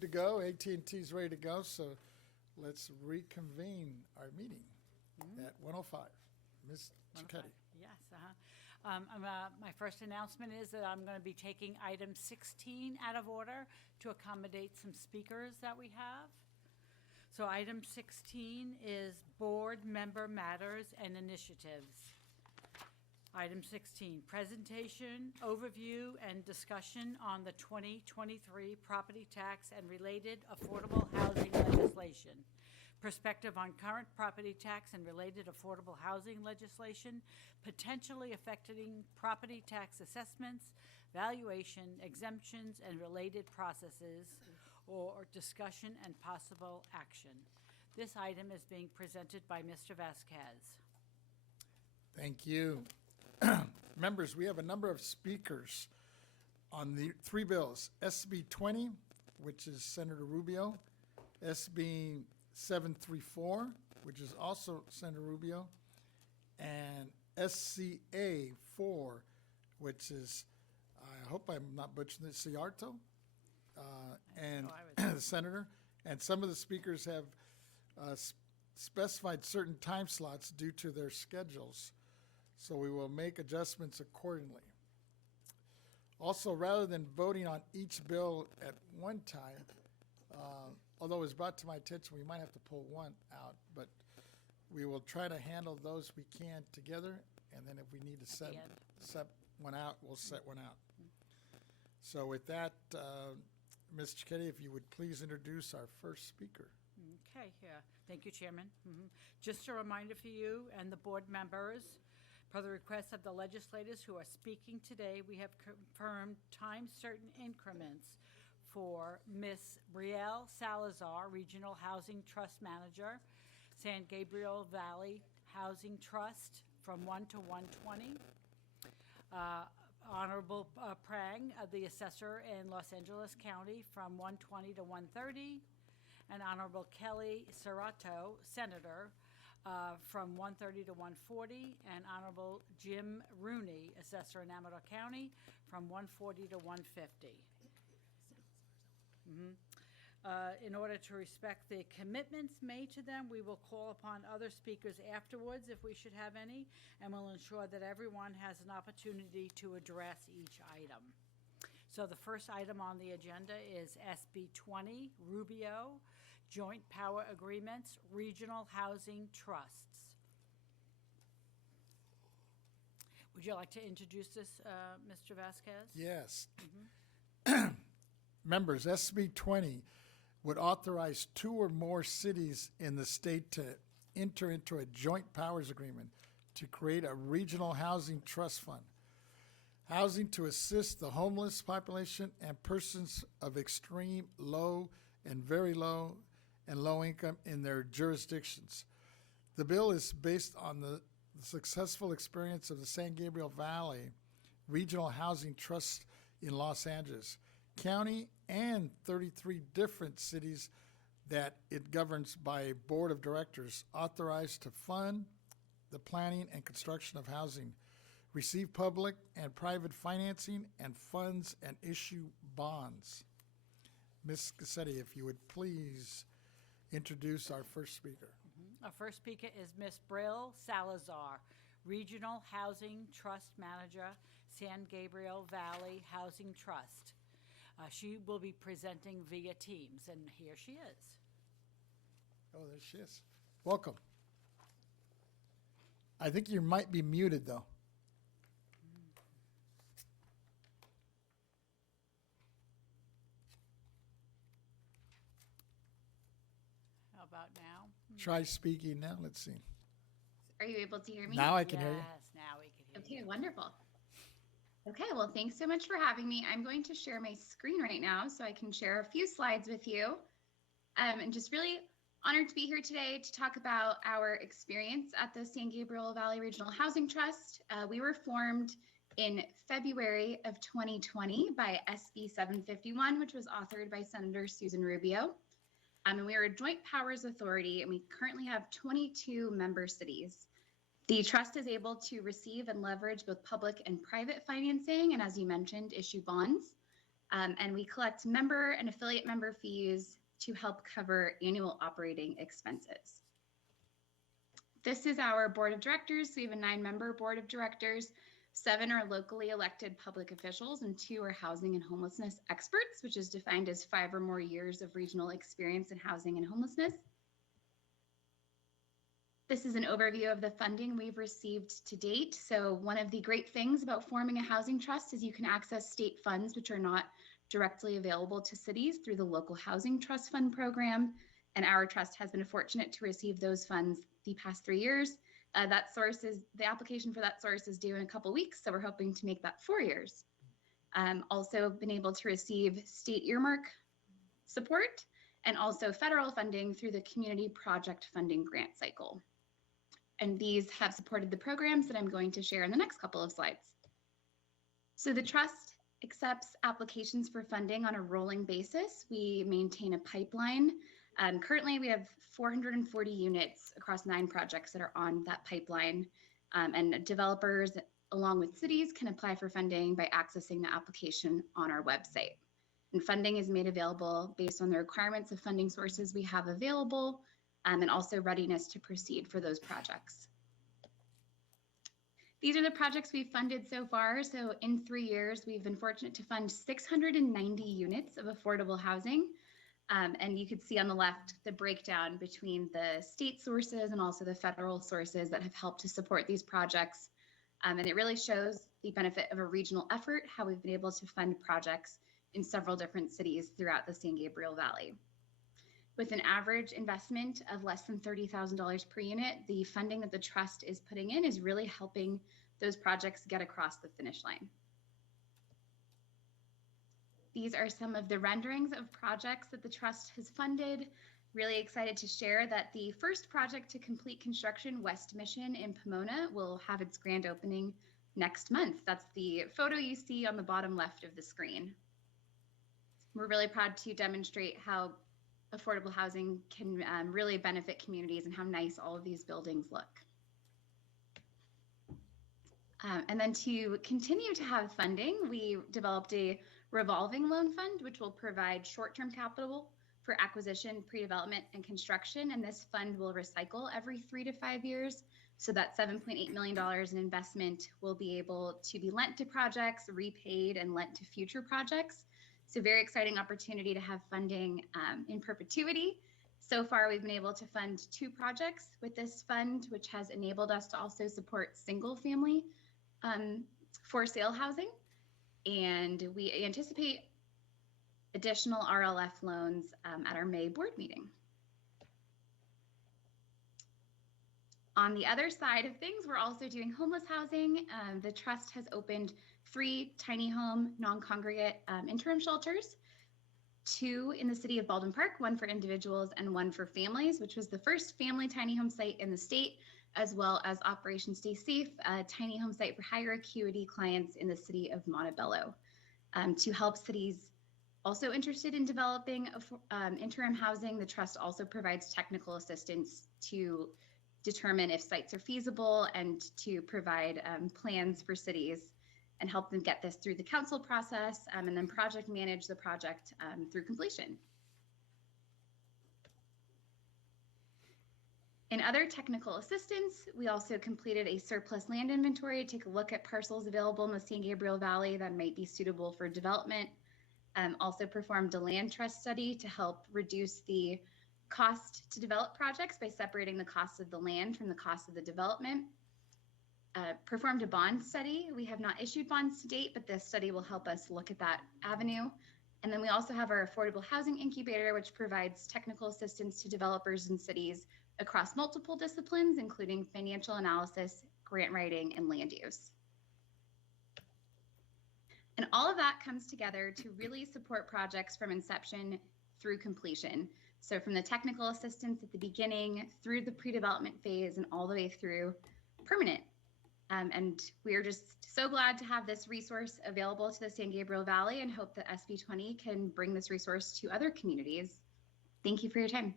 to go. AT&T's ready to go, so let's reconvene our meeting at 1:05. Ms. Cicchetti. Yes, my first announcement is that I'm going to be taking item 16 out of order to accommodate some speakers that we have. So item 16 is board member matters and initiatives. Item 16, presentation, overview, and discussion on the 2023 property tax and related affordable housing legislation. Perspective on current property tax and related affordable housing legislation, potentially affecting property tax assessments, valuation, exemptions, and related processes, or discussion and possible action. This item is being presented by Mr. Vasquez. Thank you. Members, we have a number of speakers on the three bills. SB 20, which is Senator Rubio, SB 734, which is also Senator Rubio, and SCA 4, which is, I hope I'm not butchering it, Ciarto, and the senator. And some of the speakers have specified certain time slots due to their schedules, so we will make adjustments accordingly. Also, rather than voting on each bill at one time, although it was brought to my attention, we might have to pull one out, but we will try to handle those we can together, and then if we need to set one out, we'll set one out. So with that, Ms. Cicchetti, if you would please introduce our first speaker. Okay, yeah. Thank you, Chairman. Just a reminder for you and the board members, per the request of the legislators who are speaking today, we have confirmed time-certain increments for Ms. Brielle Salazar, Regional Housing Trust Manager, San Gabriel Valley Housing Trust, from 1 to 1:20. Honorable Prang, the assessor in Los Angeles County, from 1:20 to 1:30. And Honorable Kelly Serrato, Senator, from 1:30 to 1:40. And Honorable Jim Rooney, assessor in Amador County, from 1:40 to 1:50. In order to respect the commitments made to them, we will call upon other speakers afterwards if we should have any, and we'll ensure that everyone has an opportunity to address each item. So the first item on the agenda is SB 20, Rubio, Joint Power Agreements, Regional Housing Trusts. Would you like to introduce this, Mr. Vasquez? Yes. Members, SB 20 would authorize 2 or more cities in the state to enter into a joint powers agreement to create a regional housing trust fund. Housing to assist the homeless population and persons of extreme low and very low and low income in their jurisdictions. The bill is based on the successful experience of the San Gabriel Valley Regional Housing Trust in Los Angeles County and 33 different cities that it governs by a board of directors authorized to fund the planning and construction of housing, receive public and private financing and funds, and issue bonds. Ms. Cicchetti, if you would please introduce our first speaker. Our first speaker is Ms. Brielle Salazar, Regional Housing Trust Manager, San Gabriel Valley Housing Trust. She will be presenting via Teams, and here she is. Oh, there she is. Welcome. I think you might be muted, though. How about now? Try speaking now. Let's see. Are you able to hear me? Now I can hear you. Yes, now we can hear you. Okay, wonderful. Okay, well, thanks so much for having me. I'm going to share my screen right now so I can share a few slides with you. And just really honored to be here today to talk about our experience at the San Gabriel Valley Regional Housing Trust. We were formed in February of 2020 by SB 751, which was authored by Senator Susan Rubio. And we are a joint powers authority, and we currently have 22 member cities. The trust is able to receive and leverage both public and private financing, and as you mentioned, issue bonds. And we collect member and affiliate member fees to help cover annual operating expenses. This is our board of directors. We have a 9-member board of directors. 7 are locally elected public officials, and 2 are housing and homelessness experts, which is defined as 5 or more years of regional experience in housing and homelessness. This is an overview of the funding we've received to date. So one of the great things about forming a housing trust is you can access state funds, which are not directly available to cities, through the local housing trust fund program. And our trust has been fortunate to receive those funds the past 3 years. The application for that source is due in a couple weeks, so we're hoping to make that 4 years. Also been able to receive state earmark support and also federal funding through the community project funding grant cycle. And these have supported the programs that I'm going to share in the next couple of slides. So the trust accepts applications for funding on a rolling basis. We maintain a pipeline. Currently, we have 440 units across 9 projects that are on that pipeline. And developers, along with cities, can apply for funding by accessing the application on our website. And funding is made available based on the requirements of funding sources we have available, and also readiness to proceed for those projects. These are the projects we've funded so far. So in 3 years, we've been fortunate to fund 690 units of affordable housing. And you can see on the left the breakdown between the state sources and also the federal sources that have helped to support these projects. And it really shows the benefit of a regional effort, how we've been able to fund projects in several different cities throughout the San Gabriel Valley. With an average investment of less than $30,000 per unit, the funding that the trust is putting in is really helping those projects get across the finish line. These are some of the renderings of projects that the trust has funded. Really excited to share that the first project to complete construction, West Mission in Pomona, will have its grand opening next month. That's the photo you see on the bottom left of the screen. We're really proud to demonstrate how affordable housing can really benefit communities and how nice all of these buildings look. And then to continue to have funding, we developed a revolving loan fund, which will provide short-term capital for acquisition, pre-development, and construction. And this fund will recycle every 3 to 5 years. So that $7.8 million in investment will be able to be lent to projects, repaid, and lent to future projects. So very exciting opportunity to have funding in perpetuity. So far, we've been able to fund 2 projects with this fund, which has enabled us to also support single-family for sale housing. And we anticipate additional RLF loans at our May board meeting. On the other side of things, we're also doing homeless housing. The trust has opened 3 tiny home non-congregate interim shelters, 2 in the city of Baldwin Park, 1 for individuals and 1 for families, which was the first family tiny home site in the state, as well as Operation Stay Safe, a tiny home site for higher acuity clients in the city of Montebello. To help cities also interested in developing interim housing, the trust also provides technical assistance to determine if sites are feasible and to provide plans for cities and help them get this through the council process, and then project manage the project through completion. In other technical assistance, we also completed a surplus land inventory to take a look at parcels available in the San Gabriel Valley that might be suitable for development. Also performed a land trust study to help reduce the cost to develop projects by separating the cost of the land from the cost of the development. Performed a bond study. We have not issued bonds to date, but this study will help us look at that avenue. And then we also have our affordable housing incubator, which provides technical assistance to developers and cities across multiple disciplines, including financial analysis, grant writing, and land use. And all of that comes together to really support projects from inception through completion. So from the technical assistance at the beginning, through the pre-development phase, and all the way through permanent. And we are just so glad to have this resource available to the San Gabriel Valley and hope that SB 20 can bring this resource to other communities. Thank you for your time.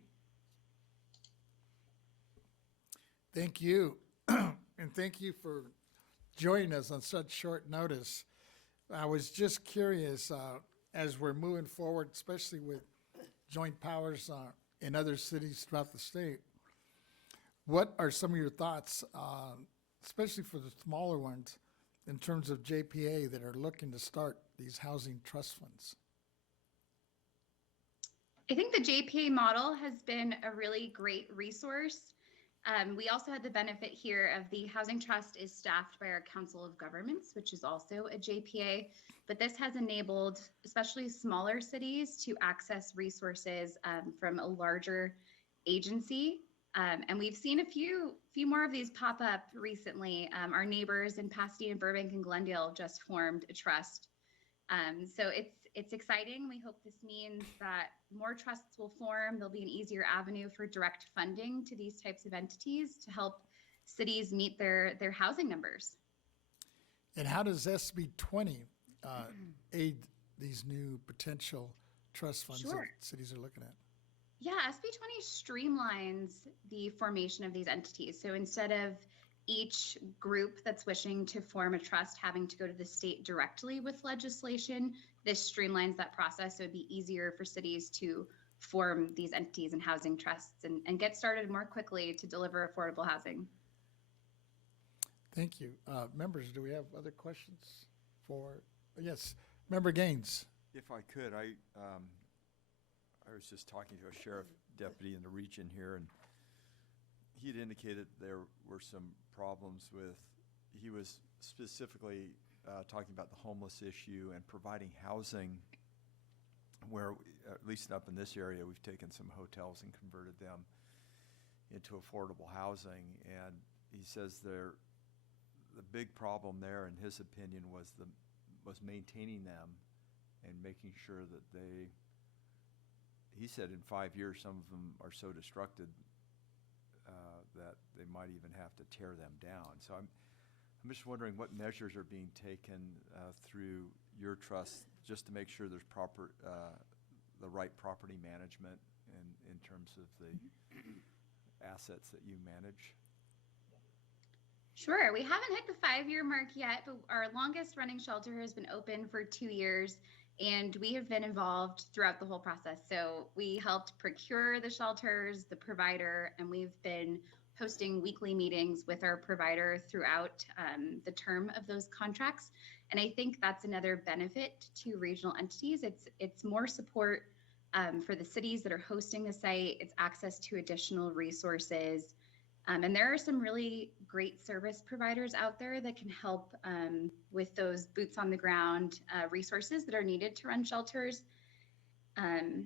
Thank you. And thank you for joining us on such short notice. I was just curious, as we're moving forward, especially with joint powers in other cities throughout the state, what are some of your thoughts, especially for the smaller ones, in terms of JPA that are looking to start these housing trust funds? I think the JPA model has been a really great resource. We also had the benefit here of the Housing Trust is staffed by our Council of Governments, which is also a JPA, but this has enabled especially smaller cities to access resources from a larger agency. And we've seen a few more of these pop up recently. Our neighbors in Pasadena, Burbank, and Glendale just formed a trust. So it's exciting. We hope this means that more trusts will form. There'll be an easier avenue for direct funding to these types of entities to help cities meet their housing numbers. And how does SB 20 aid these new potential trust funds Sure. that cities are looking at? Yeah, SB 20 streamlines the formation of these entities. So instead of each group that's wishing to form a trust having to go to the state directly with legislation, this streamlines that process. So it'd be easier for cities to form these entities and housing trusts and get started more quickly to deliver affordable housing. Thank you. Members, do we have other questions for, yes, Member Gaines? If I could, I was just talking to a sheriff deputy in the region here, and he had indicated there were some problems with, he was specifically talking about the homeless issue and providing housing where, at least up in this area, we've taken some hotels and converted them into affordable housing. And he says the big problem there, in his opinion, was maintaining them and making sure that he said in 5 years, some of them are so destructed that they might even have to tear them down. So I'm just wondering what measures are being taken through your trust just to make sure there's the right property management in terms of the assets that you manage. Sure. We haven't hit the 5-year mark yet, but our longest running shelter has been open for 2 years, and we have been involved throughout the whole process. So we helped procure the shelters, the provider, and we've been hosting weekly meetings with our provider throughout the term of those contracts. And I think that's another benefit to regional entities. It's more support for the cities that are hosting the site. It's access to additional resources. And there are some really great service providers out there that can help with those boots on the ground resources that are needed to run shelters. And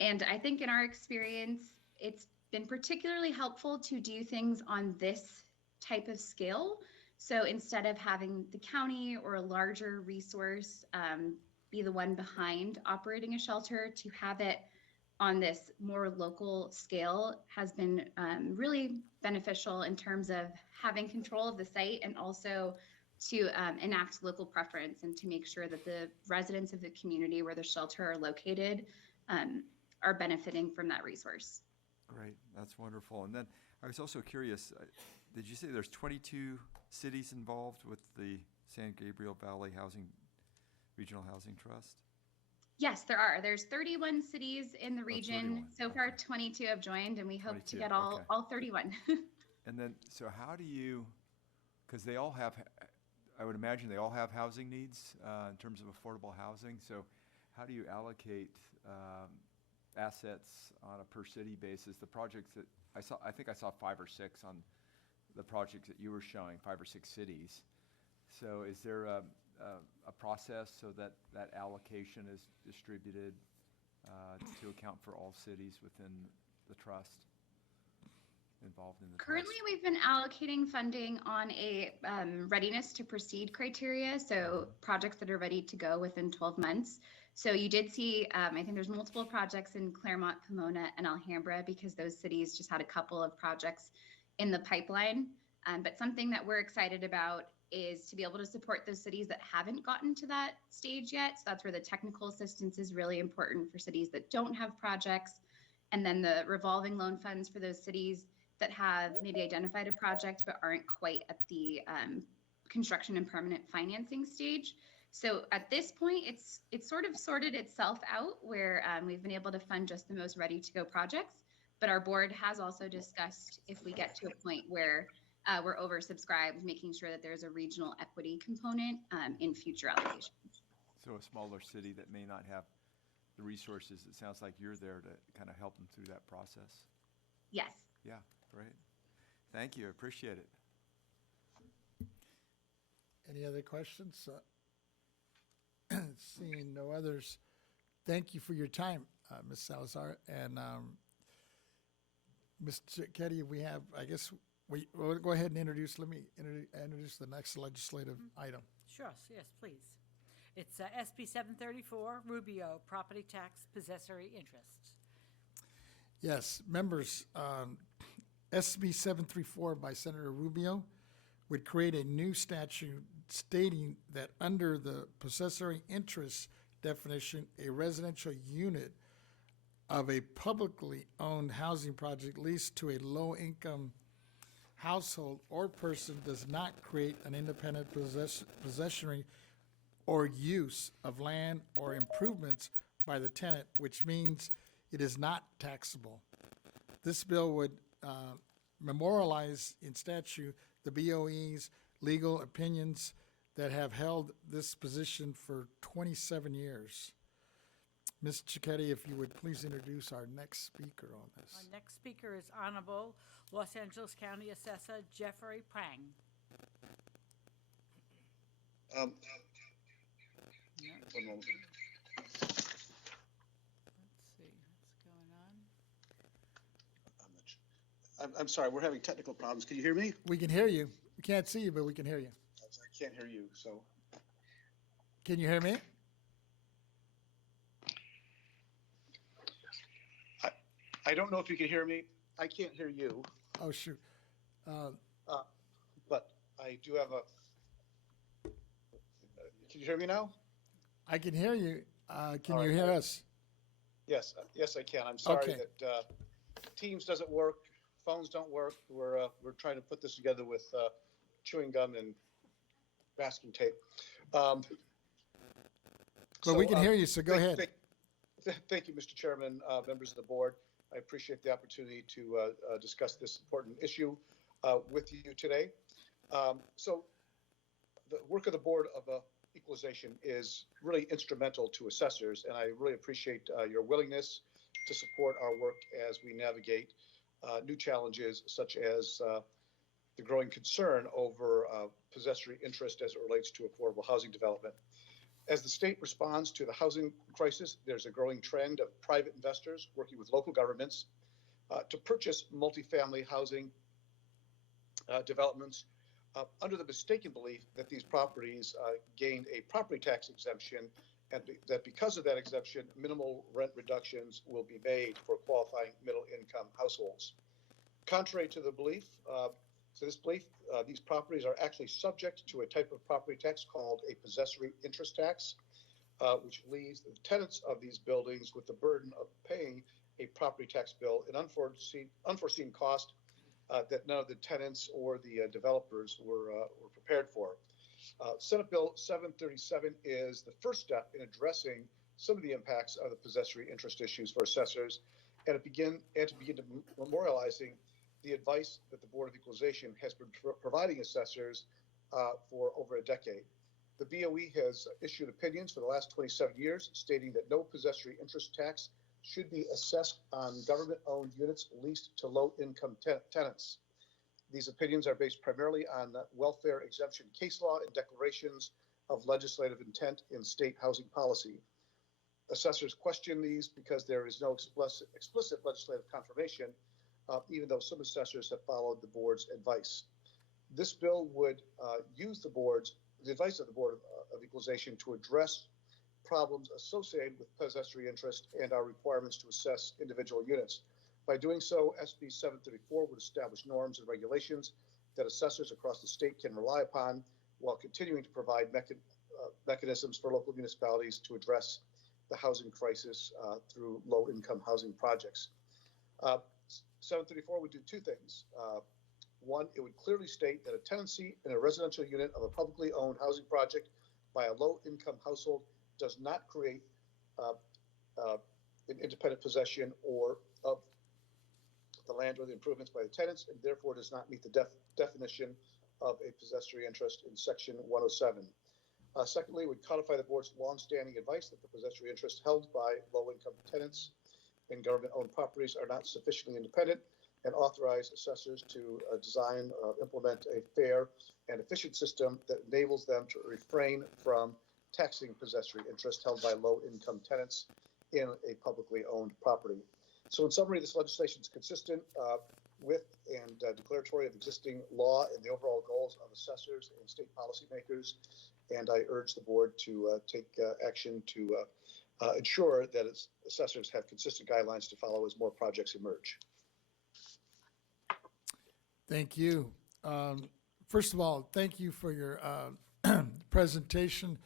I think in our experience, it's been particularly helpful to do things on this type of scale. So instead of having the county or a larger resource be the one behind operating a shelter, to have it on this more local scale has been really beneficial in terms of having control of the site and also to enact local preference and to make sure that the residents of the community where the shelter are located are benefiting from that resource. Great, that's wonderful. And then I was also curious, did you say there's 22 cities involved with the San Gabriel Valley Regional Housing Trust? Yes, there are. There's 31 cities in the region. 31. So far, Okay. 22 have joined, and we hope to 22, get okay. all 31. And then, so how do you, because they all have, I would imagine they all have housing needs in terms of affordable housing. So how do you allocate assets on a per city basis? The projects that I think I saw 5 or 6 on the projects that you were showing, 5 or 6 cities. So is there a process so that that allocation is distributed to account for all cities within the trust involved in the Currently, trust? we've been allocating funding on a readiness to proceed criteria. So projects that are ready to go within 12 months. So you did see, I think there's multiple projects in Claremont, Pomona, and Alhambra because those cities just had a couple of projects in the pipeline. But something that we're excited about is to be able to support those cities that haven't gotten to that stage yet. So that's where the technical assistance is really important for cities that don't have projects. And then the revolving loan funds for those cities that have maybe identified a project but aren't quite at the construction and permanent financing stage. So at this point, it's sort of sorted itself out where we've been able to fund just the most ready to go projects. But our board has also discussed if we get to a point where we're oversubscribed, making sure that there's a regional equity component in future allocations. So a smaller city that may not have the resources, it sounds like you're there to kind of help them through that process. Yes. Yeah, great. Thank you, I appreciate it. Any other questions? Seeing no others, thank you for your time, Ms. Salazar. And Mr. Ketty, we have, I guess, we'll go ahead and let me introduce the next legislative item. Sure, yes, please. It's SB 734, Rubio, Property Tax Possessory Interest. Yes, members, SB 734 by Senator Rubio would create a new statute stating that under the possessory interest definition, a residential unit of a publicly owned housing project leased to a low-income household or person does not create an independent possessory or use of land or improvements by the tenant, which means it is not taxable. This bill would memorialize in statute the BoE's legal opinions that have held this position for 27 years. Ms. Cicchetti, if you would please introduce our next speaker on this. Our next speaker is Honorable Los Angeles County Assessor Jeffrey Prang. One moment. Let's see what's going on. I'm sorry, we're having technical problems. Can you hear me? We can hear you. We can't see you, but we can hear you. I can't hear you, so. Can you hear me? I don't know if you can hear me. I can't hear you, Oh, shoot. but I do have can you hear me now? I can hear you. Can All you right. hear us? Yes, yes, I can. I'm sorry Okay. that Teams doesn't work, phones don't work. We're trying to put this together with chewing gum and masking tape. But we can hear you, so go ahead. Thank you, Mr. Chairman, members of the board. I appreciate the opportunity to discuss this important issue with you today. So the work of the Board of Equalization is really instrumental to assessors, and I really appreciate your willingness to support our work as we navigate new challenges such as the growing concern over possessory interest as it relates to affordable housing development. As the state responds to the housing crisis, there's a growing trend of private investors working with local governments to purchase multifamily housing developments under the mistaken belief that these properties gained a property tax exemption, and that because of that exemption, minimal rent reductions will be made for qualifying middle-income households. Contrary to the belief, these properties are actually subject to a type of property tax called a possessory interest tax, which leaves the tenants of these buildings with the burden of paying a property tax bill, an unforeseen cost that none of the tenants or the developers were prepared for. Senate Bill 737 is the first step in addressing some of the impacts of the possessory interest issues for assessors, and to begin memorializing the advice that the Board of Equalization has been providing assessors for over a decade. The BoE has issued opinions for the last 27 years stating that no possessory interest tax should be assessed on government-owned units leased to low-income tenants. These opinions are based primarily on welfare exemption case law and declarations of legislative intent in state housing policy. Assessors question these because there is no explicit legislative confirmation, even though some assessors have followed the board's advice. This bill would use the advice of the Board of Equalization to address problems associated with possessory interest and our requirements to assess individual units. By doing so, SB 734 would establish norms and regulations that assessors across the state can rely upon while continuing to provide mechanisms for local municipalities to address the housing crisis through low-income housing projects. 734 would do two things. One, it would clearly state that a tenancy in a residential unit of a publicly owned housing project by a low-income household does not create an independent possession or of the land or the improvements by the tenants, and therefore does not meet the definition of a possessory interest in Section 107. Secondly, we codify the board's longstanding advice that the possessory interests held by low-income tenants in government-owned properties are not sufficiently independent, and authorize assessors to design, implement a fair and efficient system that enables them to refrain from taxing possessory interest held by low-income tenants in a publicly owned property. So in summary, this legislation is consistent with and declaratory of existing law and the overall goals of assessors and state policymakers. And I urge the board to take action to ensure that its assessors have consistent guidelines to follow as more projects emerge. Thank you. First of all, thank you for your presentation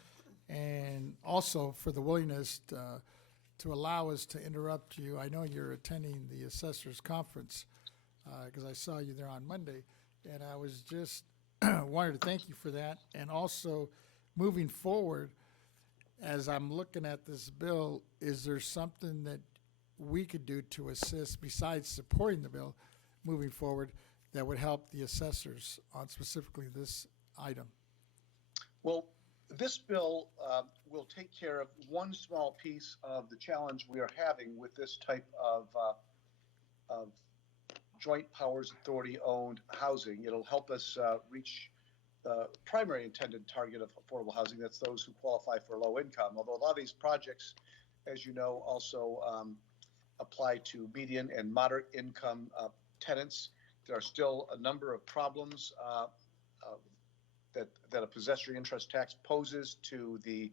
and also for the willingness to allow us to interrupt you. I know you're attending the assessors conference because I saw you there on Monday, and I was just wanted to thank you for that. And also, moving forward, as I'm looking at this bill, is there something that we could do to assist besides supporting the bill moving forward that would help the assessors on specifically this item? Well, this bill will take care of one small piece of the challenge we are having with this type of joint powers authority owned housing. It'll help us reach the primary intended target of affordable housing. That's those who qualify for low income. Although a lot of these projects, as you know, also apply to median and moderate income tenants. There are still a number of problems that a possessory interest tax poses to the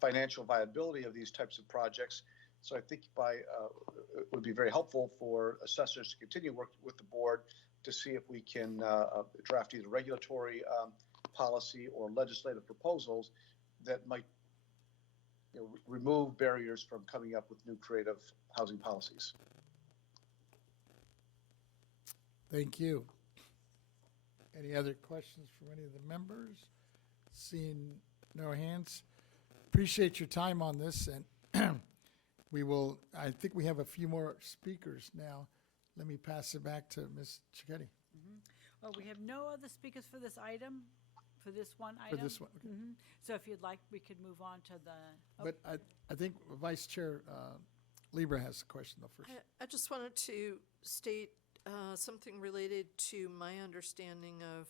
financial viability of these types of projects. So I think it would be very helpful for assessors to continue work with the board to see if we can draft either regulatory policy or legislative proposals that might remove barriers from coming up with new creative housing policies. Thank you. Any other questions from any of the members? Seeing no hands. Appreciate your time on this, and I think we have a few more speakers now. Let me pass it back to Ms. Cicchetti. Well, we have no other speakers for this item, for this one item. For this one, okay. So if you'd like, we could move on to the. But I think Vice Chair Libra has a question though first. I just wanted to state something related to my understanding of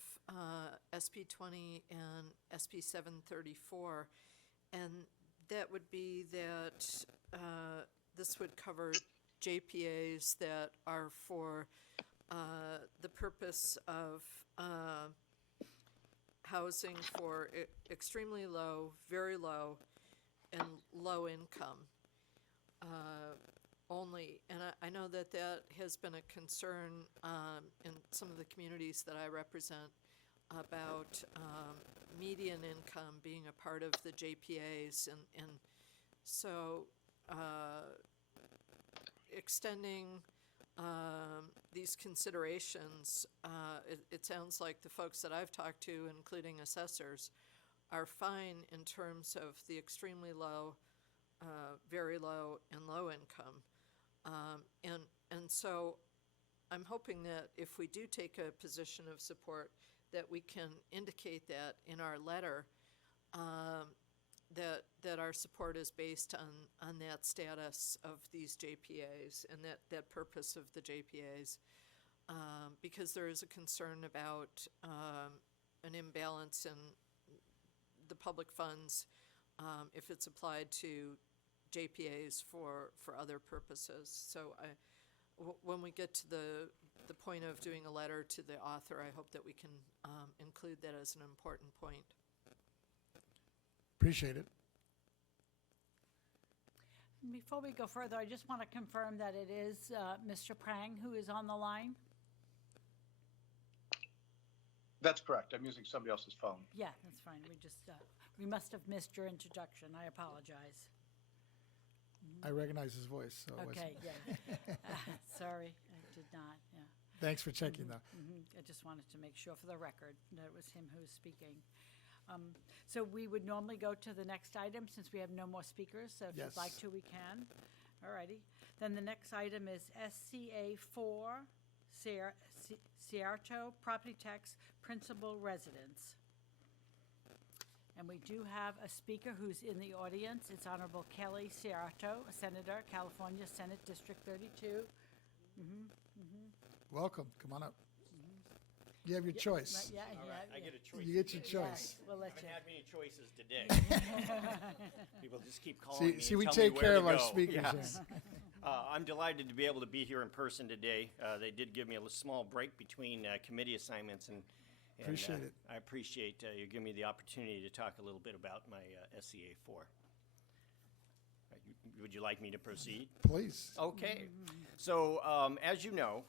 SB 20 and SB 734, and that would be that this would cover JPAs that are for the purpose of housing for extremely low, very low, and low income only. And I know that has been a concern in some of the communities that I represent about median income being a part of the JPAs. And so extending these considerations, it sounds like the folks that I've talked to, including assessors, are fine in terms of the extremely low, very low, and low income. And so I'm hoping that if we do take a position of support, that we can indicate that in our letter, that our support is based on that status of these JPAs and that purpose of the JPAs, because there is a concern about an imbalance in the public funds if it's applied to JPAs for other purposes. So when we get to the point of doing a letter to the author, I hope that we can include that as an important point. Appreciate it. Before we go further, I just want to confirm that it is Mr. Prang who is on the line. That's correct. I'm using somebody else's phone. Yeah, that's fine. We must have missed your introduction. I apologize. I recognize his voice. So Okay, yeah. Sorry, I did not, yeah. Thanks for checking though. I just wanted to make sure for the record that it was him who was speaking. So we would normally go to the next item since we have no more speakers. So if you'd like Yes. to, we can. All righty. Then the next item is SCA 4, Ciarto Property Tax Principal Residence. And we do have a speaker who's in the audience. It's Honorable Kelly Ciarto, a Senator, California Senate District 32. Welcome, come on up. You have your choice. Yeah, All yeah, right, I yeah. get a choice. You get your today. choice. We'll let Haven't you. had many choices today. People just keep calling me See, and we tell me take where care to of our go. speakers Yes. here. I'm delighted to be able to be here in person today. They did give me a small break between committee assignments, and Appreciate it. I appreciate you giving me the opportunity to talk a little bit about my SCA 4. Would you like me to proceed? Please. Okay. So, as you know,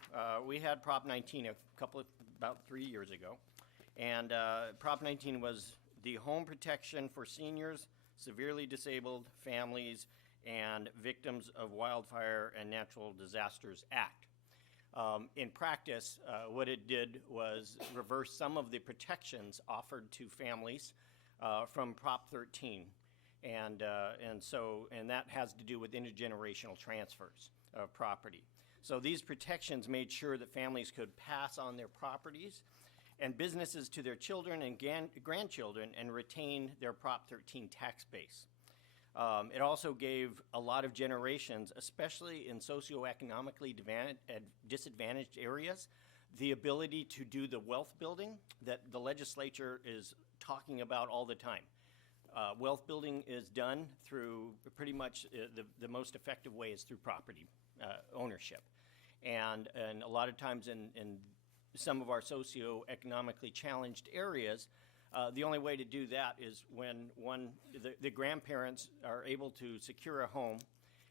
we had Prop 19 about 3 years ago. And Prop 19 was the Home Protection for Seniors, Severely Disabled Families, and Victims of Wildfire and Natural Disasters Act. In practice, what it did was reverse some of the protections offered to families from Prop 13. And that has to do with intergenerational transfers of property. So these protections made sure that families could pass on their properties and businesses to their children and grandchildren and retain their Prop 13 tax base. It also gave a lot of generations, especially in socioeconomically disadvantaged areas, the ability to do the wealth building that the legislature is talking about all the time. Wealth building is done through pretty much the most effective way is through property ownership. And a lot of times in some of our socioeconomically challenged areas, the only way to do that is when the grandparents are able to secure a home,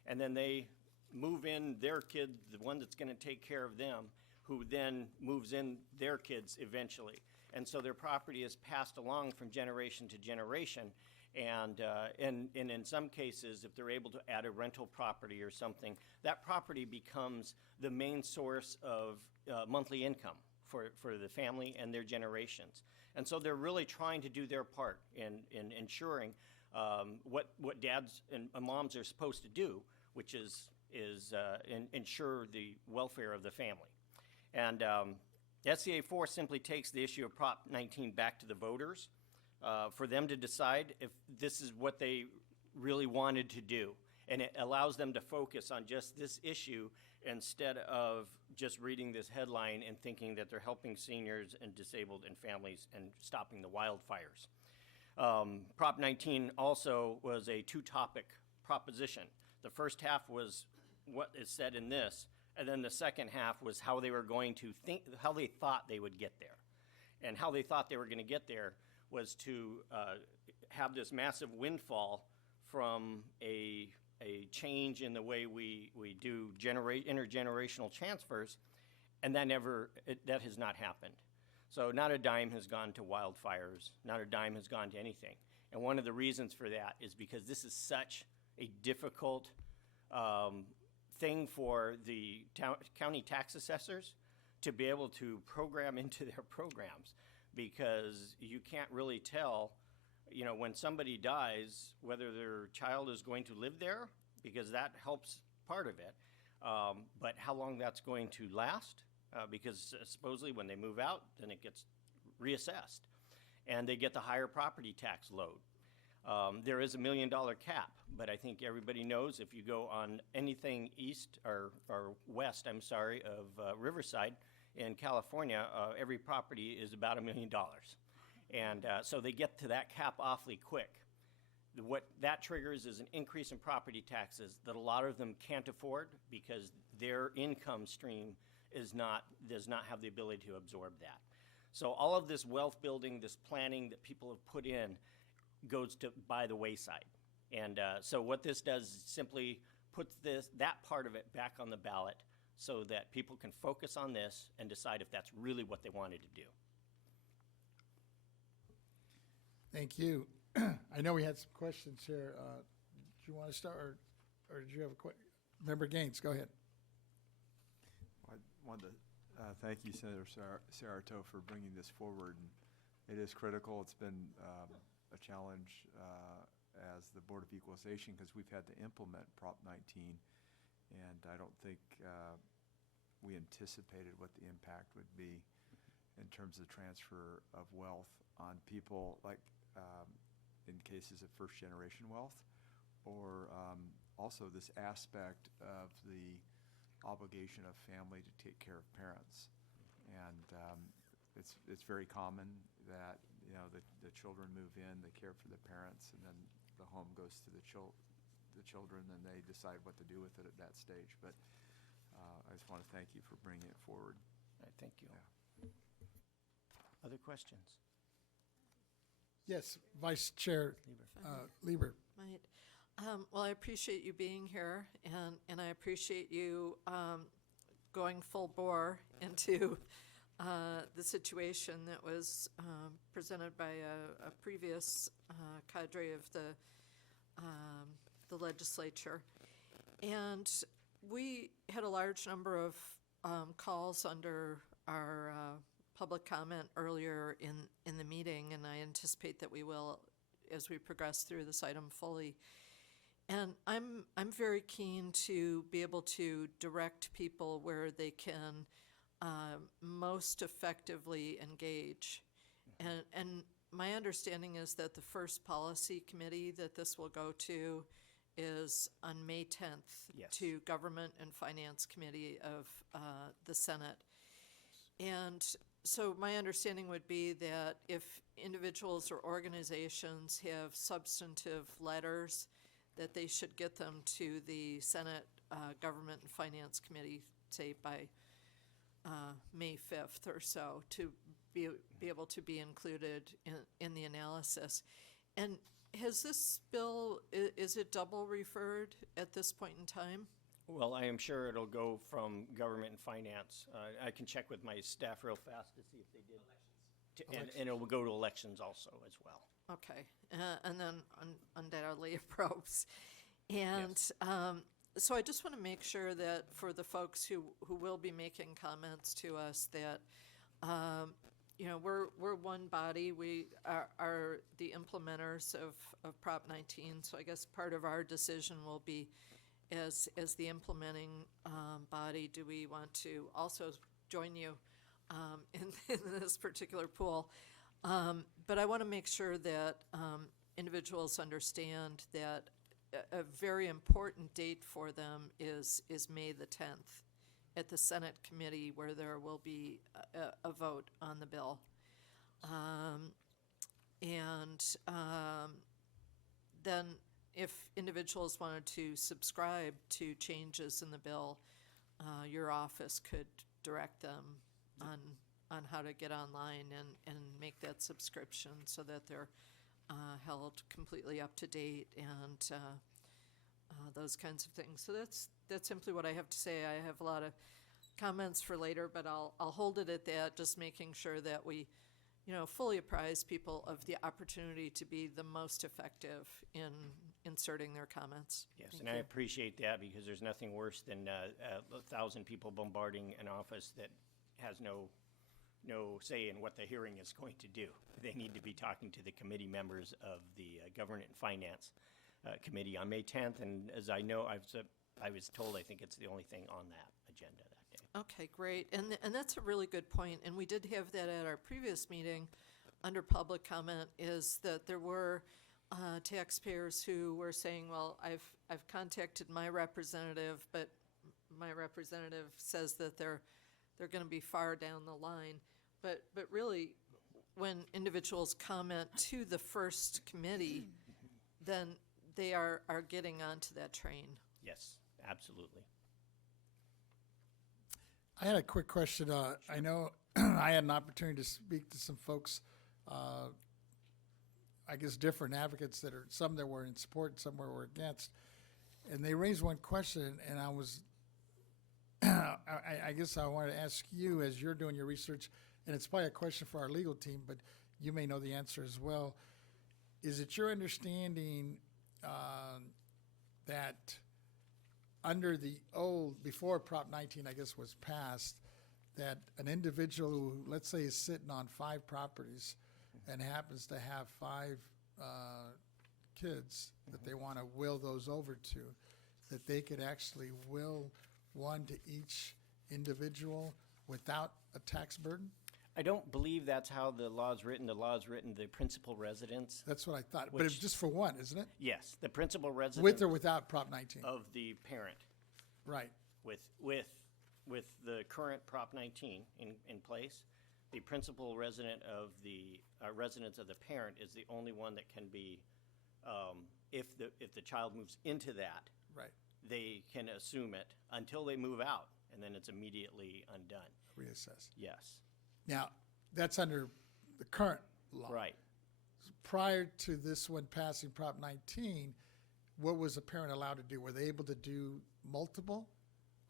and then they move in their kid, the one that's going to take care of them, who then moves in their kids eventually. And so their property is passed along from generation to generation. And in some cases, if they're able to add a rental property or something, that property becomes the main source of monthly income for the family and their generations. And so they're really trying to do their part in ensuring what dads and moms are supposed to do, which is ensure the welfare of the family. And SCA 4 simply takes the issue of Prop 19 back to the voters for them to decide if this is what they really wanted to do. And it allows them to focus on just this issue instead of just reading this headline and thinking that they're helping seniors and disabled and families and stopping the wildfires. Prop 19 also was a two-topic proposition. The first half was what is said in this, and then the second half was how they were going to think, how they thought they would get there. And how they thought they were going to get there was to have this massive windfall from a change in the way we do intergenerational transfers, and that has not happened. So not a dime has gone to wildfires, not a dime has gone to anything. And one of the reasons for that is because this is such a difficult thing for the county tax assessors to be able to program into their programs, because you can't really tell, when somebody dies, whether their child is going to live there, because that helps part of it, but how long that's going to last, because supposedly when they move out, then it gets reassessed, and they get the higher property tax load. There is $1 million cap, but I think everybody knows if you go on anything east or west, of Riverside in California, every property is about $1 million. And so they get to that cap awfully quick. What that triggers is an increase in property taxes that a lot of them can't afford because their income stream does not have the ability to absorb that. So all of this wealth building, this planning that people have put in goes by the wayside. And so what this does is simply puts that part of it back on the ballot so that people can focus on this and decide if that's really what they wanted to do. Thank you. I know we had some questions here. Do you want to start, or did you have a question? Member Gaines, go ahead. I wanted to thank you, Senator Ciarto, for bringing this forward. And it is critical. It's been a challenge as the Board of Equalization because we've had to implement Prop 19, and I don't think we anticipated what the impact would be in terms of transfer of wealth on people, like in cases of first-generation wealth, or also this aspect of the obligation of family to take care of parents. And it's very common that, you know, the children move in, they care for the parents, and then the home goes to the children, and they decide what to do with it at that stage. But I just want to thank you for bringing it forward. All right, thank you. Yeah. Other questions? Yes, Vice Chair Lieber. Right. Well, I appreciate you being here, and I appreciate you going full bore into the situation that was presented by a previous cadre of the legislature. And we had a large number of calls under our public comment earlier in the meeting, and I anticipate that we will as we progress through this item fully. And I'm very keen to be able to direct people where they can most effectively engage. And my understanding is that the first policy committee that this will go to is on May 10th Yes. to Government and Finance Committee of the Senate. And so my understanding would be that if individuals or organizations have substantive letters, that they should get them to the Senate Government and Finance Committee, say by May 5th or so, to be able to be included in the analysis. And has this bill, is it double referred at this point in time? Well, I am sure it'll go from government and finance. I can check with my staff real fast to see if they did. And it will go to elections also as well. Okay, and then undoubtedly it probes. And Yes. So I just want to make sure that for the folks who will be making comments to us that, you know, we're one body. We are the implementers of Prop 19. So I guess part of our decision will be as the implementing body, do we want to also join you in this particular pool? But I want to make sure that individuals understand that a very important date for them is May the 10th at the Senate committee, where there will be a vote on the bill. Then if individuals wanted to subscribe to changes in the bill, your office could direct them on how to get online and make that subscription so that they're held completely up to date and those kinds of things. So that's simply what I have to say. I have a lot of comments for later, but I'll hold it at that, just making sure that we, you know, fully apprise people of the opportunity to be the most effective in inserting their comments. Yes, Thank and I you. appreciate that because there's nothing worse than 1,000 people bombarding an office that has no say in what the hearing is going to do. They need to be talking to the committee members of the Government and Finance Committee on May 10th, and as I know, I was told I think it's the only thing on that agenda that day. Okay, great. And that's a really good point. And we did have that at our previous meeting under public comment, is that there were taxpayers who were saying, well, I've contacted my representative, but my representative says that they're going to be far down the line. But really, when individuals comment to the first committee, then they are getting onto that train. Yes, absolutely. I had a quick question. I know I had an opportunity to speak to some folks, I guess different advocates that are, some that were in support, some were against. And they raised one question, and I was, I guess I wanted to ask you, as you're doing your research, and it's probably a question for our legal team, but you may know the answer as well. Is it your understanding that under the old, before Prop 19, I guess, was passed, that an individual who, let's say, is sitting on 5 properties and happens to have 5 kids that they want to will those over to, that they could actually will one to each individual without a tax burden? I don't believe that's how the law's written. The law's written the principal residence. That's what I thought. But it's Which- just for one, isn't it? Yes, the principal residence With or without Prop 19? of the parent. Right. With the current Prop 19 in place, the principal resident of the residence of the parent is the only one that can be, if the child moves into that, Right. they can assume it until they move out, and then it's immediately undone. Reassess. Yes, Now, that's under the current law. right. Prior to this one passing Prop 19, what was a parent allowed to do? Were they able to do multiple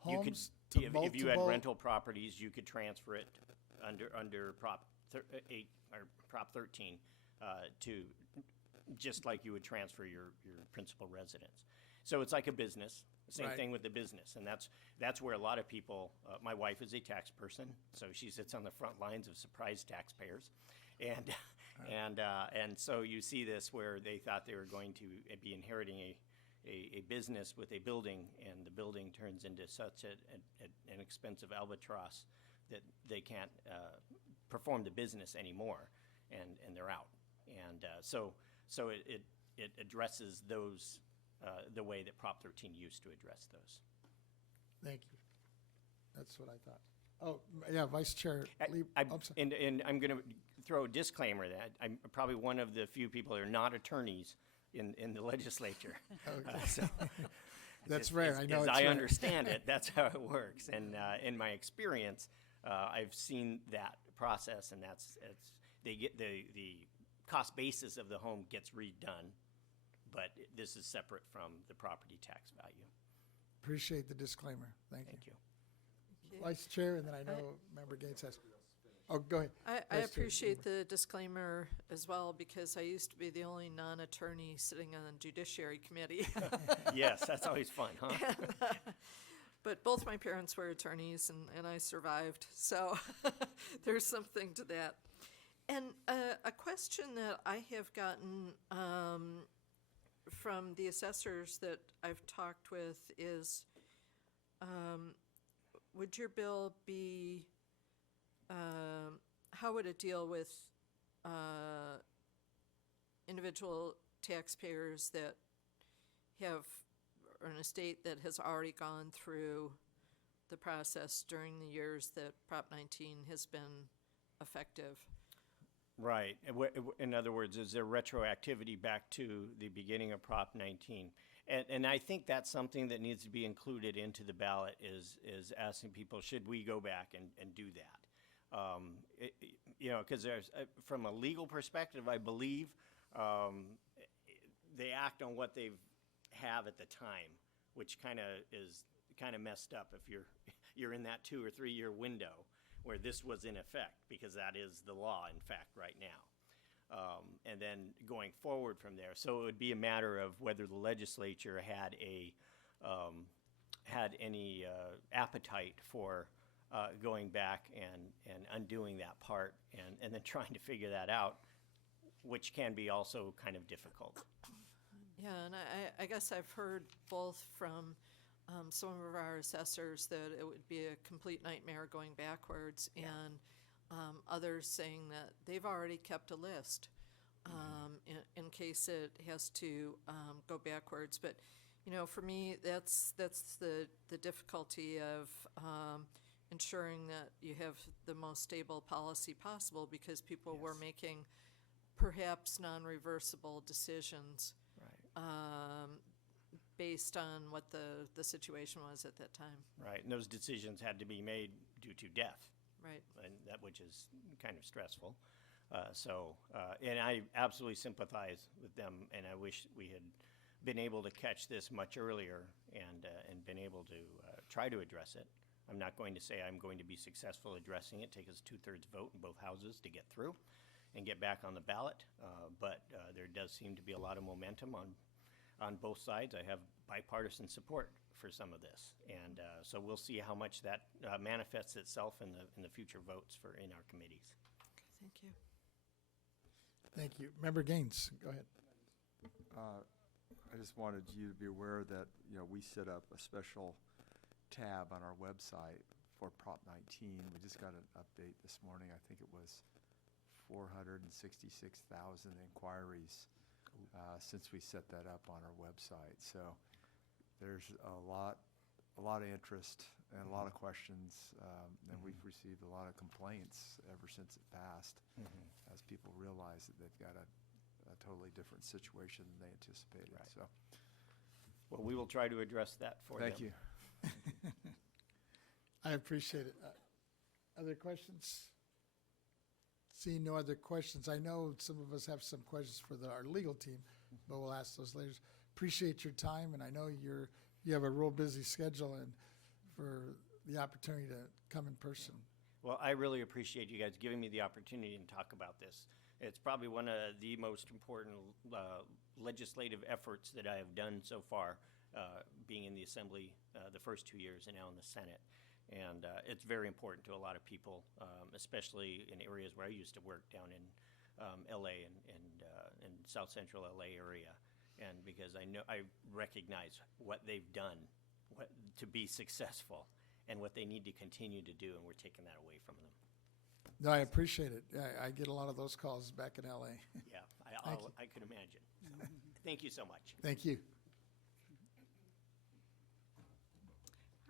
You could, homes to multiple? if you had rental properties, you could transfer it under Prop 8 or Prop 13 to, just like you would transfer your principal residence. So it's like a business, same Right. thing with the business, and that's where a lot of people, my wife is a tax person, so she sits on the front lines of surprise taxpayers. And so you see this where they thought they were going to be inheriting a business with a building, and the building turns into such an expensive albatross that they can't perform the business anymore, and they're out. And so it addresses those the way that Prop 13 used to address those. Thank you. That's what I thought. Oh, yeah, Vice Chair Lee. I- I'm sorry. And I'm going to throw a disclaimer that I'm probably one of the few people that are not attorneys in the legislature. So That's as- rare. as- I know as it's I rare. understand it, that's how it works. And in my experience, I've seen that process, and they get the cost basis of the home gets redone, but this is separate from the property tax value. Appreciate the disclaimer. Thank you. Thank you. Vice Chair, and then I know Member Gates has. Oh, go ahead. I Vice Chair. appreciate the disclaimer as well, because I used to be the only non-attorney sitting on the Judiciary Committee. Yes, that's always fun, huh? But both my parents were attorneys, and I survived, so there's something to that. And a question that I have gotten from the assessors that I've talked with is, would your bill be, how would it deal with individual taxpayers that have, or an estate that has already gone through the process during the years that Prop 19 has been effective? Right. In other words, is there retroactivity back to the beginning of Prop 19? And I think that's something that needs to be included into the ballot is asking people, should we go back and do that? Because there's, from a legal perspective, I believe they act on what they have at the time, which kind of messed up if you're in that 2 or 3 year window where this was in effect, because that is the law, in fact, right now. And then going forward from there. So it would be a matter of whether the legislature had any appetite for going back and undoing that part and then trying to figure that out, which can be also kind of difficult. Yeah, and I guess I've heard both from some of our assessors that it would be a complete nightmare going backwards, and others saying that they've already kept a list in case it has to go backwards. But for me, that's the difficulty of ensuring that you have the most stable policy possible, because people were making perhaps non-reversible decisions based on what the situation was at that time. Right, and those decisions had to be made due to death. Right. And that, which is kind of stressful. And I absolutely sympathize with them, and I wish we had been able to catch this much earlier and been able to try to address it. I'm not going to say I'm going to be successful addressing it. Take us 2/3 vote in both houses to get through and get back on the ballot. But there does seem to be a lot of momentum on both sides. I have bipartisan support for some of this, and so we'll see how much that manifests itself in the future votes in our committees. Thank you. Thank you. Member Gaines, go ahead. I just wanted you to be aware that, we set up a special tab on our website for Prop 19. We just got an update this morning. I think it was 466,000 inquiries since we set that up on our website. So there's a lot of interest and a lot of questions, and we've received a lot of complaints ever since it passed, as people realize that they've got a totally different situation than they anticipated. Right. So, Well, we will try to address that for them. thank you. I appreciate it. Other questions? Seeing no other questions, I know some of us have some questions for our legal team, but we'll ask those later. Appreciate your time, and I know you have a real busy schedule, and for the opportunity to come in person. Well, I really appreciate you guys giving me the opportunity to talk about this. It's probably one of the most important legislative efforts that I have done so far, being in the Assembly the first 2 years and now in the Senate. And it's very important to a lot of people, especially in areas where I used to work down in LA and South Central LA area. And because I recognize what they've done to be successful and what they need to continue to do, and we're taking that away from them. No, I appreciate it. I get a lot of those calls back in LA. Yeah, Thank you. I could imagine. Thank you so much. Thank you.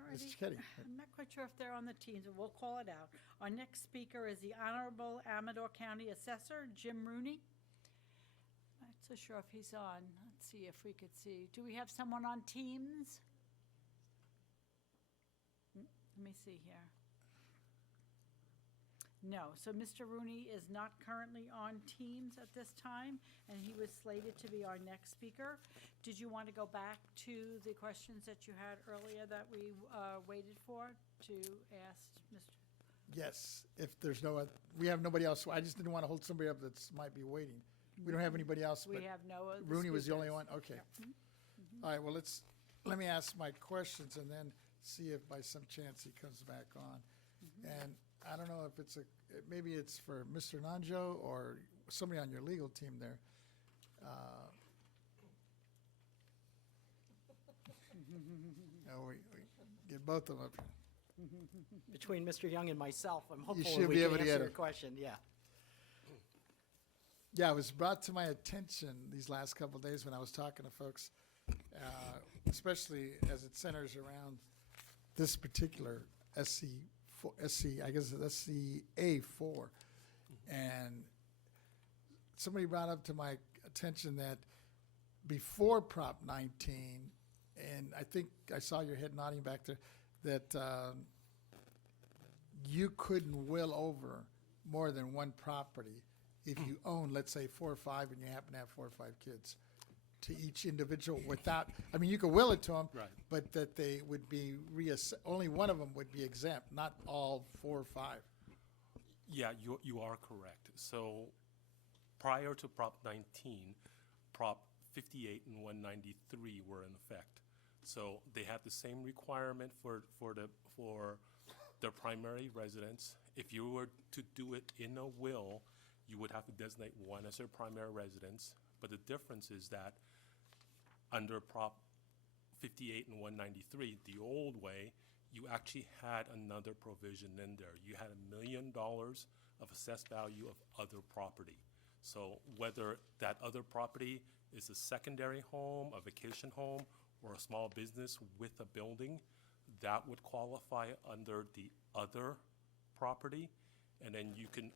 Alrighty. Mr. Keddy. I'm not quite sure if they're on the teams, but we'll call it out. Our next speaker is the Honorable Amador County Assessor, Jim Rooney. Not so sure if he's on. Let's see if we could see. Do we have someone on Teams? Let me see here. No, so Mr. Rooney is not currently on Teams at this time, and he was slated to be our next speaker. Did you want to go back to the questions that you had earlier that we waited for to ask Mr.? Yes, if there's we have nobody else. I just didn't want to hold somebody up that might be waiting. We don't have anybody else, but We have no other Rooney was the only speakers. one? Okay. All right, well, let me ask my questions and then see if by some chance he comes back on. And I don't know if maybe it's for Mr. Nanjo or somebody on your legal team there. No, we get both of them up here. Between Mr. Young and myself, I'm hopeful should we be can able to answer get your it. question, yeah. Yeah, it was brought to my attention these last couple of days when I was talking to folks, especially as it centers around this particular I guess it's SCA4. And somebody brought up to my attention that before Prop 19, and I think I saw your head nodding back there, that you couldn't will over more than one property if you own, let's say, 4 or 5, and you happen to have 4 or 5 kids, to each individual without, I mean, you could will it to them, Right. but that they would be only one of them would be exempt, not all 4 or 5. Yeah, you are correct. So prior to Prop 19, Prop 58 and 193 were in effect. So they had the same requirement for the primary residence. If you were to do it in a will, you would have to designate one as their primary residence. But the difference is that under Prop 58 and 193, the old way, you actually had another provision in there. You had $1 million of assessed value of other property. So whether that other property is a secondary home, a vacation home, or a small business with a building, that would qualify under the other property. And then you can,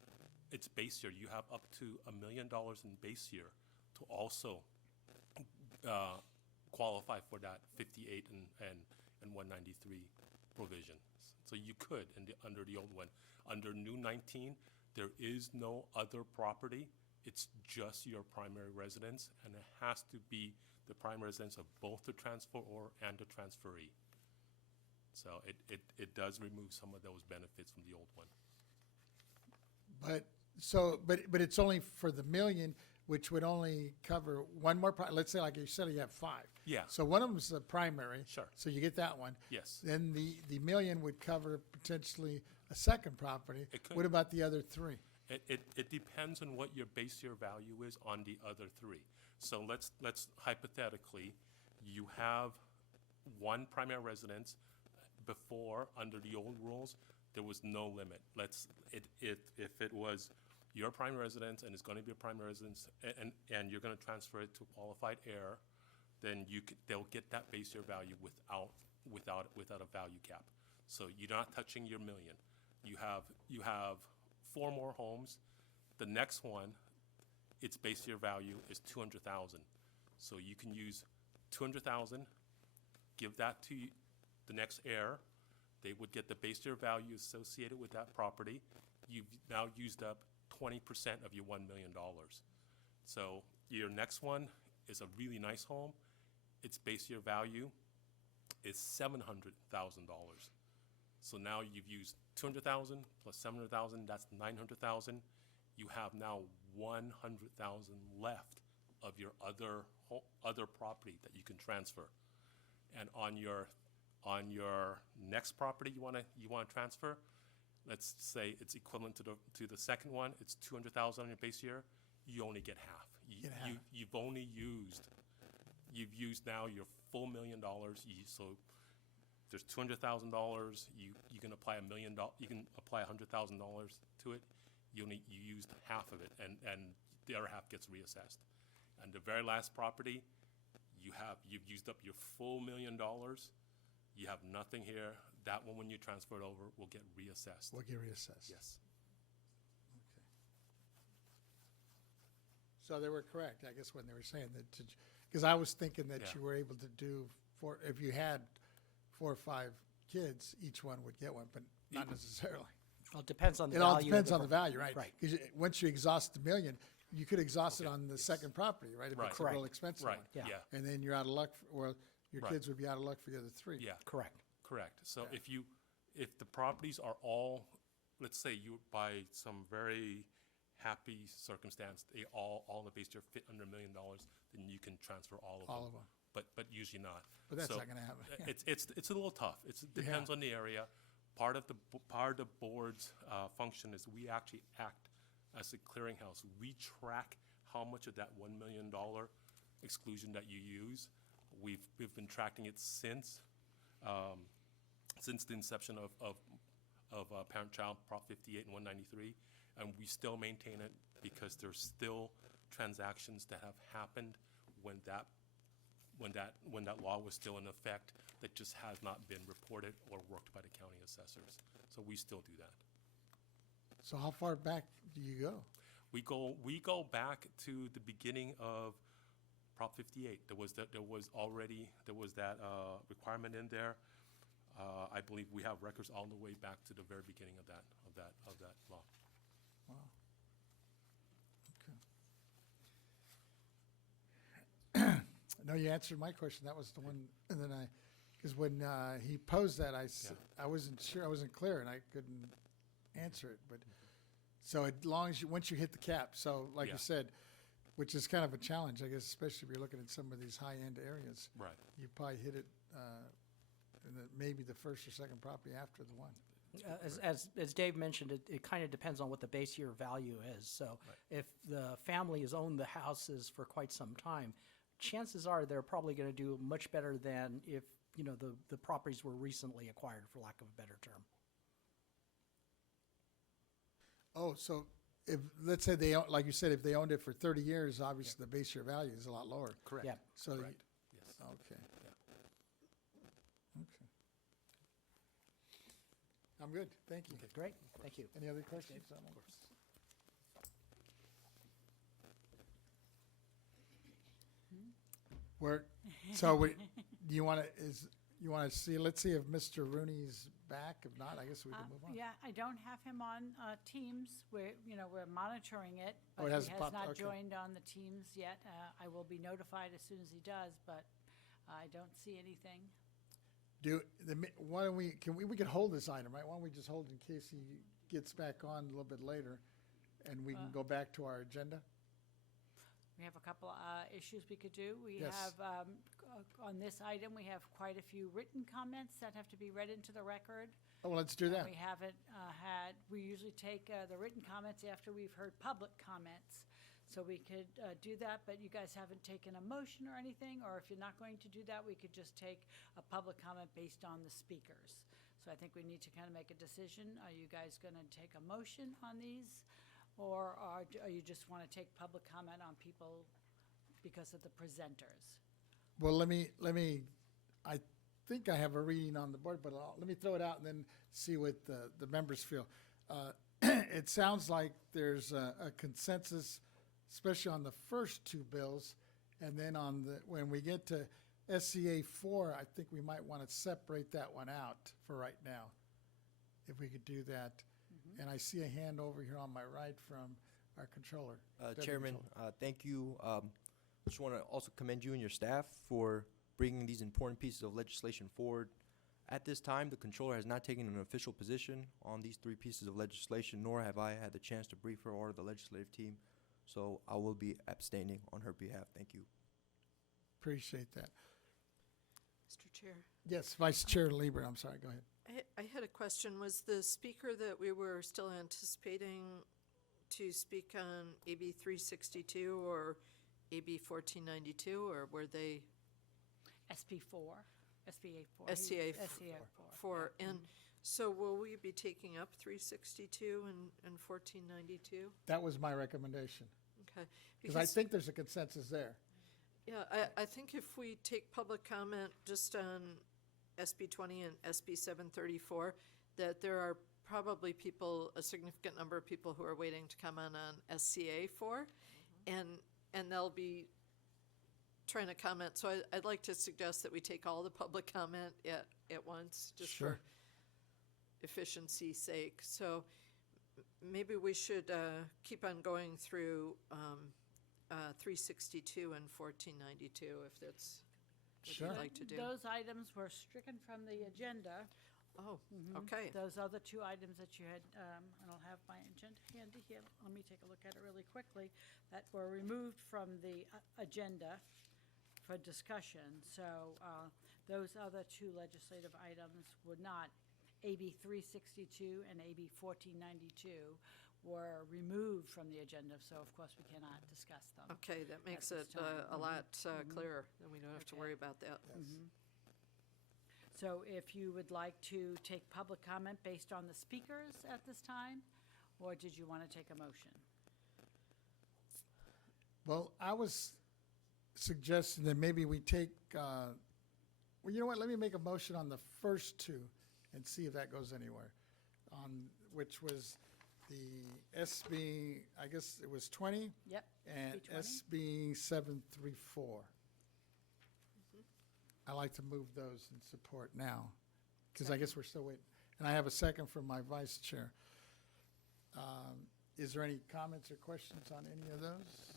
it's base year. You have up to $1 million in base year to also qualify for that 58 and 193 provisions. So you could under the old one. Under new 19, there is no other property. It's just your primary residence, and it has to be the primary residence of both the transferor and the transferee. So it does remove some of those benefits from the old one. But it's only for the million, which would only cover one more, let's say, like you said, you have 5. Yeah. So one of them's the primary. Sure. So you get that one. Yes. Then the million would cover potentially a second property. It could. What about the other 3? It depends on what your base year value is on the other three. So let's hypothetically, you have one primary residence. Before, under the old rules, there was no limit. If it was your primary residence and it's going to be a primary residence, and you're going to transfer it to qualified heir, then they'll get that base year value without a value cap. So you're not touching your million. You have 4 more homes. The next one, its base year value is 200,000. So you can use 200,000, give that to the next heir. They would get the base year value associated with that property. You've now used up 20% of your $1 million. So your next one is a really nice home. Its base year value is $700,000. So now you've used 200,000 plus 700,000, that's 900,000. You have now 100,000 left of your other property that you can transfer. And on your next property you want to transfer, let's say it's equivalent to the second one, it's 200,000 on your base year, you only get half. You've used now your full $1 million. So there's $200,000. You can apply $1 million. You can apply $100,000 to it. You used half of it, and the other half gets reassessed. And the very last property, you've used up your full $1 million. You have nothing here. That one, when you transfer it over, will get reassessed. Will get reassessed. Yes. Okay. So they were correct, I guess, when they were saying that, because I was thinking that Yeah. you were able to do if you had 4 or 5 kids, each one would get one, but not necessarily. Well, it depends on the It value. all depends on the value, right? Right. Because once you exhaust the million, you could exhaust it on the second property, right? If Right. it's a real Correct. expensive Right. one. Yeah. Yeah. And then you're out of luck, or your Right. kids would be out of luck for the other 3. Yeah. Correct. Correct. So Yeah. if the properties are all, let's say you, by some very happy circumstance, they all the base year fit under $1 million, then you can transfer all of them. All of them. But usually not. But that's So, not gonna happen. It's a little tough. It depends on the area. Part of the board's function is we actually act as a clearinghouse. We track how much of that $1 million exclusion that you use. We've been tracking it since the inception of Parent-Child Prop 58 and 193, and we still maintain it because there's still transactions that have happened when that law was still in effect that just has not been reported or worked by the county assessors. So we still do that. So how far back do you go? We go back to the beginning of Prop 58. There was that requirement in there. I believe we have records all the way back to the very beginning of that law. Wow. Okay. No, you answered my question. That was the one, and then because when he posed that, I wasn't sure, I wasn't clear, and I couldn't answer it. But so as long as once you hit the cap, so like Yeah. you said, which is kind of a challenge, I guess, especially if you're looking at some of these high-end areas. Right. You probably hit it in maybe the first or second property after the one. As Dave mentioned, it kind of depends on what the base year value is. So if the family has owned the houses for quite some time, chances are they're probably going to do much better than if, the properties were recently acquired, for lack of a better term. Oh, so if, let's say they, like you said, if they owned it for 30 years, obviously the base year value is a lot lower. Correct. Yeah. So, Correct. Yes. okay. Okay. I'm good, thank you. Great, thank you. Any other questions? Of course. You want to see, let's see if Mr. Rooney's back. If not, I guess we can move on. Yeah, I don't have him on Teams. We're monitoring it, Oh, but it he hasn't has popped- not okay. joined on the Teams yet. I will be notified as soon as he does, but I don't see anything. Why don't we can hold this item, right? Why don't we just hold in case he gets back on a little bit later, and we can go back to our agenda? We have a couple issues we could do. We Yes. have, on this item, we have quite a few written comments that have to be read into the record. Oh, well, let's do that. We haven't we usually take the written comments after we've heard public comments. So we could do that, but you guys haven't taken a motion or anything, or if you're not going to do that, we could just take a public comment based on the speakers. So I think we need to kind of make a decision. Are you guys going to take a motion on these? Or are you just want to take public comment on people because of the presenters? Well, I think I have a reading on the board, but let me throw it out and then see what the members feel. It sounds like there's a consensus, especially on the first two bills, and then when we get to SCA 4, I think we might want to separate that one out for right now, if we could do that. And I see a hand over here on my right from our controller. Deputy Chairman, Controller. thank you. Just want to also commend you and your staff for bringing these important pieces of legislation forward. At this time, the controller has not taken an official position on these three pieces of legislation, nor have I had the chance to brief her or the legislative team. So I will be abstaining on her behalf. Thank you. Appreciate that. Mr. Chair. Yes, Vice Chair Lieber, I'm sorry, go ahead. I had a question. Was the speaker that we were still anticipating to speak on AB 362 or AB 1492, or were they SB4, SBA 4. SCA SCA 4. 4? And so will we be taking up 362 and 1492? That was my recommendation, Okay. because I think there's a consensus there. Yeah, I think if we take public comment just on SB 20 and SB 734, that there are probably a significant number of people who are waiting to comment on SCA 4, and they'll be trying to comment. So I'd like to suggest that we take all the public comment at once, just Sure. for efficiency's sake. So maybe we should keep on going through 362 and 1492, if that's what Sure. you'd like to do. Those items were stricken from the agenda. Oh, okay. Those other two items that you had, and I'll have my agenda handy here. Let me take a look at it really quickly, that were removed from the agenda for discussion. So those other two legislative items were not. AB 362 and AB 1492 were removed from the agenda, so of course we cannot discuss them. Okay, that makes At it this time. a lot clearer, then we don't have to Okay. worry about that. So if you would like to take public comment based on the speakers at this time, or did you want to take a motion? Well, I was suggesting that maybe we take, well, you know what, let me make a motion on the first two and see if that goes anywhere. Which was the SB, I guess it was 20? Yep. And SB 20. SB 734. I like to move those in support now, because I guess we're still waiting. And I have a second from my vice chair. Is there any comments or questions on any of those?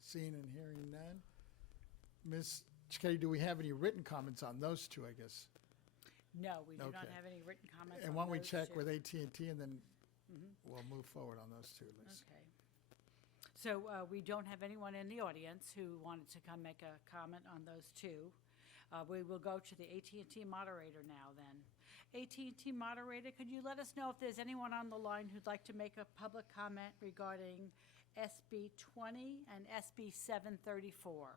Seeing and hearing none. Ms. Chiketi, do we have any written comments on those two, I guess? No, we do not Okay. have any written comments And on why don't we those check two. with AT&T, and then we'll move forward on those two, at least. Okay. So we don't have anyone in the audience who wanted to come make a comment on those two. We will go to the AT&T moderator now then. AT&T moderator, could you let us know if there's anyone on the line who'd like to make a public comment regarding SB 20 and SB 734?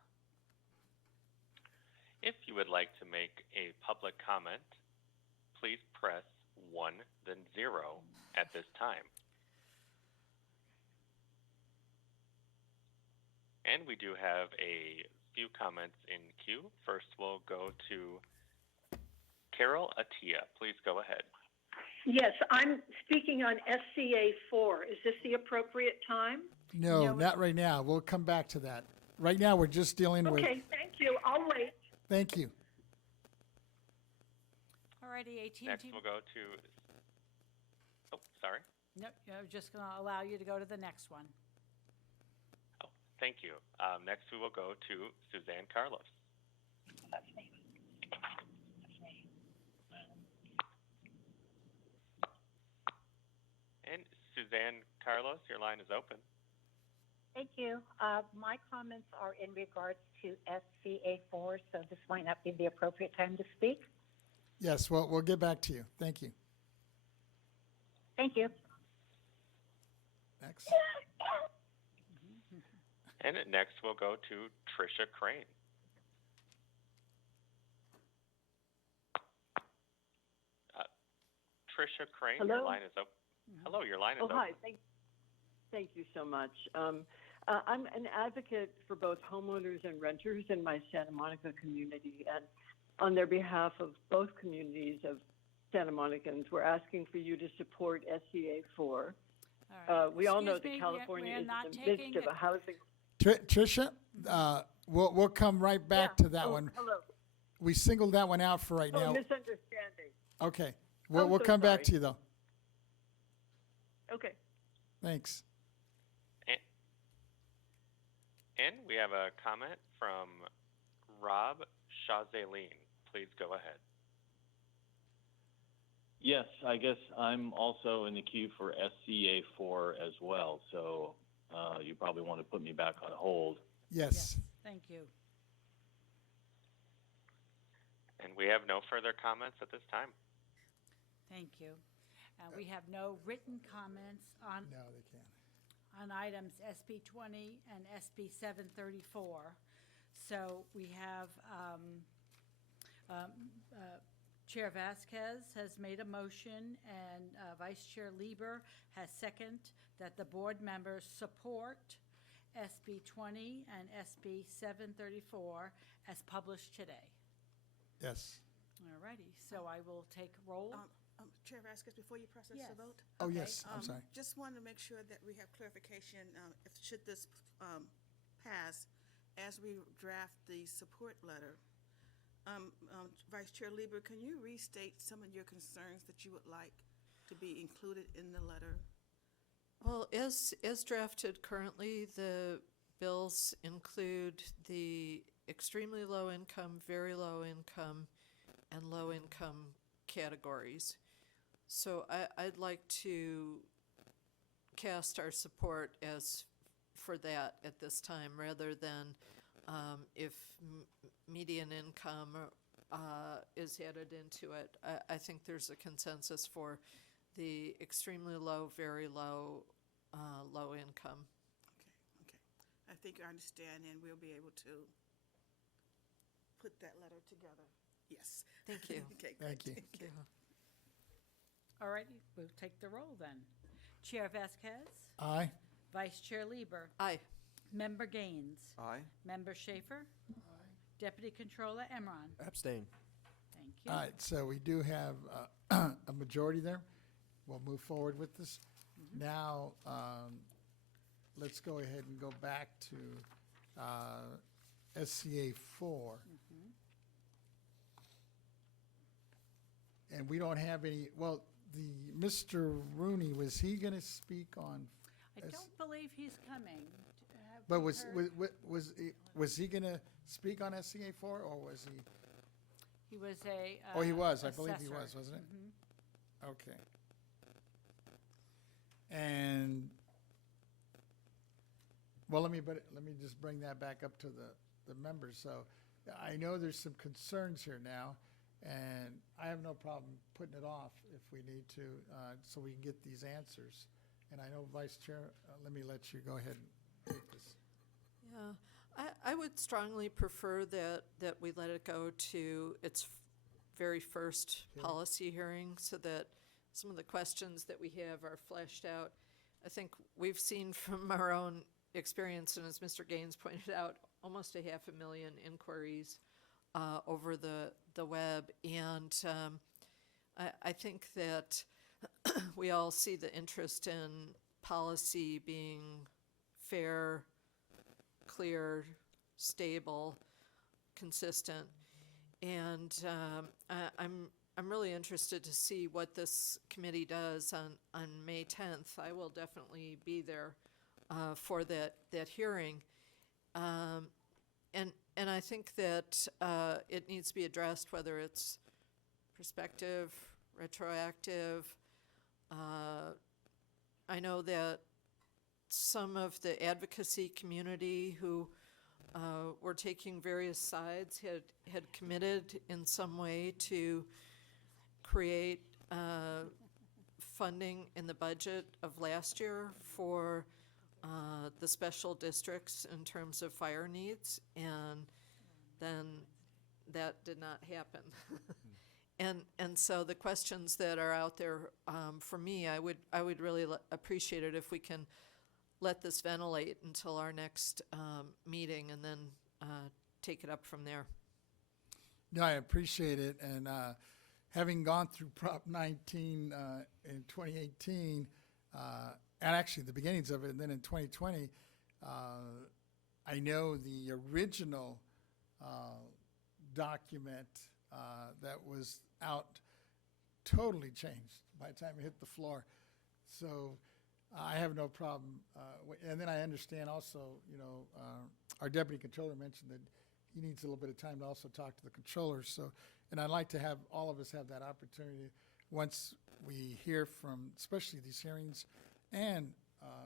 If you would like to make a public comment, please press 1, then 0 at this time. And we do have a few comments in queue. First, we'll go to Carol Atia. Please go ahead. Yes, I'm speaking on SCA 4. Is this the appropriate time? No, No, not right now. We'll come back to that. Right now, we're just dealing with, Okay, thank you. I'll wait. thank you. All righty, AT&T. Next, we'll go to, oh, sorry. Nope, I'm just going to allow you to go to the next one. Oh, thank you. Next, we will go to Suzanne Carlos. That's me. And Suzanne Carlos, your line is open. Thank you. My comments are in regards to SCA4, so this might not be the appropriate time to speak. Yes, well, we'll get back to you. Thank you. Thank you. Next. And next we'll go to Tricia Crane. Tricia Crane, your Hello? line is open. Hello, your line is Oh, open. hi. Thank you so much. I'm an advocate for both homeowners and renters in my Santa Monica community. And on their behalf of both communities of Santa Monicans, we're asking for you to support SCA 4. All right. We all know Excuse me, that California we're is not in the taking midst of a housing. Tricia, we'll come right back to that one. Hello. We singled that one out for right now. Misunderstanding. Okay. I'm We'll so come back sorry. to you, though. Okay. Thanks. And we have a comment from Rob Chazeline. Please go ahead. Yes, I guess I'm also in the queue for SCA 4 as well, so you probably want to put me back on hold. Yes. Thank you. And we have no further comments at this time. Thank you. We have no written comments on No, they can't. on items SB 20 and SB 734. So we have Chair Vasquez has made a motion and Vice Chair Lieber has seconded that the board members support SB 20 and SB 734 as published today. Yes. All righty, so I will take roll. Chair Vasquez, before you process Yes. the vote? Oh, Okay, yes, I'm sorry. Just wanted to make sure that we have clarification, if, should this pass, as we draft the support letter. Vice Chair Lieber, can you restate some of your concerns that you would like to be included in the letter? Well, as drafted currently, the bills include the extremely low income, very low income, and low income categories. So I'd like to cast our support as for that at this time, rather than if median income is added into it. I think there's a consensus for the extremely low, very low, low income. Okay. I think I understand, and we'll be able to put that letter together. Yes. Thank you. Okay, Thank you. great. Thank you. All righty, we'll take the roll then. Chair Vasquez, Aye. Vice Chair Lieber, Aye. Member Gaines, Aye. Member Schaefer, Deputy Controller Emron. Abstain. Thank you. All right, so we do have a majority there. We'll move forward with this. Now, let's go ahead and go back to SCA 4. And we don't have any, well, Mr. Rooney, was he going to speak on? I don't believe he's coming. Have But we was heard- was he going to speak on SCA 4, or was he? He was a. Oh, he was. I believe he assessor. was, wasn't it? Mhm. Okay. And, well, let me just bring that back up to the members. So I know there's some concerns here now, and I have no problem putting it off if we need to, so we can get these answers. And I know, Vice Chair, let me let you go ahead and take this. Yeah, I would strongly prefer that we let it go to its very first policy hearing, so that some of the questions that we have are fleshed out. I think we've seen from our own experience, and as Mr. Gaines pointed out, almost 500,000 inquiries over the web, and I think that we all see the interest in policy being fair, clear, stable, consistent, and I'm really interested to see what this committee does on May 10th. I will definitely be there for that hearing, and I think that it needs to be addressed, whether it's prospective, retroactive. I know that some of the advocacy community who were taking various sides had committed in some way to create funding in the budget of last year for the special districts in terms of fire needs, and then that did not happen. And so the questions that are out there, for me, I would really appreciate it if we can let this ventilate until our next meeting, and then take it up from there. No, I appreciate it, and having gone through Prop 19 in 2018, and actually the beginnings of it, and then in 2020, I know the original document that was out totally changed by the time it hit the floor. So I have no problem. And then I understand also, our deputy controller mentioned that he needs a little bit of time to also talk to the controller. So, and I'd like to have all of us have that opportunity once we hear from, especially these hearings, and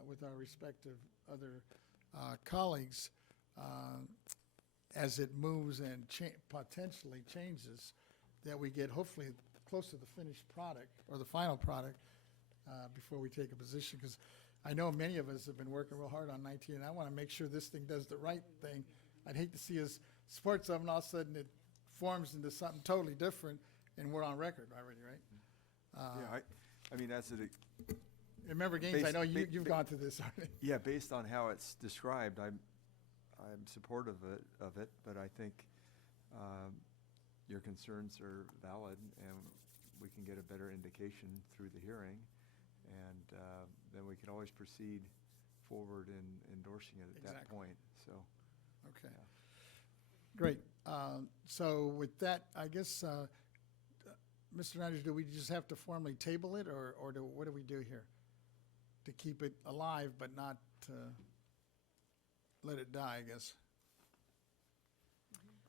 with our respective other colleagues, as it moves and potentially changes, that we get hopefully close to the finished product or the final product before we take a position. Because I know many of us have been working real hard on 19, and I want to make sure this thing does the right thing. I'd hate to see us support something, all of a sudden it forms into something totally different, and we're on record already, right? Yeah, I mean, that's it. Remember, Gaines, I know you've gone through this already. Yeah, based on how it's described, I'm supportive of it, but I think your concerns are valid, and we can get a better indication through the hearing, and then we can always proceed forward in endorsing it at that point. So, okay, great. So with that, I guess, Mr. Nanders, do we just have to formally table it, or what do we do here to keep it alive but not let it die, I guess?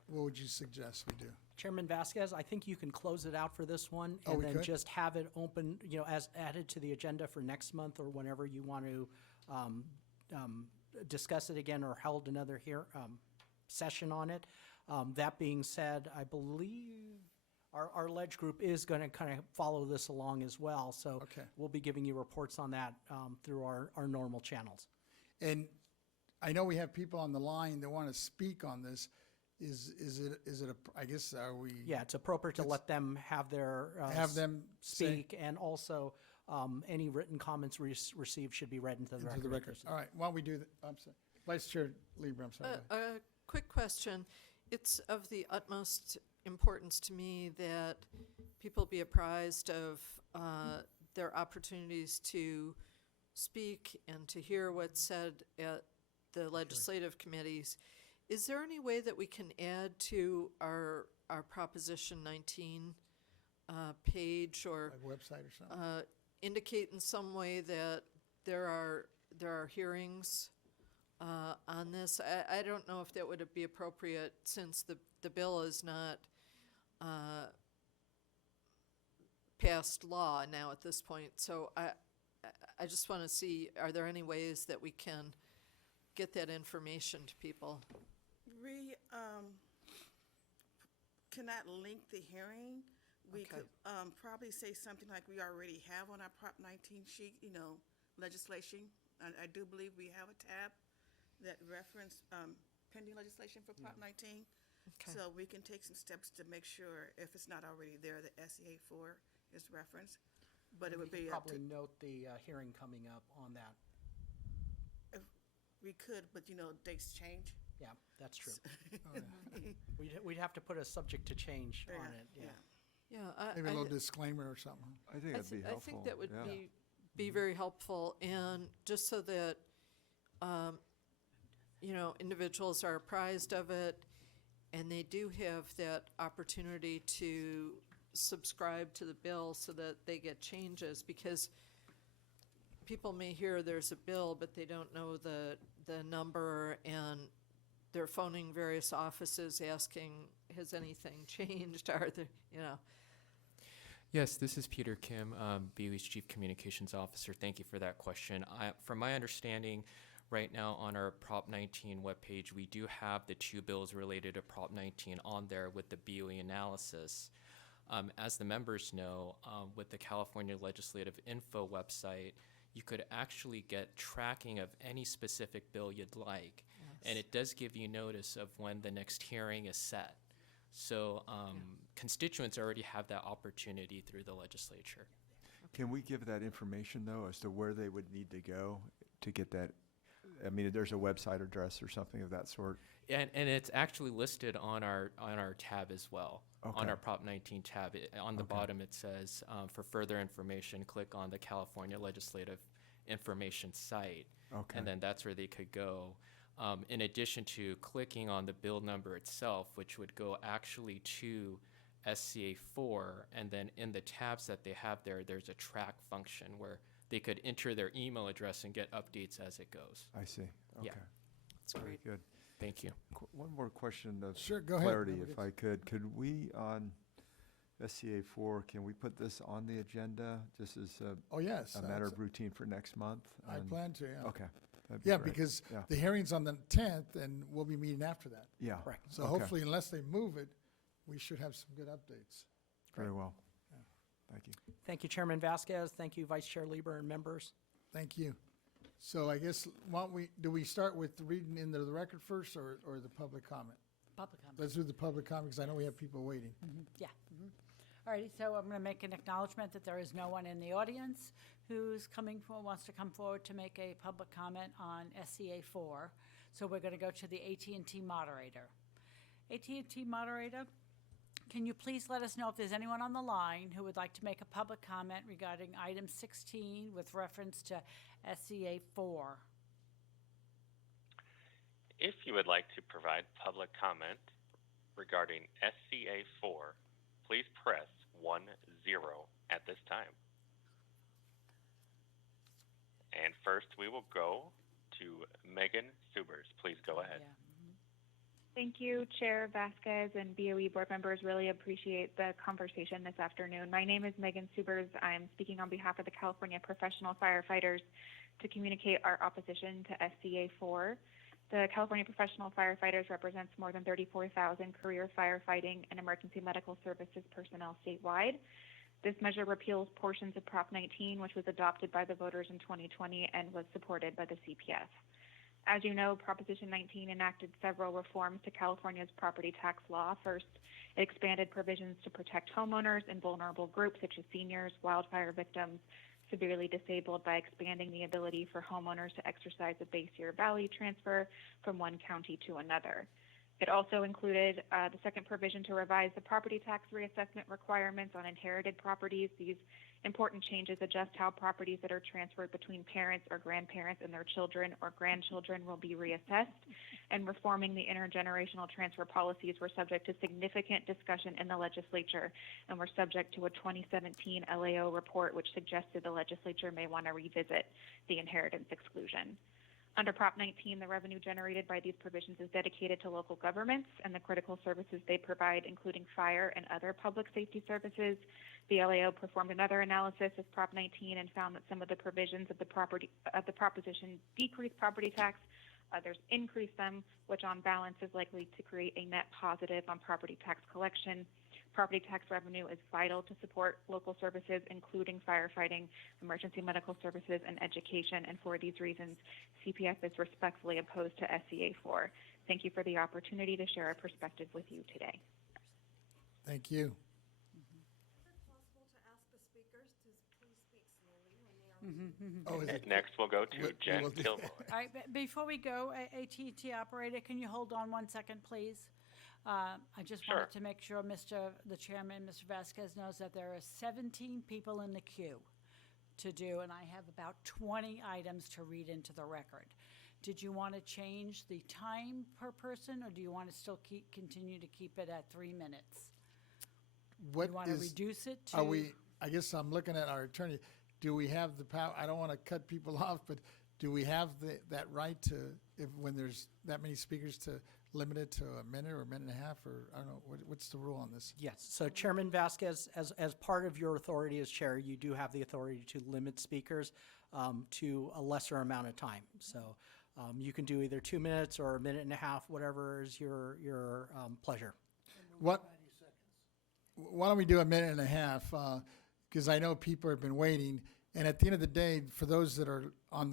What would you suggest we do? Chairman Vasquez, I think you can close it out for this one, Oh, and we then could? just have it open, as added to the agenda for next month, or whenever you want to discuss it again, or held another session on it. That being said, I believe our ledge group is going to kind of follow this along as well, so Okay. we'll be giving you reports on that through our normal channels. And I know we have people on the line that want to speak on this. Is it I guess, are we? Yeah, it's appropriate to let them have their Have them say- speak, and also any written comments received should be read into the record. Into the record. All right, why don't we do that? I'm sorry. Vice Chair Lieber, I'm sorry. go ahead. A quick question. It's of the utmost importance to me that people be apprised of their opportunities to speak and to hear what's said at the legislative committees. Is there any way that we can add to our Proposition 19 page, or Like website or something? indicate in some way that there are hearings on this? I don't know if that would be appropriate, since the bill is not passed law now at this point. So I just want to see, are there any ways that we can get that information to people? We cannot link the hearing. We Okay. could probably say something like we already have on our Prop 19 sheet, legislation. I do believe we have a tab that reference pending legislation for Prop 19. Okay. So we can take some steps to make sure, if it's not already there, the SEA 4 is referenced. But it would be up to, Probably note the hearing coming up on that. we could, but dates change. Yeah, that's true. Oh, yeah. We'd have to put a subject to change on it, yeah. Yeah. Maybe a little disclaimer or something. I think that'd be helpful. I think that would yeah. be very helpful, and just so that, individuals are apprised of it, and they do have that opportunity to subscribe to the bill so that they get changes, because people may hear there's a bill, but they don't know the number, and they're phoning various offices asking, has anything changed? Are there, Yes, this is Peter Kim, BoE's Chief Communications Officer. Thank you for that question. From my understanding, right now on our Prop 19 webpage, we do have the two bills related to Prop 19 on there with the BoE analysis. As the members know, with the California Legislative Info website, you could actually get tracking of any specific bill you'd like. And it does give you notice of when the next hearing is set. So constituents already have that opportunity through the legislature. Can we give that information, though, as to where they would need to go to get that? I mean, there's a website address or something of that sort? And it's actually listed on our tab as well, on Okay. our Prop 19 tab. On the bottom, it says, for further information, click on the California Legislative Information site. Okay. And then that's where they could go. In addition to clicking on the bill number itself, which would go actually to SCA 4, and then in the tabs that they have there, there's a track function where they could enter their email address and get updates as it goes. I see. Okay. Yeah. That's Very great. good. Thank you. One more question of Sure, go ahead. clarity, Then we if get I could. Could we, on SCA 4, can we put this on the agenda just as Oh, yes. a matter of routine for next month? I And- plan to, yeah. Okay. That'd be Yeah, great. because Yeah. the hearing's on the 10th, and we'll be meeting after that. Yeah. Correct. So Okay. hopefully, unless they move it, we should have some good updates. Very well. Thank you. Thank you, Chairman Vasquez. Thank you, Vice Chair Lieber and members. Thank you. So I guess, do we start with reading into the record first, or the public comment? Public comment. Let's do the public comment, because I know we have people waiting. Yeah. All righty, so I'm going to make an acknowledgement that there is no one in the audience who's wants to come forward to make a public comment on SCA 4. So we're going to go to the AT&T moderator. AT&T moderator, can you please let us know if there's anyone on the line who would like to make a public comment regarding item 16 with reference to SCA 4? If you would like to provide public comment regarding SCA 4, please press 10 at this time. And first, we will go to Megan Subers. Please go ahead. Yeah. Thank you, Chair Vasquez and BoE board members. Really appreciate the conversation this afternoon. My name is Megan Subers. I'm speaking on behalf of the California Professional Firefighters to communicate our opposition to SCA 4. The California Professional Firefighters represents more than 34,000 career firefighting and emergency medical services personnel statewide. This measure repeals portions of Prop 19, which was adopted by the voters in 2020 and was supported by the CPF. As you know, Proposition 19 enacted several reforms to California's property tax law. First, it expanded provisions to protect homeowners and vulnerable groups such as seniors, wildfire victims, severely disabled by expanding the ability for homeowners to exercise a base year value transfer from one county to another. It also included the second provision to revise the property tax reassessment requirements on inherited properties. These important changes adjust how properties that are transferred between parents or grandparents and their children or grandchildren will be reassessed. And reforming the intergenerational transfer policies were subject to significant discussion in the legislature and were subject to a 2017 LAO report, which suggested the legislature may want to revisit the inheritance exclusion. Under Prop 19, the revenue generated by these provisions is dedicated to local governments and the critical services they provide, including fire and other public safety services. The LAO performed another analysis of Prop 19 and found that some of the provisions of the proposition decrease property tax, others increase them, which on balance is likely to create a net positive on property tax collection. Property tax revenue is vital to support local services, including firefighting, emergency medical services, and education. And for these reasons, CPF is respectfully opposed to SCA 4. Thank you for the opportunity to share our perspective with you today. Thank you. Oh, is And it? next, we'll go to We Jen will do Kilroy. All right, before we go, AT&T operator, can you hold on 1 second, please? I just Sure. wanted to make sure the chairman, Mr. Vasquez, knows that there are 17 people in the queue to do, and I have about 20 items to read into the record. Did you want to change the time per person, or do you want to still continue to keep it at 3 minutes? What You want to is- reduce it to? Are we, I guess I'm looking at our attorney, do we have the power, I don't want to cut people off, but do we have that right to, when there's that many speakers, to limit it to a minute or a minute and a half, or, I don't know, what's the rule on this? Yes, so Chairman Vasquez, as part of your authority as chair, you do have the authority to limit speakers to a lesser amount of time. So you can do either 2 minutes or a minute and a half, whatever is your pleasure. What, why don't we do a minute and a half? Because I know people have been waiting. And at the end of the day, for those that are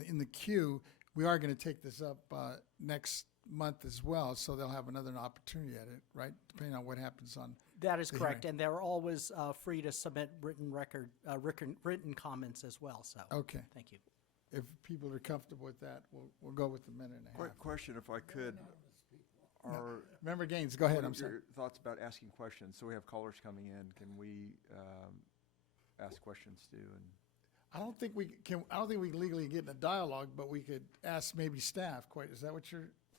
in the queue, we are going to take this up next month as well. So they'll have another opportunity at it, right? Depending on what happens on. That is the correct, hearing. and they're always free to submit written comments as well, so. Okay. Thank you. If people are comfortable with that, we'll go with the minute and a half. Quick question, if I could. Are, Member Gaines, go ahead, what I'm are sorry. your thoughts about asking questions? So we have callers coming in. Can we ask questions too? And I don't think we can legally get in a dialogue, but we could ask maybe staff. Is that what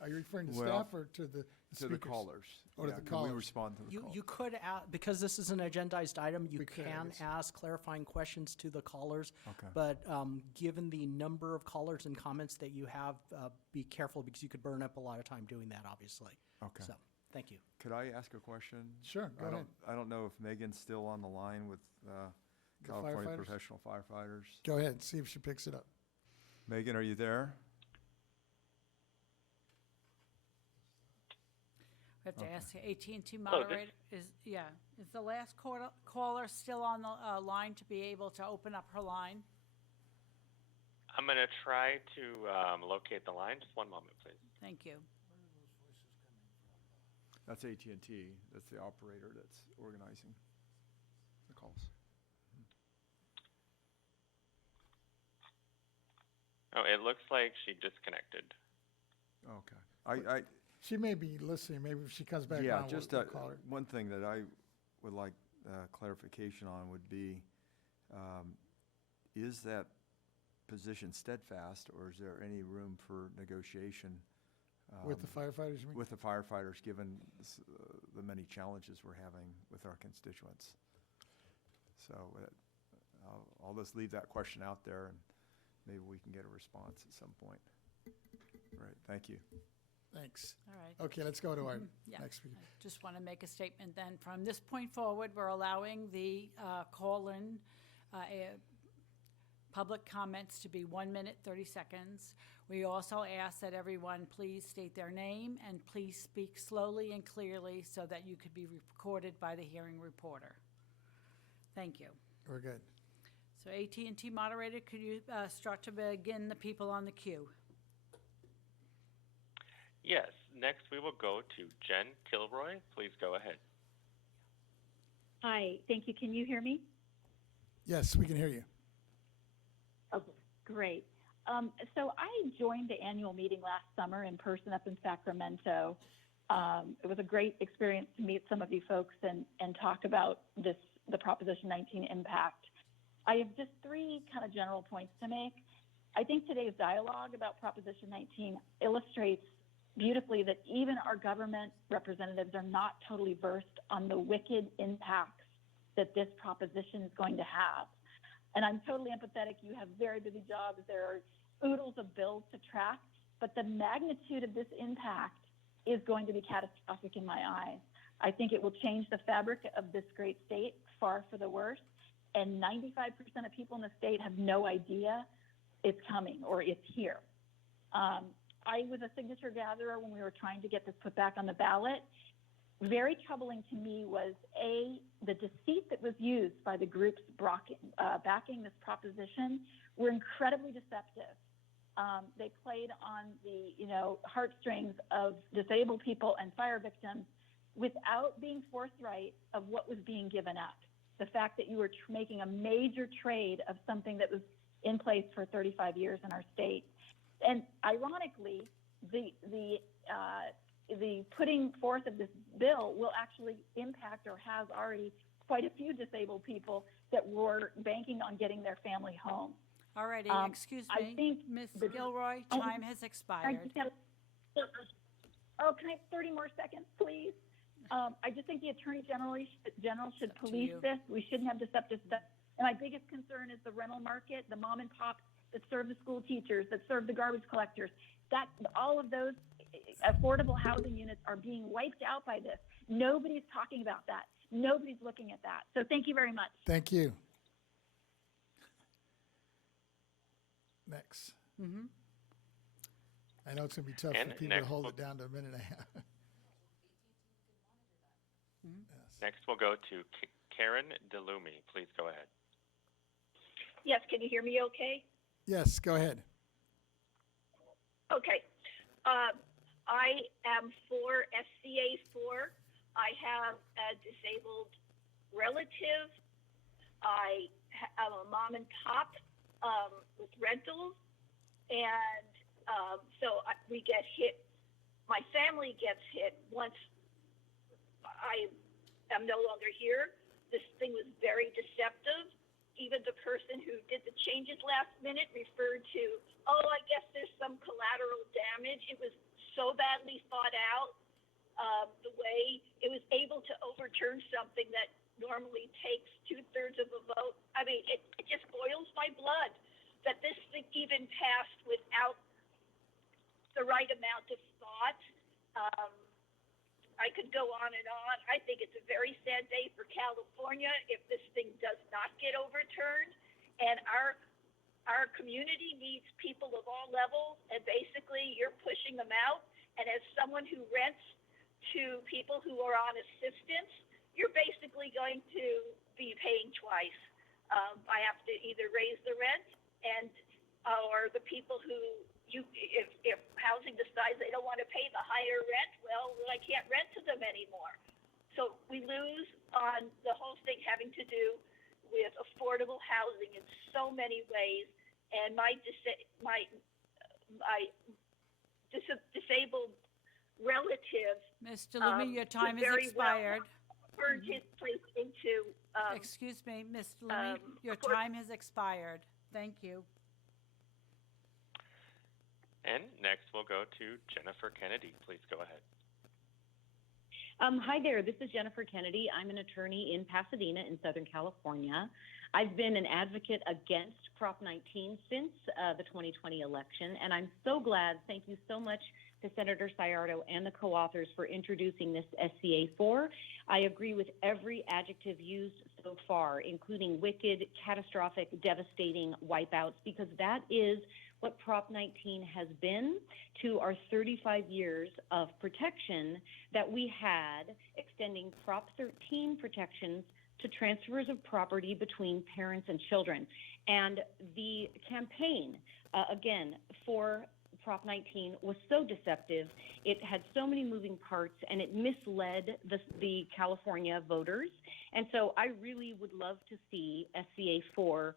are you referring to Well, staff or to the to speakers? the callers. Or to Yeah, the can callers? we respond to the callers? You could, because this is an agendized item, you We could, I can guess. ask clarifying questions to the callers. Okay. But given the number of callers and comments that you have, be careful because you could burn up a lot of time doing that, obviously. Okay. So, thank you. Could I ask a question? Sure, go ahead. I don't know if Megan's still on the line with California firefighters? Professional Firefighters. Go ahead, see if she picks it up. Megan, are you there? We have to Okay. ask the AT&T Hello, this- moderator, is the last caller still on the line to be able to open up her line? I'm going to try to locate the line. Just one moment, please. Thank you. That's AT&T. That's the operator that's organizing the calls. Oh, it looks like she disconnected. Okay. She may be listening. Maybe if she comes back Yeah, on, just we'll call her. one thing that I would like clarification on would be, is that position steadfast, or is there any room for negotiation? With the firefighters, you mean? With the firefighters, given the many challenges we're having with our constituents. So I'll just leave that question out there, and maybe we can get a response at some point. Right, thank you. Thanks. All right. Okay, let's go to our Yeah. next speaker. I just want to make a statement then. From this point forward, we're allowing the call-in public comments to be 1 minute, 30 seconds. We also ask that everyone please state their name and please speak slowly and clearly so that you could be recorded by the hearing reporter. Thank you. We're good. So AT&T moderator, could you start to begin the people on the queue? Yes. Next, we will go to Jen Kilroy. Please go ahead. Hi, thank you. Can you hear me? Yes, we can hear you. Okay, great. So I joined the annual meeting last summer in person up in Sacramento. It was a great experience to meet some of you folks and talk about the Proposition 19 impact. I have just three kind of general points to make. I think today's dialogue about Proposition 19 illustrates beautifully that even our government representatives are not totally versed on the wicked impacts that this proposition is going to have. And I'm totally empathetic. You have very busy jobs. There are oodles of bills to track, but the magnitude of this impact is going to be catastrophic in my eyes. I think it will change the fabric of this great state far for the worse. And 95% of people in the state have no idea it's coming or it's here. I was a signature gatherer when we were trying to get this put back on the ballot. Very troubling to me was, the deceit that was used by the groups backing this proposition were incredibly deceptive. They played on the heartstrings of disabled people and fire victims without being forthright of what was being given up. The fact that you were making a major trade of something that was in place for 35 years in our state. And ironically, the putting forth of this bill will actually impact, or has already, quite a few disabled people that were banking on getting their family home. All righty, excuse I me, think Ms. Gilroy, time has expired. can I have 30 more seconds, please? I just think the Attorney General should police this. We shouldn't have deceptive stuff. And my biggest concern is the rental market, the mom and pops that serve the school teachers, that serve the garbage collectors. That all of those affordable housing units are being wiped out by this. Nobody's talking about that. Nobody's looking at that. So thank you very much. Thank you. Next. Mm-hmm. I know it's going to be tough And for people to next hold we'll- it down to a minute and a half. Next, we'll go to Karen DeLumi. Please go ahead. Yes, can you hear me okay? Yes, go ahead. Okay. I am for SCA 4. I have a disabled relative. I am a mom and pop with rentals. And we get hit. My family gets hit once I am no longer here. This thing was very deceptive. Even the person who did the changes last minute referred to, oh, I guess there's some collateral damage. It was so badly thought out. The way it was able to overturn something that normally takes 2/3 of a vote. I mean, it just boils my blood that this thing even passed without the right amount of thought. I could go on and on. I think it's a very sad day for California if this thing does not get overturned. And our community needs people of all levels, and basically you're pushing them out. And as someone who rents to people who are on assistance, you're basically going to be paying twice. I have to either raise the rent or the people who if housing decides they don't want to pay the higher rent, well, I can't rent to them anymore. So we lose on the whole thing having to do with affordable housing in so many ways. And my disabled relative, Ms. DeLumi, your time has very well expired. turned his place into. Excuse me, Ms. DeLumi, your time has expired. Thank you. And next, we'll go to Jennifer Kennedy. Please go ahead. Hi there, this is Jennifer Kennedy. I'm an attorney in Pasadena in Southern California. I've been an advocate against Prop 19 since the 2020 election, and I'm so glad, thank you so much to Senator Sayardo and the co-authors for introducing this SCA 4. I agree with every adjective used so far, including wicked, catastrophic, devastating wipeouts, because that is what Prop 19 has been to our 35 years of protection that we had, extending Prop 13 protections to transfers of property between parents and children. And the campaign, again, for Prop 19 was so deceptive. It had so many moving parts, and it misled the California voters. And so I really would love to see SCA 4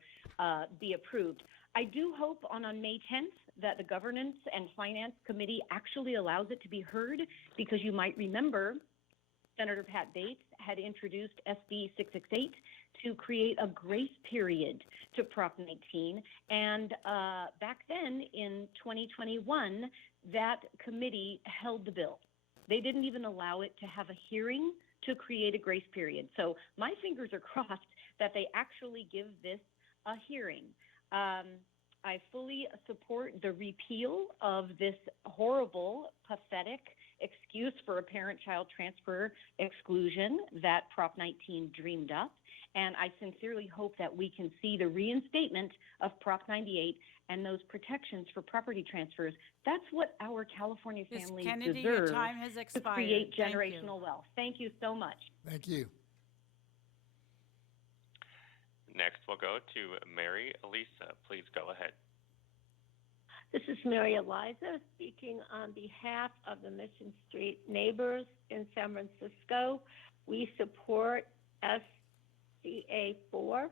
be approved. I do hope on May 10th that the Governance and Finance Committee actually allows it to be heard, because you might remember Senator Pat Bates had introduced SB 668 to create a grace period to Prop 19. And back then in 2021, that committee held the bill. They didn't even allow it to have a hearing to create a grace period. So my fingers are crossed that they actually give this a hearing. I fully support the repeal of this horrible, pathetic excuse for a parent-child transfer exclusion that Prop 19 dreamed up. And I sincerely hope that we can see the reinstatement of Prop 98 and those protections for property transfers. That's what our California Ms. families Kennedy, your deserve time has to expired. create Thank you. generational wealth. Thank you so much. Thank you. Next, we'll go to Mary Elisa. Please go ahead. This is Mary Eliza speaking on behalf of the Mission Street neighbors in San Francisco. We support SCA 4.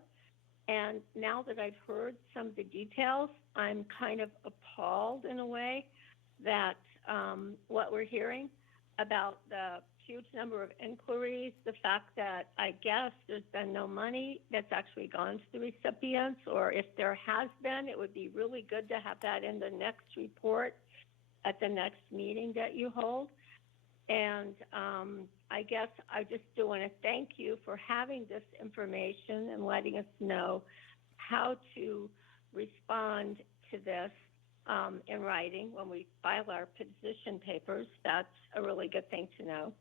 And now that I've heard some of the details, I'm kind of appalled in a way that what we're hearing about the huge number of inquiries, the fact that I guess there's been no money that's actually gone to the recipients, or if there has been, it would be really good to have that in the next report at the next meeting that you hold. And I guess I just do want to thank you for having this information and letting us know how to respond to this in writing when we file our position papers. That's a really good thing to know.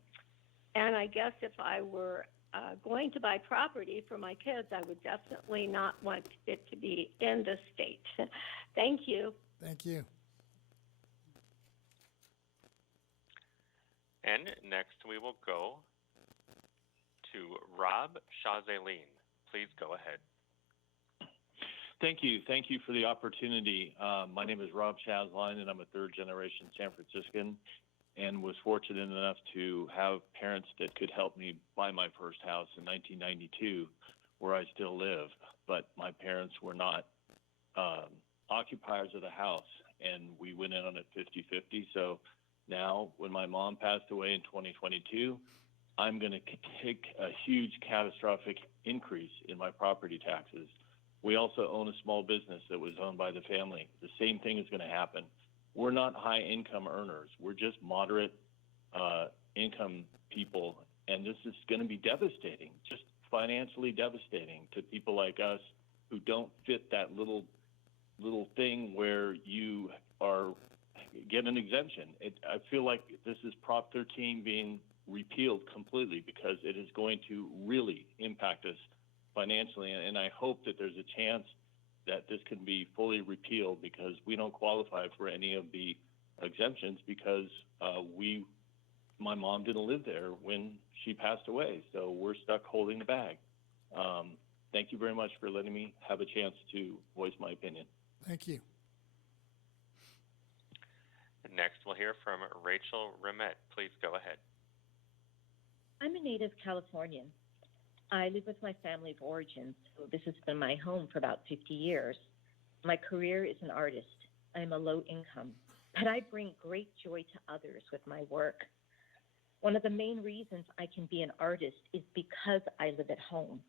And I guess if I were going to buy property for my kids, I would definitely not want it to be in the state. Thank you. Thank you. And next, we will go Rob Chazeline. Please go ahead. Thank you. Thank you for the opportunity. My name is Rob Chasline, and I'm a third-generation San Franciscan, and was fortunate enough to have parents that could help me buy my first house in 1992, where I still live. But my parents were not occupiers of the house, and we went in on it 50-50. So now, when my mom passed away in 2022, I'm going to take a huge catastrophic increase in my property taxes. We also own a small business that was owned by the family. The same thing is going to happen. We're not high income earners. We're just moderate income people. And this is going to be devastating, just financially devastating to people like us who don't fit that little thing where you get an exemption. I feel like this is Prop 13 being repealed completely because it is going to really impact us financially, and I hope that there's a chance that this can be fully repealed because we don't qualify for any of the exemptions because my mom didn't live there when she passed away, so we're stuck holding the bag. Thank you very much for letting me have a chance to voice my opinion. Thank you. Next, we'll hear from Rachel Remet. Please go ahead. I'm a native Californian. I live with my family of origin, so this has been my home for about 50 years. My career is an artist. I'm a low income, but I bring great joy to others with my work. One of the main reasons I can be an artist is because I live at home.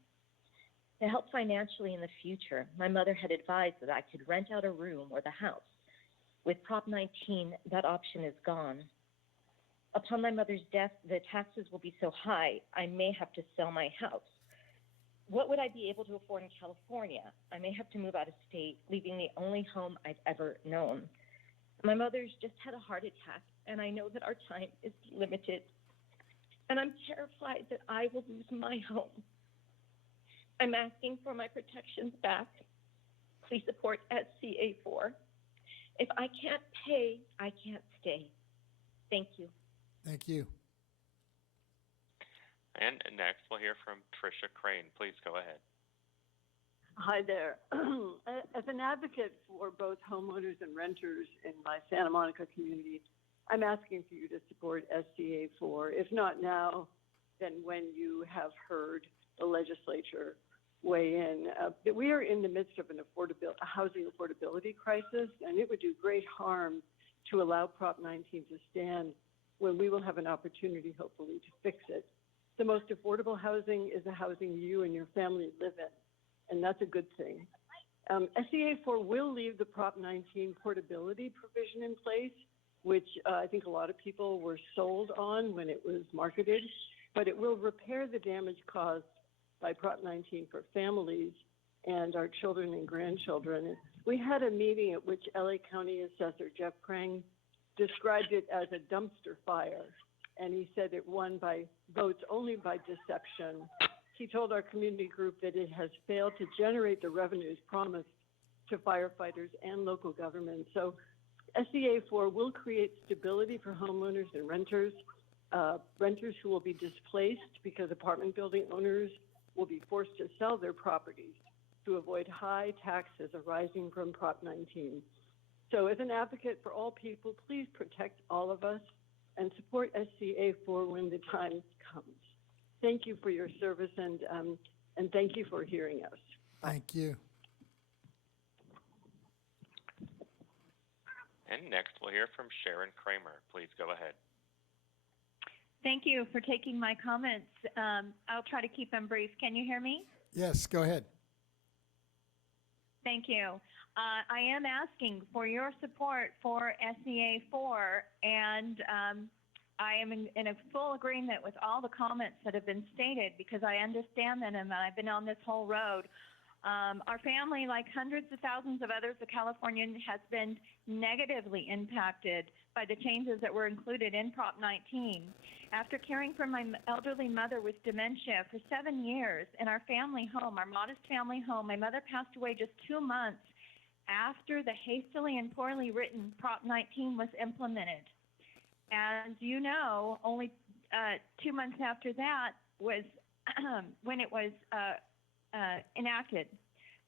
To help financially in the future, my mother had advised that I could rent out a room or the house. With Prop 19, that option is gone. Upon my mother's death, the taxes will be so high, I may have to sell my house. What would I be able to afford in California? I may have to move out of state, leaving the only home I've ever known. My mother's just had a heart attack, and I know that our time is limited. And I'm terrified that I will lose my home. I'm asking for my protections back. Please support SCA4. If I can't pay, I can't stay. Thank you. Thank you. And next, we'll hear from Tricia Crane. Please go ahead. Hi there. As an advocate for both homeowners and renters in my Santa Monica community, I'm asking for you to support SCA 4, if not now, then when you have heard the legislature weigh in. We are in the midst of a housing affordability crisis, and it would do great harm to allow Prop 19 to stand when we will have an opportunity, hopefully, to fix it. The most affordable housing is the housing you and your family live in, and that's a good thing. SCA 4 will leave the Prop 19 portability provision in place, which I think a lot of people were sold on when it was marketed, but it will repair the damage caused by Prop 19 for families and our children and grandchildren. We had a meeting at which LA County Assessor Jeff Krang described it as a dumpster fire, and he said it won by votes only by deception. He told our community group that it has failed to generate the revenues promised to firefighters and local governments. So SCA 4 will create stability for homeowners and renters who will be displaced because apartment building owners will be forced to sell their properties to avoid high taxes arising from Prop 19. So as an advocate for all people, please protect all of us and support SCA 4 when the time comes. Thank you for your service and thank you for hearing us. Thank you. And next, we'll hear from Sharon Kramer. Please go ahead. Thank you for taking my comments. I'll try to keep them brief. Can you hear me? Yes, go ahead. Thank you. I am asking for your support for SCA 4, and I am in a full agreement with all the comments that have been stated because I understand them and I've been on this whole road. Our family, like hundreds of thousands of others, the Californian, has been negatively impacted by the changes that were included in Prop 19. After caring for my elderly mother with dementia for 7 years in our family home, our modest family home, my mother passed away just 2 months after the hastily and poorly written Prop 19 was implemented. As you know, only 2 months after that was when it was enacted.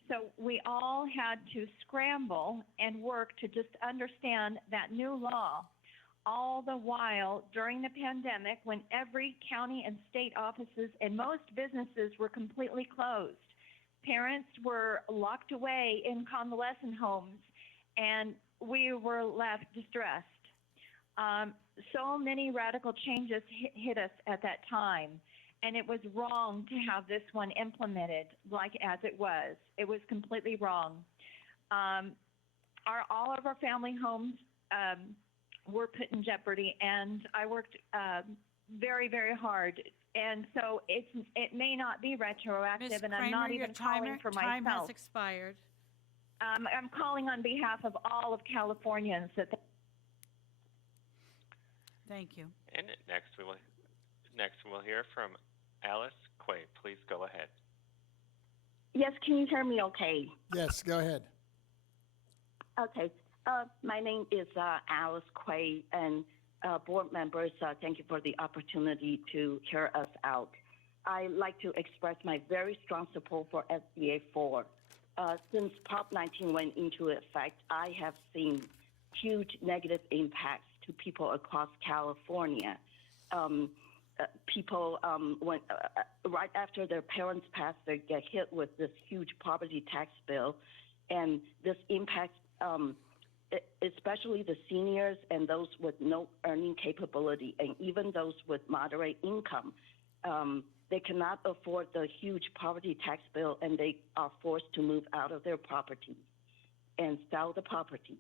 So we all had to scramble and work to just understand that new law. All the while during the pandemic, when every county and state offices and most businesses were completely closed, parents were locked away in convalescent homes, and we were left distressed. So many radical changes hit us at that time, and it was wrong to have this one implemented like as it was. It was completely wrong. All of our family homes were put in jeopardy, and I worked very, very hard. And so it may not be retroactive, Ms. and I'm Kramer, not your even calling for time has myself. expired. I'm calling on behalf of all of Californians that. Thank you. And next we'll hear from Alice Quay. Please go ahead. Yes, can you hear me okay? Yes, go ahead. Okay. My name is Alice Quay, and board members, thank you for the opportunity to hear us out. I'd like to express my very strong support for SBA 4. Since Prop 19 went into effect, I have seen huge negative impacts to people across California. People, when right after their parents pass, they get hit with this huge property tax bill, and this impacts especially the seniors and those with no earning capability, and even those with moderate income. They cannot afford the huge property tax bill, and they are forced to move out of their property and sell the property.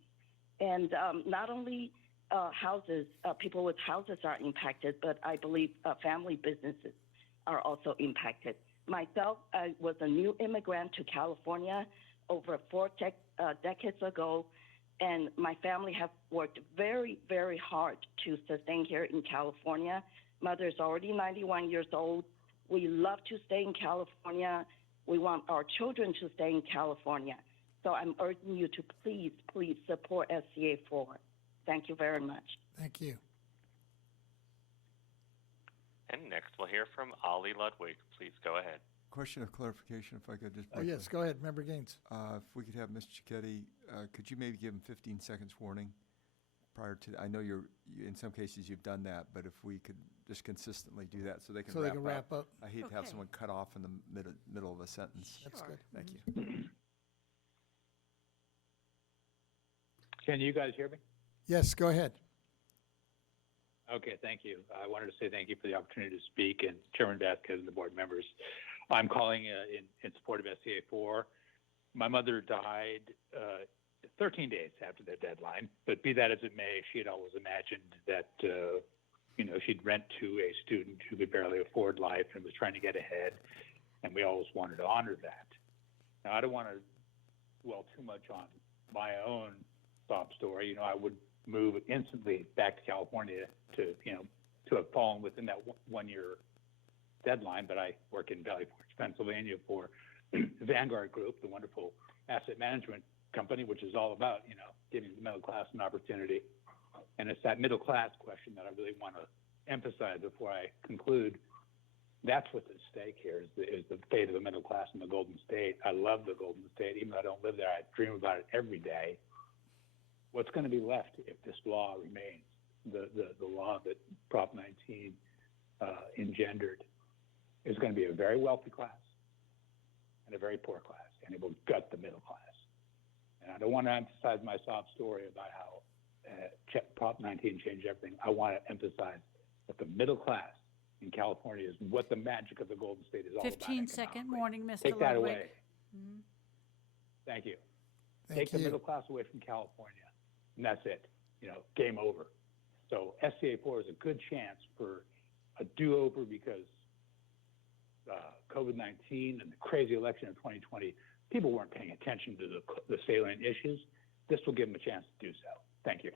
And not only houses, people with houses are impacted, but I believe family businesses are also impacted. Myself, I was a new immigrant to California over 4 decades ago, and my family have worked very, very hard to sustain here in California. Mother is already 91 years old. We love to stay in California. We want our children to stay in California. So I'm urging you to please, please support SCA 4. Thank you very much. Thank you. And next we'll hear from Ollie Ludwig. Please go ahead. Question of clarification, if I could just. Oh, yes, go ahead, Member Gaines. If we could have Ms. Cicchetti, could you maybe give him 15 seconds warning prior to, I know in some cases you've done that, but if we could just consistently do that so they can wrap up. I hate to have someone cut off in the middle of a sentence. That's good. Thank you. Can you guys hear me? Yes, go ahead. Okay, thank you. I wanted to say thank you for the opportunity to speak, and Chairman Vasquez and the board members. I'm calling in support of SCA 4. My mother died 13 days after the deadline, but be that as it may, she had always imagined that, she'd rent to a student who could barely afford life and was trying to get ahead, and we always wanted to honor that. Now, I don't want to dwell too much on my own sob story. I would move instantly back to California to have fallen within that 1 year deadline, but I work in Valley Forge, Pennsylvania for Vanguard Group, the wonderful asset management company, which is all about, giving the middle class an opportunity. And it's that middle class question that I really want to emphasize before I conclude. That's what's at stake here is the fate of the middle class in the Golden State. I love the Golden State. Even though I don't live there, I dream about it every day. What's going to be left if this law remains, the law that Prop 19 engendered, is going to be a very wealthy class and a very poor class, and it will gut the middle class. And I don't want to emphasize my sob story about how Prop 19 changed everything. I want to emphasize that the middle class in California is what the magic of the Golden State is all about. 15-second warning, Mr. Take that Ludwig. away. Mhm. Thank you. Thank Take you. the middle class away from California, and that's it. Game over. So SCA 4 is a good chance for a do-over because COVID-19 and the crazy election of 2020, people weren't paying attention to the salient issues. This will give them a chance to do so. Thank you.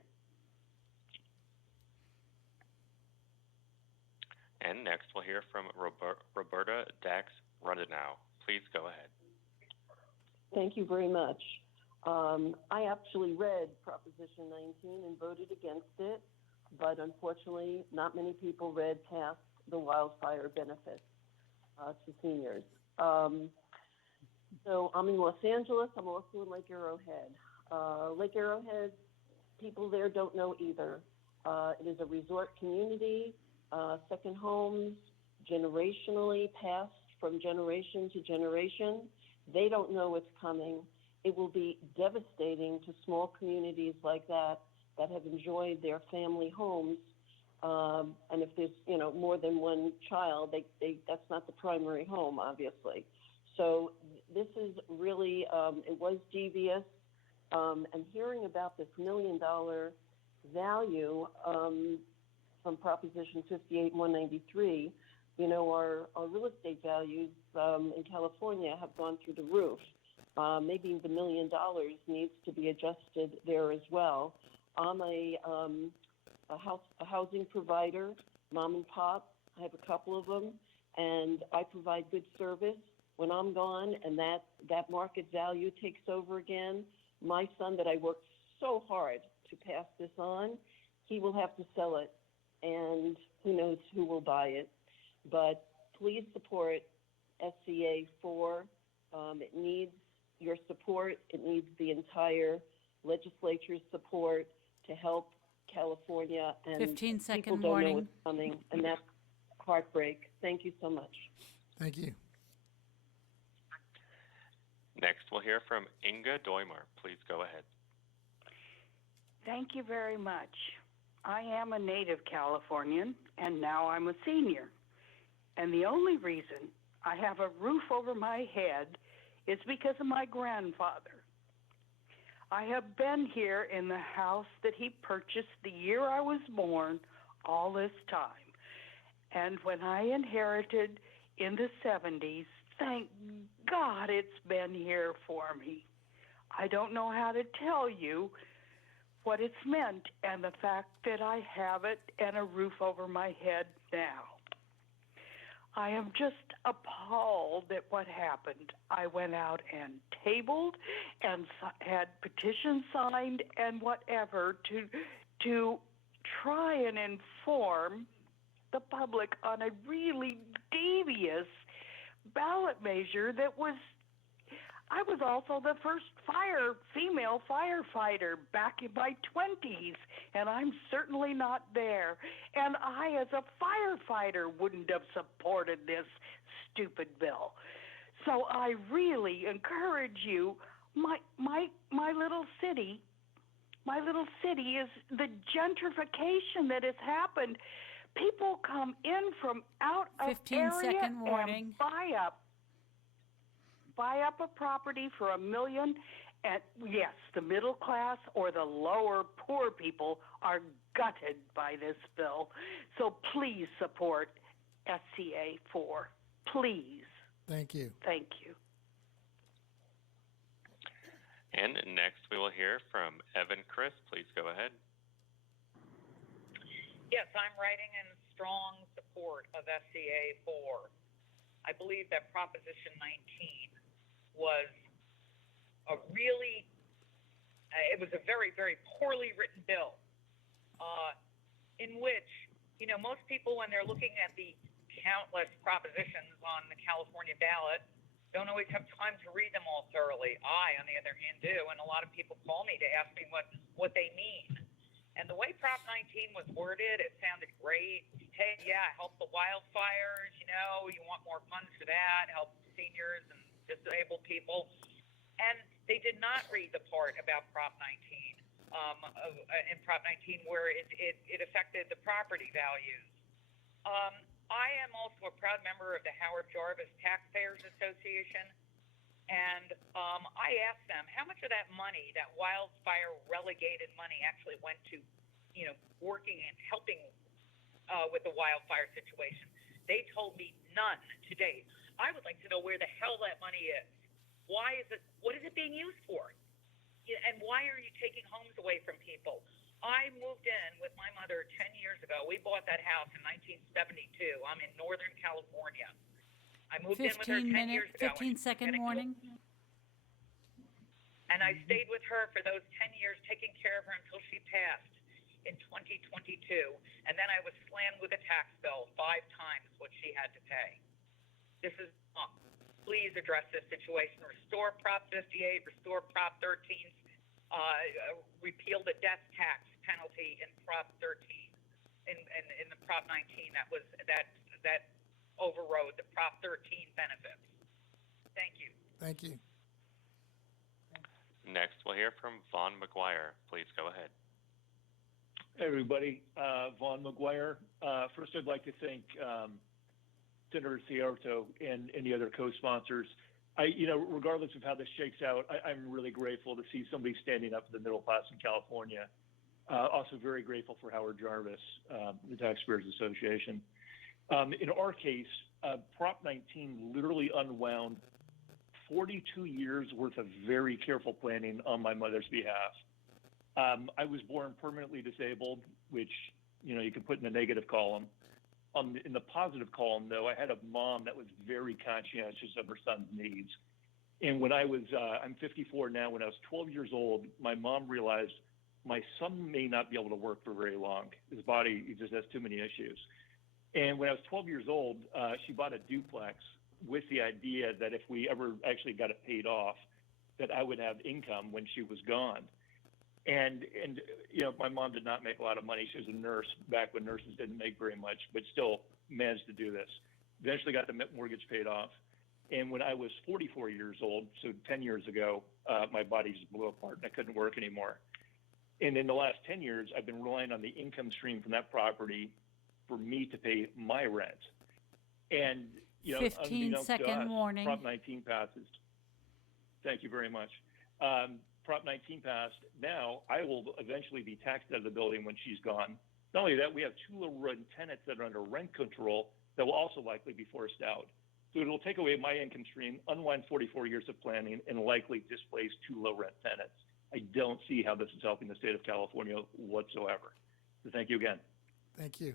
And next we'll hear from Roberta Dax Rundenau. Please go ahead. Thank you very much. I actually read Proposition 19 and voted against it, but unfortunately, not many people read past the wildfire benefits. to seniors. So I'm in Los Angeles. I'm also in Lake Arrowhead. Lake Arrowhead, people there don't know either. It is a resort community, second homes, generationally passed from generation to generation. They don't know what's coming. It will be devastating to small communities like that have enjoyed their family homes. And if there's, more than one child, that's not the primary home, obviously. So this is really, it was devious. And hearing about this $1 million value from Proposition 58-193, our real estate values in California have gone through the roof. Maybe the $1 million needs to be adjusted there as well. I'm a housing provider, mom and pop. I have a couple of them, and I provide good service. When I'm gone and that market value takes over again, my son that I worked so hard to pass this on, he will have to sell it, and who knows who will buy it. But please support SCA 4. It needs your support. It needs the entire legislature's support to help California. And 15-second people don't warning. know what's coming, and that's heartbreak. Thank you so much. Thank you. Next, we'll hear from Inga Doimer. Please go ahead. Thank you very much. I am a native Californian, and now I'm a senior. And the only reason I have a roof over my head is because of my grandfather. I have been here in the house that he purchased the year I was born all this time. And when I inherited in the 70s, thank God it's been here for me. I don't know how to tell you what it's meant and the fact that I have it and a roof over my head now. I am just appalled at what happened. I went out and tabled and had petitions signed and whatever to try and inform the public on a really devious ballot measure that was, I was also the first female firefighter back in my 20s, and I'm certainly not there. And I, as a firefighter, wouldn't have supported this stupid bill. So I really encourage you, my little city is the gentrification that has happened. People come in from out of area 15-second warning. and buy up a property for $1 million, and yes, the middle class or the lower poor people are gutted by this bill. So please support SCA 4. Please. Thank you. Thank you. And next, we will hear from Evan Chris. Please go ahead. Yes, I'm writing in strong support of SCA 4. I believe that Proposition 19 was it was a very, very poorly written bill, in which, most people, when they're looking at the countless propositions on the California ballot, don't always have time to read them all thoroughly. I, on the other hand, do, and a lot of people call me to ask me what they mean. And the way Prop 19 was worded, it sounded great. Hey, yeah, help the wildfires, you want more funds for that, help seniors and disabled people. And they did not read the part about Prop 19, in Prop 19 where it affected the property values. I am also a proud member of the Howard Jarvis Taxpayers Association, and I asked them how much of that money, that wildfire relegated money, actually went to, working and helping with the wildfire situation. They told me none to date. I would like to know where the hell that money is. Why is it? What is it being used for? And why are you taking homes away from people? I moved in with my mother 10 years ago. We bought that house in 1972. I'm in Northern California. I moved in with her 10 years ago. 15-second warning. And I stayed with her for those 10 years, taking care of her until she passed in 2022. And then I was slammed with a tax bill 5 times what she had to pay. This is wrong. Please address this situation. Restore Prop 58, restore Prop 13, repeal the death tax penalty in Prop 13. In the Prop 19, that overrode the Prop 13 benefits. Thank you. Thank you. Next, we'll hear from Vaughn McGuire. Please go ahead. Hey, everybody. Vaughn McGuire. First, I'd like to thank Senator Ciarto and the other co-sponsors. Regardless of how this shakes out, I'm really grateful to see somebody standing up for the middle class in California. Also very grateful for Howard Jarvis, the Taxpayers Association. In our case, Prop 19 literally unwound 42 years worth of very careful planning on my mother's behalf. I was born permanently disabled, which, you can put in the negative column. In the positive column, though, I had a mom that was very conscientious of her son's needs. And when I'm 54 now, when I was 12 years old, my mom realized my son may not be able to work for very long. His body, he just has too many issues. And when I was 12 years old, she bought a duplex with the idea that if we ever actually got it paid off, that I would have income when she was gone. And my mom did not make a lot of money. She was a nurse back when nurses didn't make very much, but still managed to do this. Eventually got the mortgage paid off. And when I was 44 years old, so 10 years ago, my body just blew apart and I couldn't work anymore. And in the last 10 years, I've been relying on the income stream from that property for me to pay my rent. And 15-second warning. Prop 19 passes. Thank you very much. Prop 19 passed. Now I will eventually be taxed out of the building when she's gone. Not only that, we have two low-rent tenants that are under rent control that will also likely be forced out. So it will take away my income stream, unwind 44 years of planning, and likely displace two low-rent tenants. I don't see how this is helping the state of California whatsoever. So thank you again. Thank you.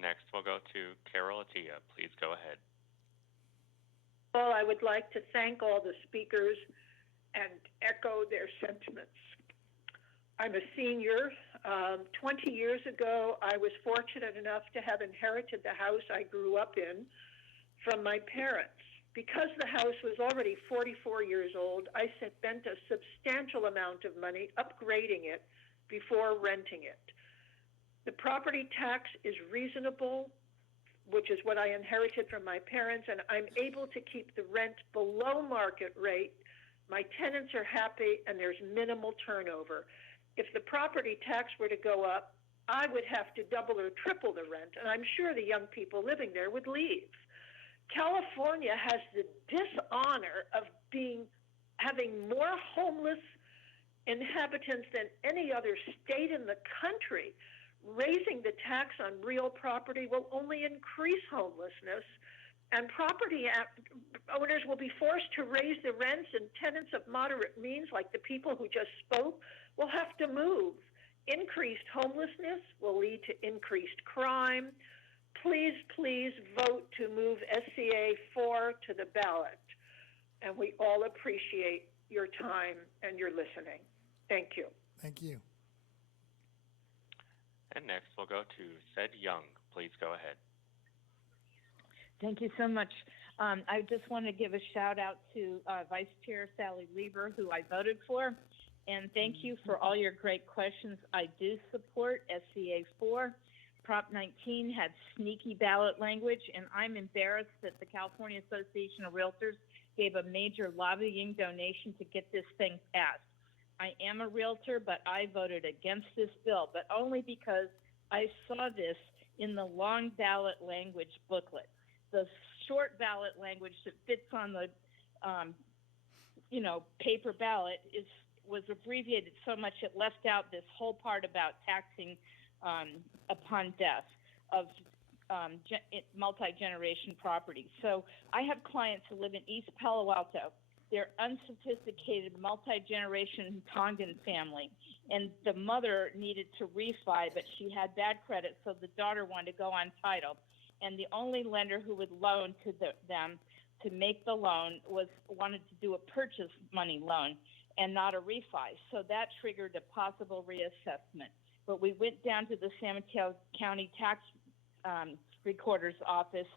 Next, we'll go to Carol Attia. Please go ahead. Well, I would like to thank all the speakers and echo their sentiments. I'm a senior. 20 years ago, I was fortunate enough to have inherited the house I grew up in from my parents. Because the house was already 44 years old, I spent a substantial amount of money upgrading it before renting it. The property tax is reasonable, which is what I inherited from my parents, and I'm able to keep the rent below market rate. My tenants are happy, and there's minimal turnover. If the property tax were to go up, I would have to double or triple the rent, and I'm sure the young people living there would leave. California has the dishonor of having more homeless inhabitants than any other state in the country. Raising the tax on real property will only increase homelessness, and property owners will be forced to raise the rents, and tenants of moderate means, like the people who just spoke, will have to move. Increased homelessness will lead to increased crime. Please, please vote to move SCA 4 to the ballot. And we all appreciate your time and your listening. Thank you. Thank you. And next, we'll go to Sed Young. Please go ahead. Thank you so much. I just want to give a shout out to Vice Chair Sally Lieber, who I voted for. And thank you for all your great questions. I do support SCA 4. Prop 19 had sneaky ballot language, and I'm embarrassed that the California Association of Realtors gave a major lobbying donation to get this thing passed. I am a realtor, but I voted against this bill, but only because I saw this in the long ballot language booklet. The short ballot language that fits on the, paper ballot was abbreviated so much it left out this whole part about taxing upon death of multi-generation property. So I have clients who live in East Palo Alto. They're unsophisticated multi-generation Tongan family, and the mother needed to refi, but she had bad credit, so the daughter wanted to go on title. And the only lender who would loan to them to make the loan wanted to do a purchase money loan and not a refi. So that triggered a possible reassessment. But we went down to the San Mateo County Tax Recorder's Office,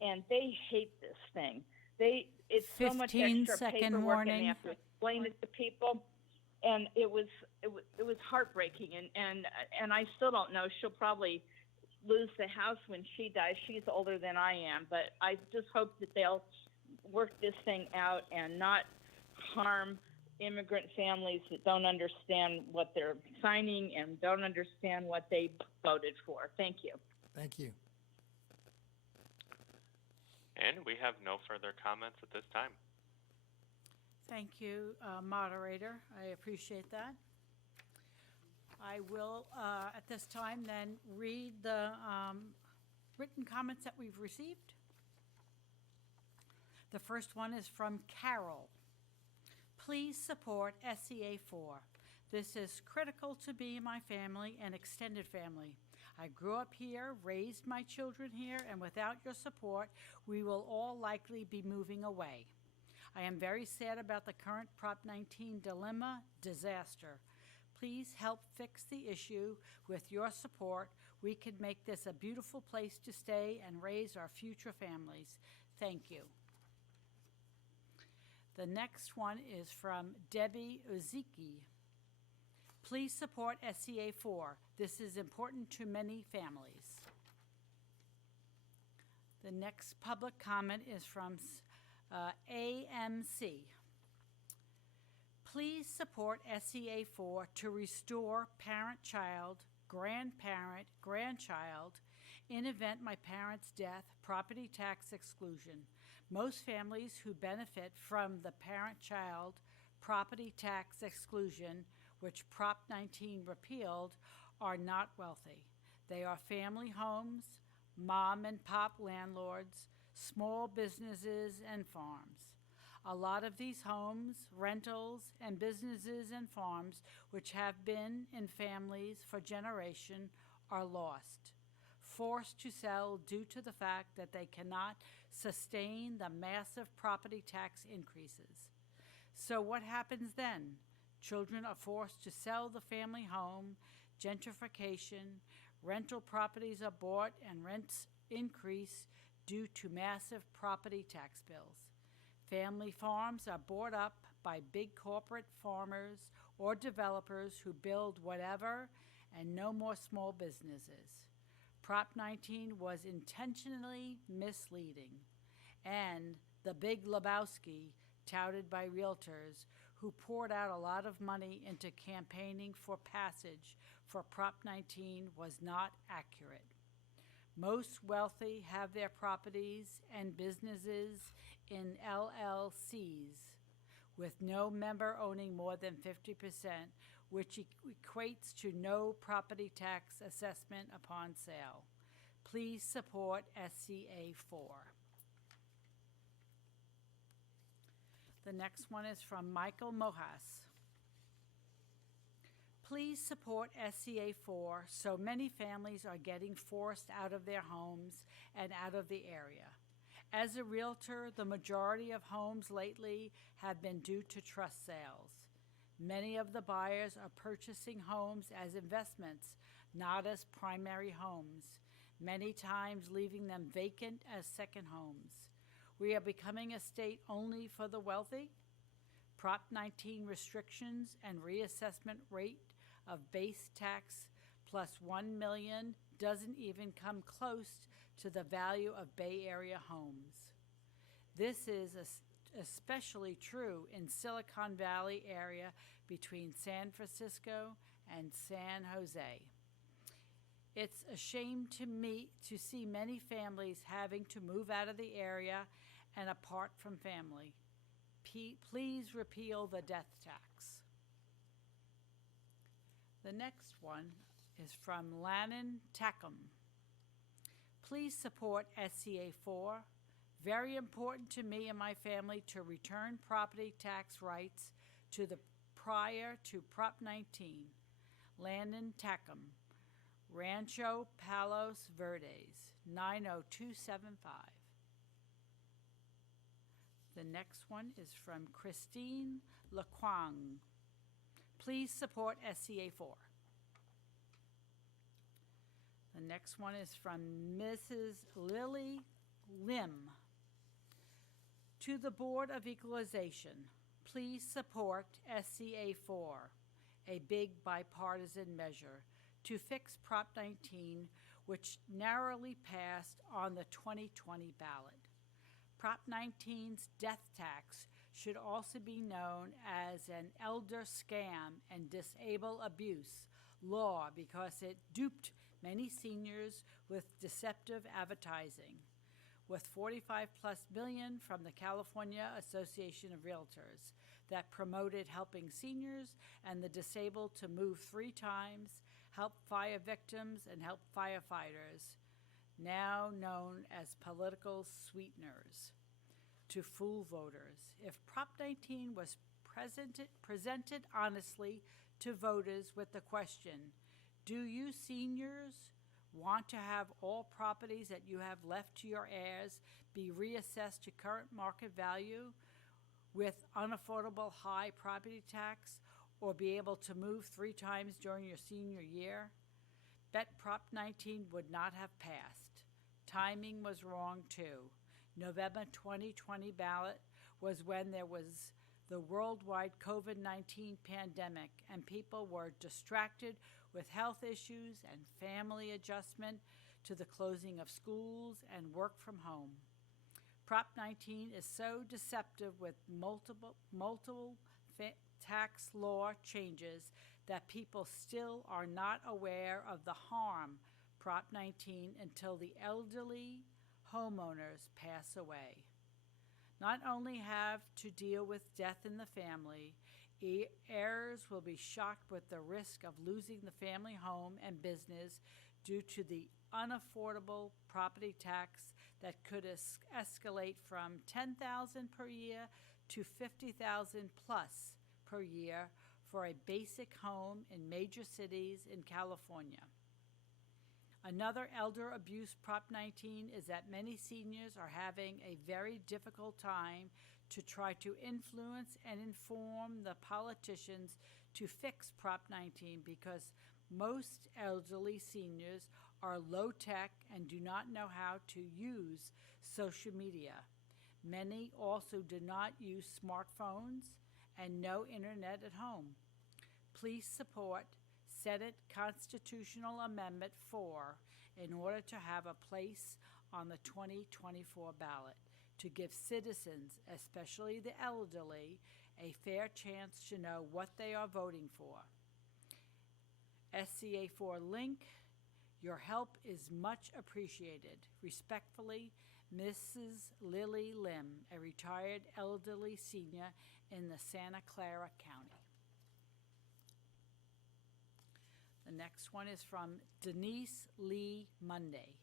and they hate this thing. It's so much 15 extra second paperwork, warning. and they have to explain it to people. And it was heartbreaking, and I still don't know. She'll probably lose the house when she dies. She's older than I am, but I just hope that they'll work this thing out and not harm immigrant families that don't understand what they're signing and don't understand what they voted for. Thank you. Thank you. And we have no further comments at this time. Thank you, moderator. I appreciate that. I will, at this time, then read the written comments that we've received. The first one is from Carol. Please support SCA 4. This is critical to me and my family and extended family. I grew up here, raised my children here, and without your support, we will all likely be moving away. I am very sad about the current Prop 19 dilemma disaster. Please help fix the issue. With your support, we can make this a beautiful place to stay and raise our future families. Thank you. The next one is from Debbie Oziki. Please support SCA 4. This is important to many families. The next public comment is from AMC. Please support SCA 4 to restore parent-child, grandparent-grandchild in event my parent's death, property tax exclusion. Most families who benefit from the parent-child property tax exclusion, which Prop 19 repealed, are not wealthy. They are family homes, mom and pop landlords, small businesses, and farms. A lot of these homes, rentals, and businesses and farms, which have been in families for generations, are lost, forced to sell due to the fact that they cannot sustain the massive property tax increases. So what happens then? Children are forced to sell the family home, gentrification, rental properties are bought, and rents increase due to massive property tax bills. Family farms are bought up by big corporate farmers or developers who build whatever and no more small businesses. Prop 19 was intentionally misleading, and the Big Lebowski, touted by realtors, who poured out a lot of money into campaigning for passage for Prop 19, was not accurate. Most wealthy have their properties and businesses in LLCs, with no member owning more than 50%, which equates to no property tax assessment upon sale. Please support SCA 4. The next one is from Michael Mojas. Please support SCA 4. So many families are getting forced out of their homes and out of the area. As a realtor, the majority of homes lately have been due to trust sales. Many of the buyers are purchasing homes as investments, not as primary homes, many times leaving them vacant as second homes. We are becoming a state only for the wealthy. Prop 19 restrictions and reassessment rate of base tax plus $1 million doesn't even come close to the value of Bay Area homes. This is especially true in Silicon Valley area between San Francisco and San Jose. It's a shame to see many families having to move out of the area and apart from family. Please repeal the death tax. The next one is from Lannon Tackham. Please support SCA 4. Very important to me and my family to return property tax rights to the prior to Prop 19. Lannon Tackham, Rancho Palos Verdes, 90275. The next one is from Christine Laquang. Please support SCA 4. The next one is from Mrs. Lily Lim. To the Board of Equalization, please support SCA 4, a big bipartisan measure to fix Prop 19, which narrowly passed on the 2020 ballot. Prop 19's death tax should also be known as an elder scam and disable abuse law because it duped many seniors with deceptive advertising. With 45 plus billion from the California Association of Realtors that promoted helping seniors and the disabled to move 3 times, help fire victims, and help firefighters, now known as political sweeteners, to fool voters. If Prop 19 was presented honestly to voters with the question, do you seniors want to have all properties that you have left to your heirs be reassessed to current market value with unaffordable high property tax, or be able to move 3 times during your senior year? Bet Prop 19 would not have passed. Timing was wrong too. November 2020 ballot was when there was the worldwide COVID-19 pandemic and people were distracted with health issues and family adjustment to the closing of schools and work from home. Prop 19 is so deceptive with multiple tax law changes that people still are not aware of the harm Prop 19 until the elderly homeowners pass away. Not only have to deal with death in the family, heirs will be shocked with the risk of losing the family home and business due to the unaffordable property tax that could escalate from $10,000 per year to $50,000 plus per year for a basic home in major cities in California. Another elder abuse Prop 19 is that many seniors are having a very difficult time to try to influence and inform the politicians to fix Prop 19 because most elderly seniors are low tech and do not know how to use social media. Many also do not use smartphones and no internet at home. Please support Senate Constitutional Amendment 4 in order to have a place on the 2024 ballot to give citizens, especially the elderly, a fair chance to know what they are voting for. SCA 4 link, your help is much appreciated. Respectfully, Mrs. Lily Lim, a retired elderly senior in the Santa Clara County. The next one is from Denise Lee Monday.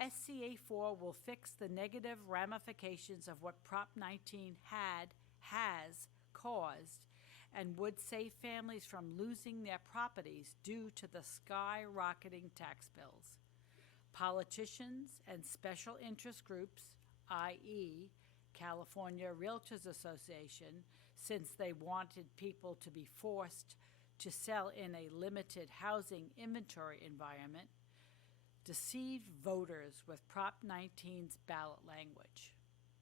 SCA 4 will fix the negative ramifications of what Prop 19 has caused and would save families from losing their properties due to the skyrocketing tax bills. Politicians and special interest groups, i.e., California Realtors Association, since they wanted people to be forced to sell in a limited housing inventory environment, deceived voters with Prop 19's ballot language.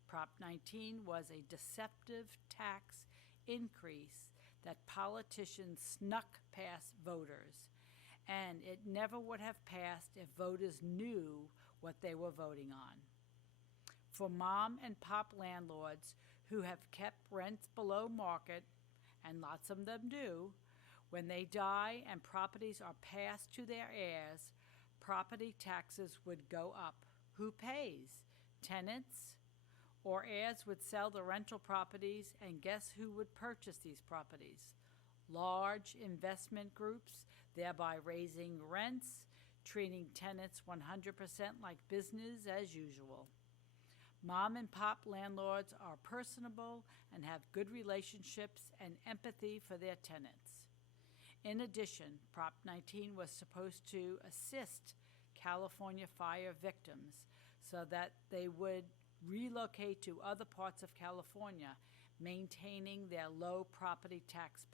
Prop 19 was a deceptive tax increase that politicians snuck past voters, and it never would have passed if voters knew what they were voting on. For mom and pop landlords who have kept rents below market, and lots of them do, when they die and properties are passed to their heirs, property taxes would go up. Who pays? Tenants? Or heirs would sell the rental properties, and guess who would purchase these properties? Large investment groups, thereby raising rents, treating tenants 100% like business as usual. Mom and pop landlords are personable and have good relationships and empathy for their tenants. In addition, Prop 19 was supposed to assist California fire victims so that they would relocate to other parts of California, maintaining their low property tax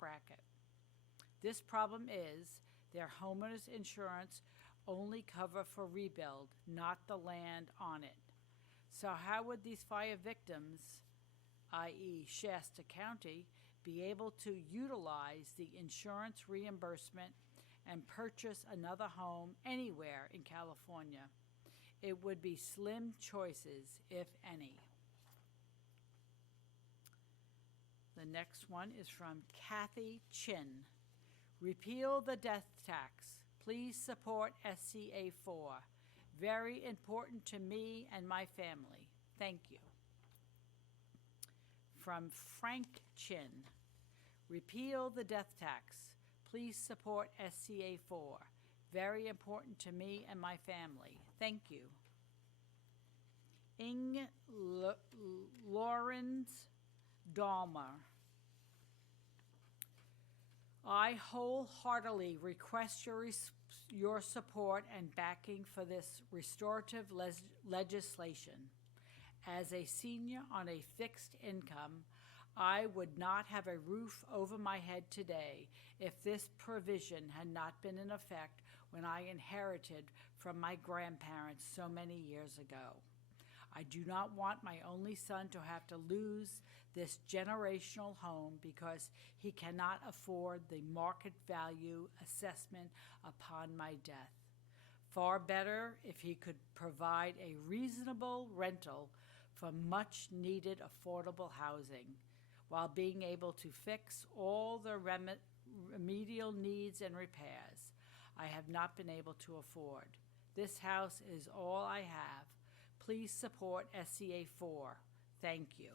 bracket. This problem is their homeowners insurance only cover for rebuild, not the land on it. So how would these fire victims, i.e. Shasta County, be able to utilize the insurance reimbursement and purchase another home anywhere in California? It would be slim choices, if any. The next one is from Kathy Chin. Repeal the death tax. Please support SCA 4. Very important to me and my family. Thank you. From Frank Chin. Repeal the death tax. Please support SCA 4. Very important to me and my family. Thank you. Lawrence Dalmer. I wholeheartedly request your support and backing for this restorative legislation. As a senior on a fixed income, I would not have a roof over my head today if this provision had not been in effect when I inherited from my grandparents so many years ago. I do not want my only son to have to lose this generational home because he cannot afford the market value assessment upon my death. Far better if he could provide a reasonable rental for much needed affordable housing while being able to fix all the remedial needs and repairs I have not been able to afford. This house is all I have. Please support SCA 4. Thank you.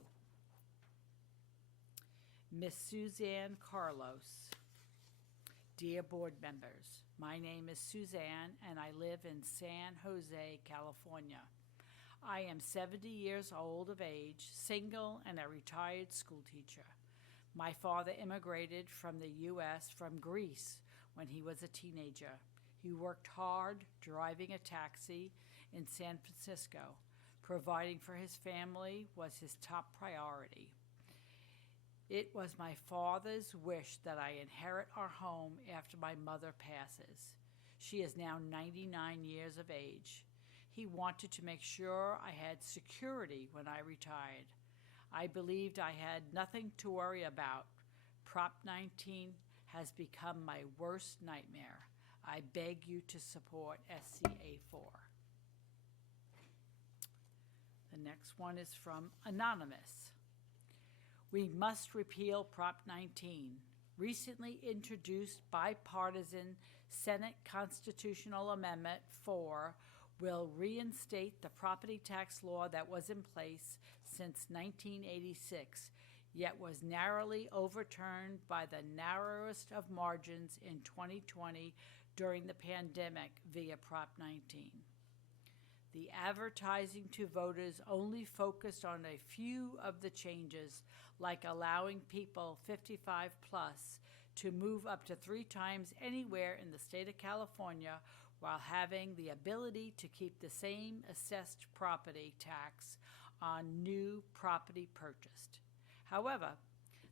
Miss Suzanne Carlos. Dear board members, my name is Suzanne and I live in San Jose, California. I am 70 years old of age, single, and a retired school teacher. My father immigrated from the U.S. from Greece when he was a teenager. He worked hard driving a taxi in San Francisco. Providing for his family was his top priority. It was my father's wish that I inherit our home after my mother passes. She is now 99 years of age. He wanted to make sure I had security when I retired. I believed I had nothing to worry about. Prop 19 has become my worst nightmare. I beg you to support SCA 4. The next one is from Anonymous. We must repeal Prop 19, recently introduced bipartisan Senate Constitutional Amendment 4 will reinstate the property tax law that was in place since 1986, yet was narrowly overturned by the narrowest of margins in 2020 during the pandemic via Prop 19. The advertising to voters only focused on a few of the changes, like allowing people 55 plus to move up to 3 times anywhere in the state of California while having the ability to keep the same assessed property tax on new property purchased. However,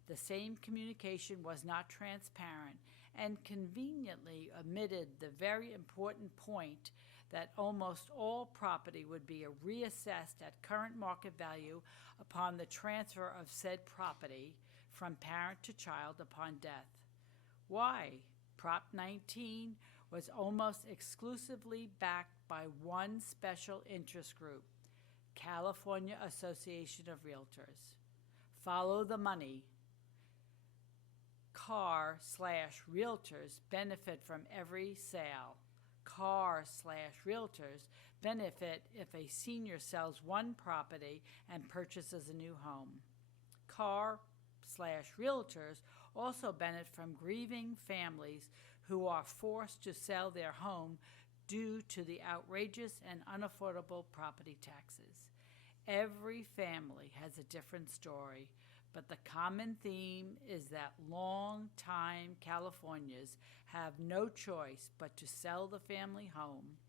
the same communication was not transparent and conveniently omitted the very important point that almost all property would be reassessed at current market value upon the transfer of said property from parent to child upon death. Why? Prop 19 was almost exclusively backed by one special interest group, California Association of Realtors. Follow the money. CAR/realtors benefit from every sale. CAR/realtors benefit if a senior sells one property and purchases a new home. CAR/realtors also benefit from grieving families who are forced to sell their home due to the outrageous and unaffordable property taxes. Every family has a different story, but the common theme is that long-time Californians have no choice but to sell the family home,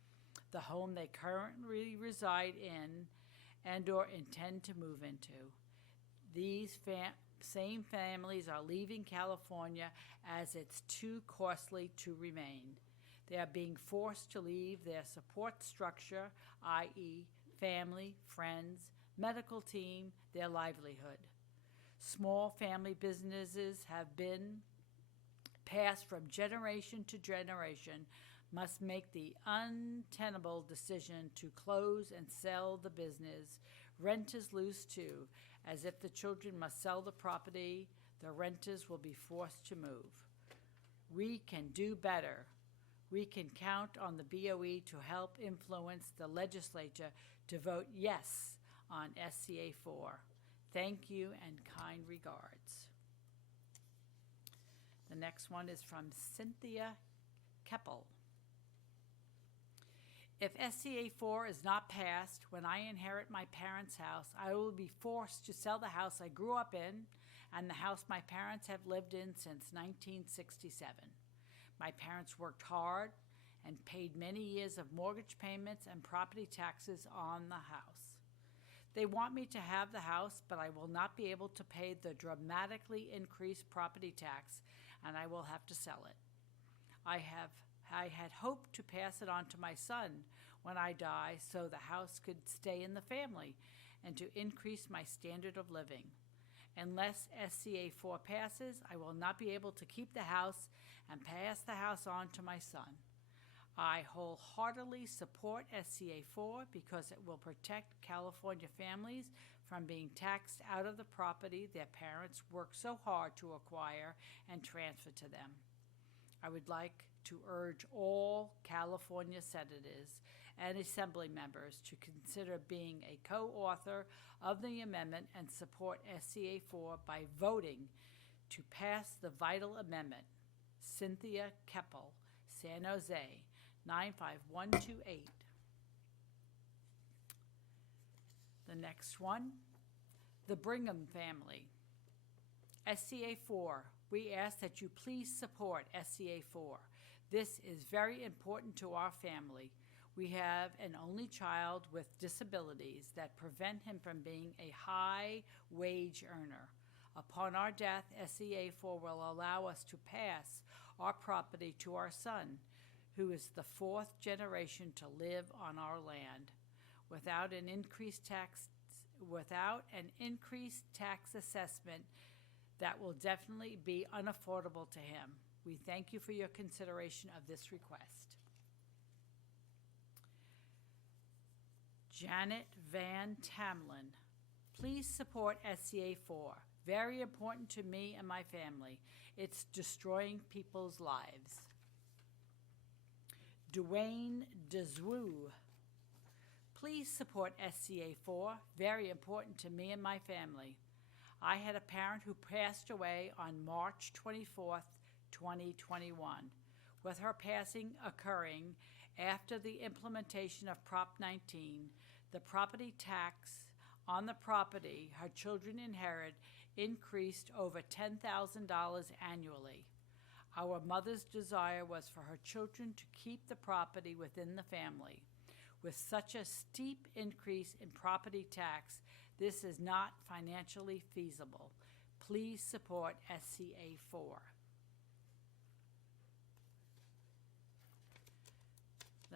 the home they currently reside in and/or intend to move into. These same families are leaving California as it's too costly to remain. They are being forced to leave their support structure, i.e., family, friends, medical team, their livelihood. Small family businesses have been passed from generation to generation, must make the untenable decision to close and sell the business. Rent is loose too, as if the children must sell the property, the renters will be forced to move. We can do better. We can count on the BoE to help influence the legislature to vote yes on SCA 4. Thank you and kind regards. The next one is from Cynthia Keppel. If SCA 4 is not passed, when I inherit my parents' house, I will be forced to sell the house I grew up in and the house my parents have lived in since 1967. My parents worked hard and paid many years of mortgage payments and property taxes on the house. They want me to have the house, but I will not be able to pay the dramatically increased property tax, and I will have to sell it. I had hoped to pass it on to my son when I die so the house could stay in the family and to increase my standard of living. Unless SCA 4 passes, I will not be able to keep the house and pass the house on to my son. I wholeheartedly support SCA 4 because it will protect California families from being taxed out of the property their parents worked so hard to acquire and transfer to them. I would like to urge all California senators and assembly members to consider being a co-author of the amendment and support SCA 4 by voting to pass the vital amendment. Cynthia Keppel, San Jose, 95128. The next one, the Brigham family. SCA 4, we ask that you please support SCA 4. This is very important to our family. We have an only child with disabilities that prevent him from being a high wage earner. Upon our death, SCA 4 will allow us to pass our property to our son, who is the fourth generation to live on our land. Without an increased tax assessment, that will definitely be unaffordable to him. We thank you for your consideration of this request. Janet Van Tamlin, please support SCA 4. Very important to me and my family. It's destroying people's lives. Dwayne Dezwu, please support SCA 4. Very important to me and my family. I had a parent who passed away on March 24th, 2021, with her passing occurring after the implementation of Prop 19. The property tax on the property her children inherit increased over $10,000 annually. Our mother's desire was for her children to keep the property within the family. With such a steep increase in property tax, this is not financially feasible. Please support SCA 4.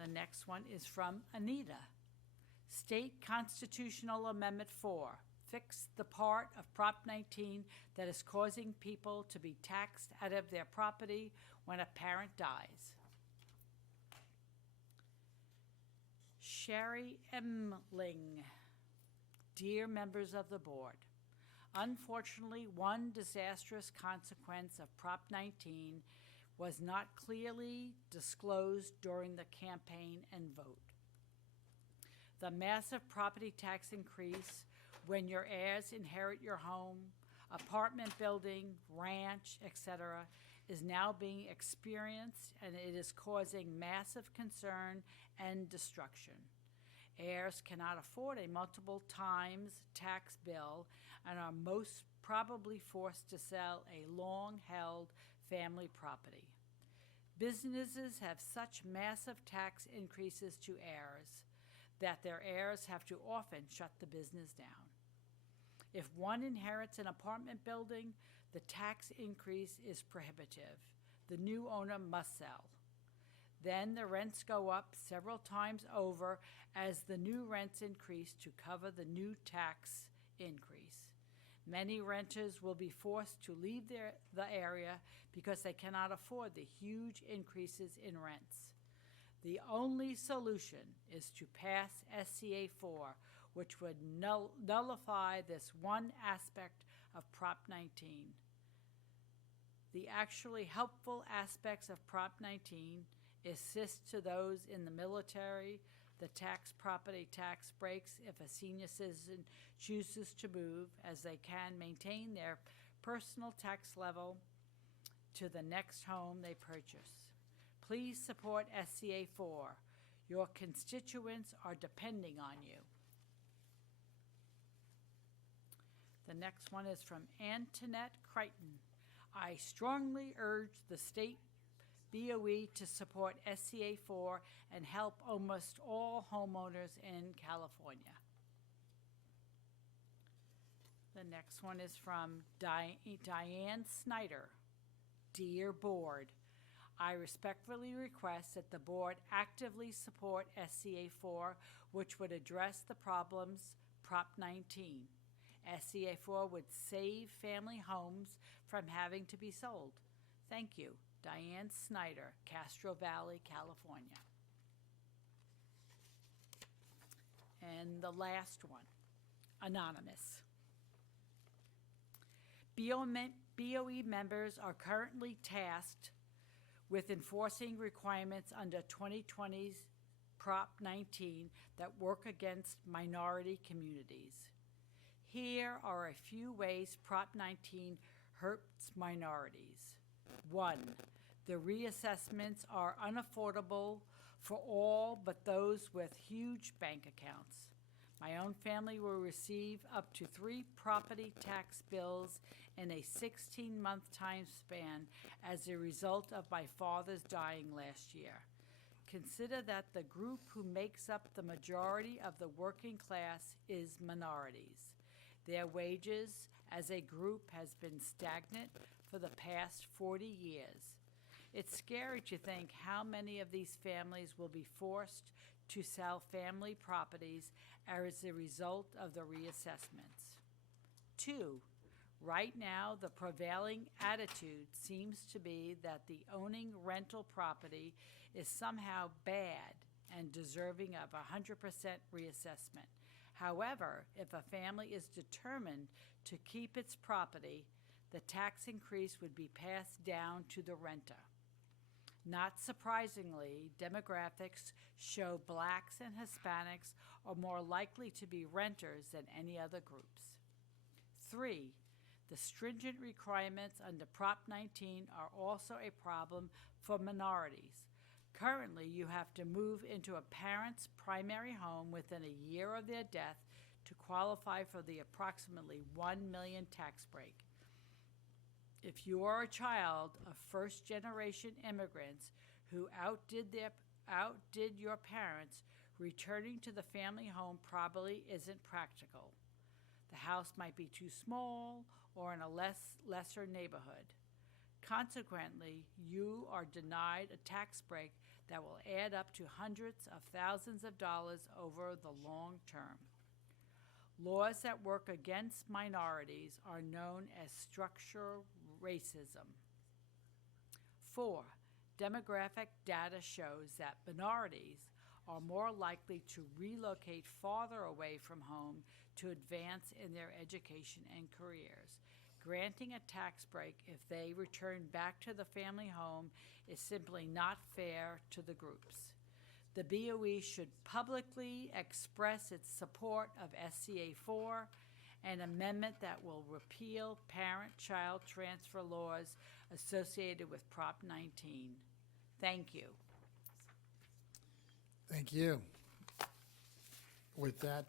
The next one is from Anita. State Constitutional Amendment 4. Fix the part of Prop 19 that is causing people to be taxed out of their property when a parent dies. Sherry Emling. Dear members of the board, unfortunately, one disastrous consequence of Prop 19 was not clearly disclosed during the campaign and vote. The massive property tax increase when your heirs inherit your home, apartment building, ranch, etc., is now being experienced, and it is causing massive concern and destruction. Heirs cannot afford a multiple times tax bill and are most probably forced to sell a long-held family property. Businesses have such massive tax increases to heirs that their heirs have to often shut the business down. If one inherits an apartment building, the tax increase is prohibitive. The new owner must sell. Then the rents go up several times over as the new rents increase to cover the new tax increase. Many renters will be forced to leave the area because they cannot afford the huge increases in rents. The only solution is to pass SCA 4, which would nullify this one aspect of Prop 19. The actually helpful aspects of Prop 19 assist to those in the military, the tax property tax breaks if a senior citizen chooses to move, as they can maintain their personal tax level to the next home they purchase. Please support SCA 4. Your constituents are depending on you. The next one is from Antoinette Crichton. I strongly urge the state BoE to support SCA 4 and help almost all homeowners in California. The next one is from Diane Snyder. Dear Board, I respectfully request that the Board actively support SCA 4, which would address the problems Prop 19. SCA 4 would save family homes from having to be sold. Thank you. Diane Snyder, Castro Valley, California. And the last one, anonymous. BoE members are currently tasked with enforcing requirements under 2020's Prop 19 that work against minority communities. Here are a few ways Prop 19 hurts minorities. 1, the reassessments are unaffordable for all but those with huge bank accounts. My own family will receive up to 3 property tax bills in a 16-month time span as a result of my father's dying last year. Consider that the group who makes up the majority of the working class is minorities. Their wages as a group has been stagnant for the past 40 years. It's scary to think how many of these families will be forced to sell family properties as a result of the reassessments. 2, right now the prevailing attitude seems to be that the owning rental property is somehow bad and deserving of 100% reassessment. However, if a family is determined to keep its property, the tax increase would be passed down to the renter. Not surprisingly, demographics show blacks and Hispanics are more likely to be renters than any other groups. 3, the stringent requirements under Prop 19 are also a problem for minorities. Currently, you have to move into a parent's primary home within a year of their death to qualify for the approximately $1 million tax break. If you are a child of first-generation immigrants who outdid your parents, returning to the family home probably isn't practical. The house might be too small or in a lesser neighborhood. Consequently, you are denied a tax break that will add up to hundreds of thousands of dollars over the long term. Laws that work against minorities are known as structural racism. 4, demographic data shows that minorities are more likely to relocate farther away from home to advance in their education and careers. Granting a tax break if they return back to the family home is simply not fair to the groups. The BoE should publicly express its support of SCA 4, an amendment that will repeal parent-child transfer laws associated with Prop 19. Thank you. Thank you. With that,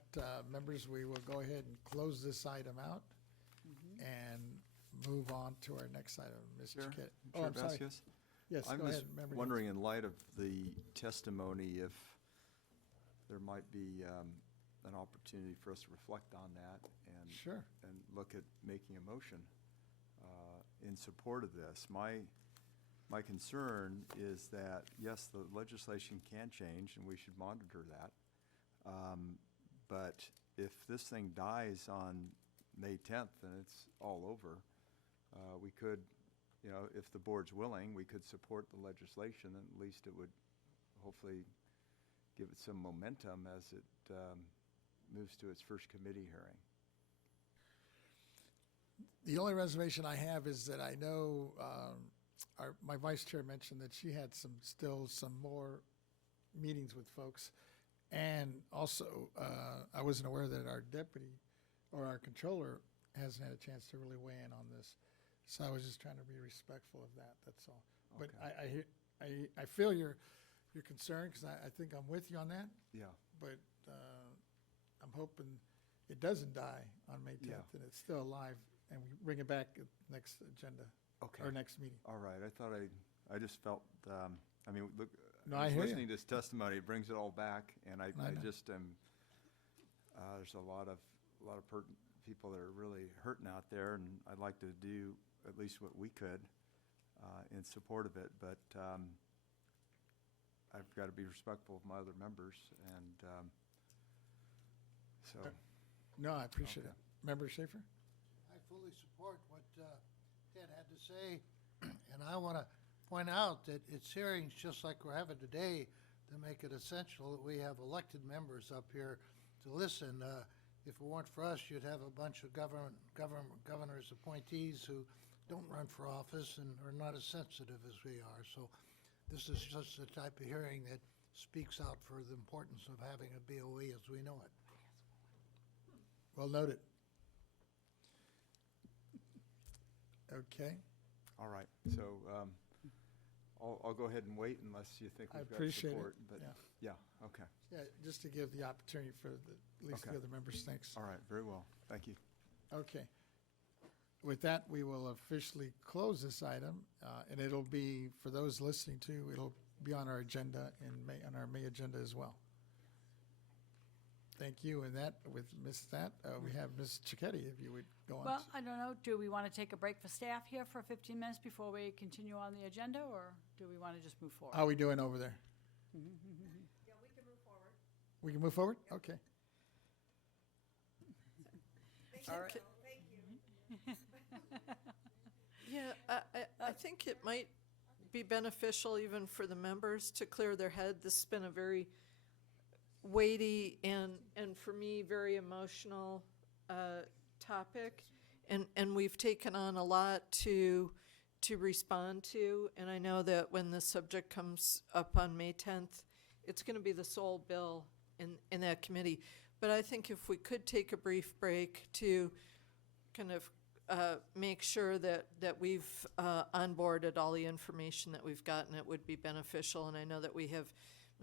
members, we will go ahead and close this item out and move on to our next item. Mr. Chair, Kidd. Chair I'm sorry. Vasquez? Yes, I'm go just ahead, Member wondering, in light of the testimony, if there might be an opportunity for us to reflect on that and Sure. and look at making a motion in support of this. my concern is that, yes, the legislation can change, and we should monitor that. But if this thing dies on May 10th and it's all over, we could, if the board's willing, we could support the legislation, and at least it would hopefully give it some momentum as it moves to its first committee hearing. The only reservation I have is that I know my vice chair mentioned that she had some more meetings with folks. And also, I wasn't aware that our deputy or our controller hasn't had a chance to really weigh in on this. So I was just trying to be respectful of that, that's all. But I feel your concern, because I think I'm with you on that. Yeah. But I'm hoping it doesn't die on May 10th, Yeah. and it's still alive, and we bring it back at next agenda. Okay. Or next meeting. All right. I just felt, look, No, I hear you. listening to this testimony, it brings it all back, and I know. just am, there's a lot of people that are really hurting out there, and I'd like to do at least what we could in support of it, but I've got to be respectful of my other members, and so. No, I appreciate it. Member Schaefer? I fully support what Ted had to say, and I want to point out that it's hearings just like we're having today to make it essential that we have elected members up here to listen. If it weren't for us, you'd have a bunch of governors, appointees who don't run for office and are not as sensitive as we are. So this is just the type of hearing that speaks out for the importance of having a BoE as we know it. Well noted. Okay. All right, so I'll go ahead and wait unless you think I we've got appreciate support. it, But yeah. yeah, okay. Yeah, just to give the opportunity for at least the Okay. other members. Thanks. All right, very well. Thank you. Okay. With that, we will officially close this item, and it'll be, for those listening to, it'll be on our agenda in May, on our May agenda as well. Thank you. And that, we have Ms. Cicchetti, if you would go on. Well, I don't know, do we want to take a break for staff here for 15 minutes before we continue on the agenda, or do we want to just move forward? How are we doing over there? Yeah, we can move forward. We can move forward? Okay. All right. Yeah, I think it might be beneficial even for the members to clear their head. This has been a very weighty and for me, very emotional topic. And we've taken on a lot to respond to. And I know that when the subject comes up on May 10th, it's going to be the sole bill in that committee. But I think if we could take a brief break to kind of make sure that we've onboarded all the information that we've gotten, it would be beneficial. And I know that we have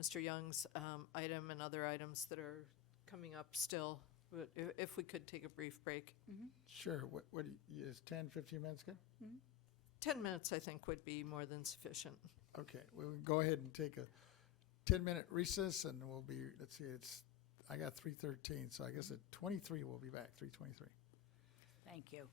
Mr. Young's item and other items that are coming up still. But if we could take a brief break. Sure. What is 10, 15 minutes good? 10 minutes, I think, would be more than sufficient. Okay, we'll go ahead and take a 10-minute recess, and we'll be, let's see, I got 3:13, so I guess at 23 we'll be back, 3:23. Thank you.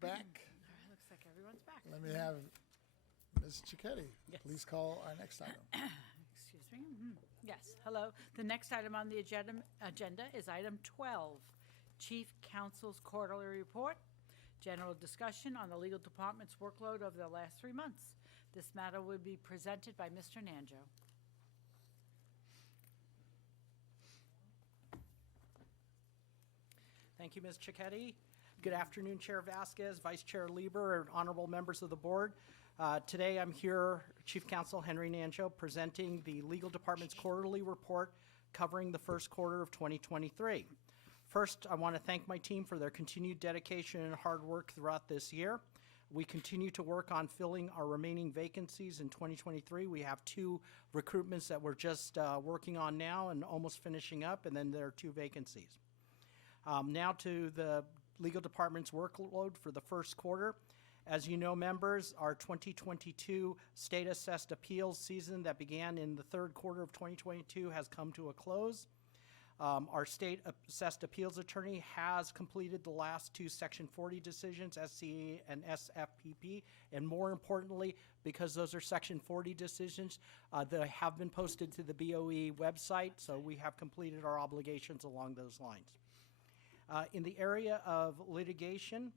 back. Looks like everyone's back. Let me have Ms. Cicchetti. Yes. Please call our next item. Excuse me. Yes, hello. The next item on the agenda is item 12, Chief Counsel's Quarterly Report, general discussion on the legal department's workload over the last 3 months. This matter will be presented by Mr. Nanjo. Thank you, Ms. Cicchetti. Good afternoon, Chair Vasquez, Vice Chair Lieber, and honorable members of the board. Today I'm here, Chief Counsel Henry Nanjo, presenting the Legal Department's quarterly report covering the first quarter of 2023. First, I want to thank my team for their continued dedication and hard work throughout this year. We continue to work on filling our remaining vacancies in 2023. We have 2 recruitments that we're just working on now and almost finishing up, and then there are 2 vacancies. Now to the Legal Department's workload for the first quarter. As you know, members, our 2022 state assessed appeals season that began in the third quarter of 2022 has come to a close. Our state assessed appeals attorney has completed the last 2 Section 40 decisions, SCA and SFPP, and more importantly, because those are Section 40 decisions, they have been posted to the BoE website, so we have completed our obligations along those lines. In the area of litigation,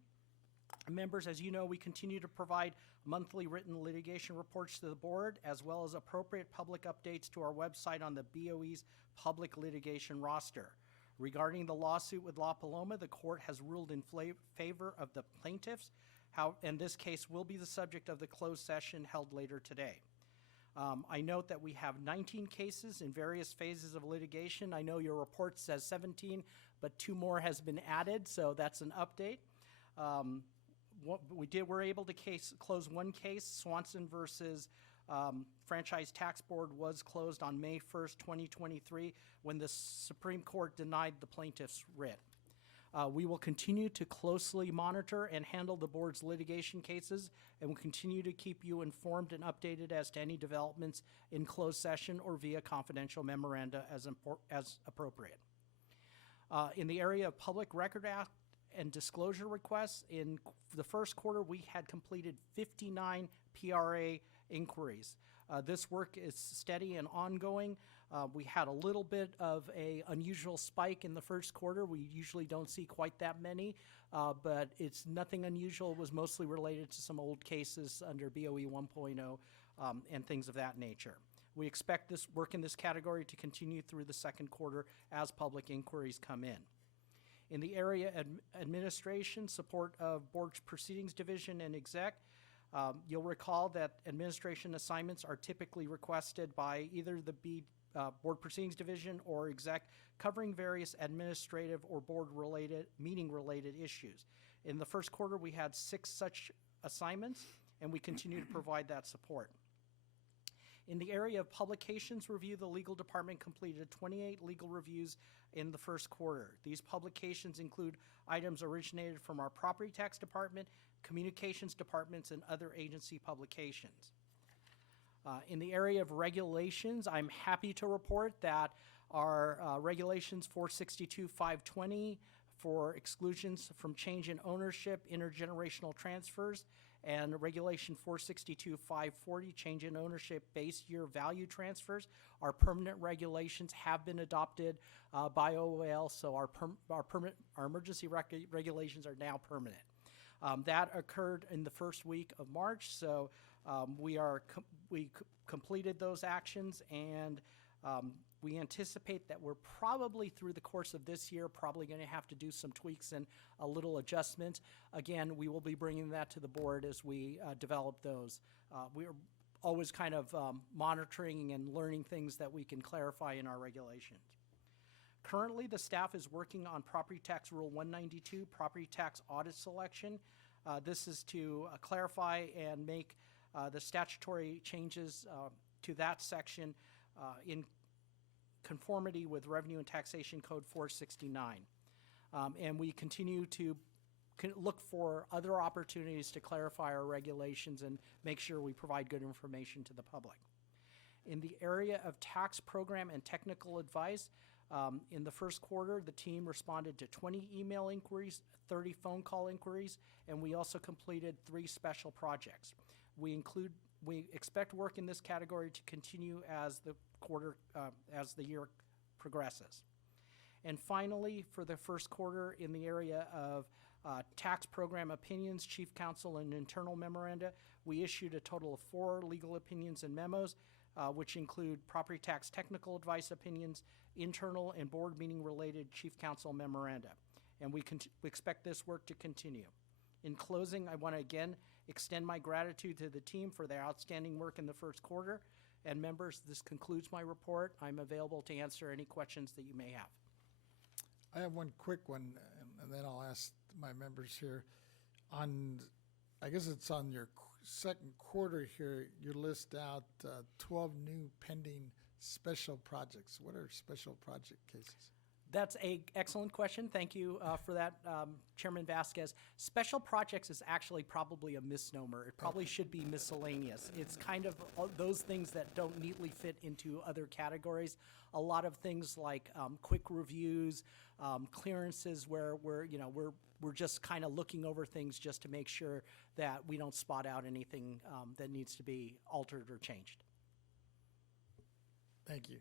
members, as you know, we continue to provide monthly written litigation reports to the board, as well as appropriate public updates to our website on the BoE's public litigation roster. Regarding the lawsuit with La Paloma, the court has ruled in favor of the plaintiffs, and this case will be the subject of the closed session held later today. I note that we have 19 cases in various phases of litigation. I know your report says 17, but 2 more has been added, so that's an update. We're able to close 1 case, Swanson versus Franchise Tax Board was closed on May 1st, 2023, when the Supreme Court denied the plaintiff's writ. We will continue to closely monitor and handle the board's litigation cases, and will continue to keep you informed and updated as to any developments in closed session or via confidential memoranda as appropriate. In the area of Public Record Act and disclosure requests, in the first quarter, we had completed 59 PRA inquiries. This work is steady and ongoing. We had a little bit of an unusual spike in the first quarter. We usually don't see quite that many, but it's nothing unusual. It was mostly related to some old cases under BoE 1.0 and things of that nature. We expect this work in this category to continue through the second quarter as public inquiries come in. In the area of administration, support of Board Proceedings Division and Exec, you'll recall that administration assignments are typically requested by either the Board Proceedings Division or Exec, covering various administrative or board-related, meeting-related issues. In the first quarter, we had 6 such assignments, and we continue to provide that support. In the area of publications review, the legal department completed 28 legal reviews in the first quarter. These publications include items originated from our property tax department, communications departments, and other agency publications. In the area of regulations, I'm happy to report that our regulations 462-520 for exclusions from change in ownership, intergenerational transfers, and Regulation 462-540, change in ownership base year value transfers. Our permanent regulations have been adopted by OOL, so our emergency regulations are now permanent. That occurred in the first week of March, so we completed those actions, and we anticipate that we're probably through the course of this year probably going to have to do some tweaks and a little adjustment. Again, we will be bringing that to the board as we develop those. We're always kind of monitoring and learning things that we can clarify in our regulations. Currently, the staff is working on Property Tax Rule 192, Property Tax Audit Selection. This is to clarify and make the statutory changes to that section in conformity with Revenue and Taxation Code 469. And we continue to look for other opportunities to clarify our regulations and make sure we provide good information to the public. In the area of tax program and technical advice, In the first quarter, the team responded to 20 email inquiries, 30 phone call inquiries, and we also completed 3 special projects. We expect work in this category to continue as the year progresses. And finally, for the first quarter in the area of tax program opinions, chief counsel, and internal memoranda, we issued a total of 4 legal opinions and memos, which include property tax technical advice opinions, internal and board meeting related chief counsel memoranda. And we expect this work to continue. In closing, I want to again extend my gratitude to the team for their outstanding work in the first quarter. And members, this concludes my report. I'm available to answer any questions that you may have. I have one quick one, and then I'll ask my members here. I guess it's on your second quarter here, you list out 12 new pending special projects. What are special project cases? That's an excellent question. Thank you for that, Chairman Vasquez. Special projects is actually probably a misnomer. It probably should be miscellaneous. It's kind of those things that don't neatly fit into other categories. A lot of things like quick reviews, clearances where we're just kind of looking over things just to make sure that we don't spot out anything that needs to be altered or changed. Thank you.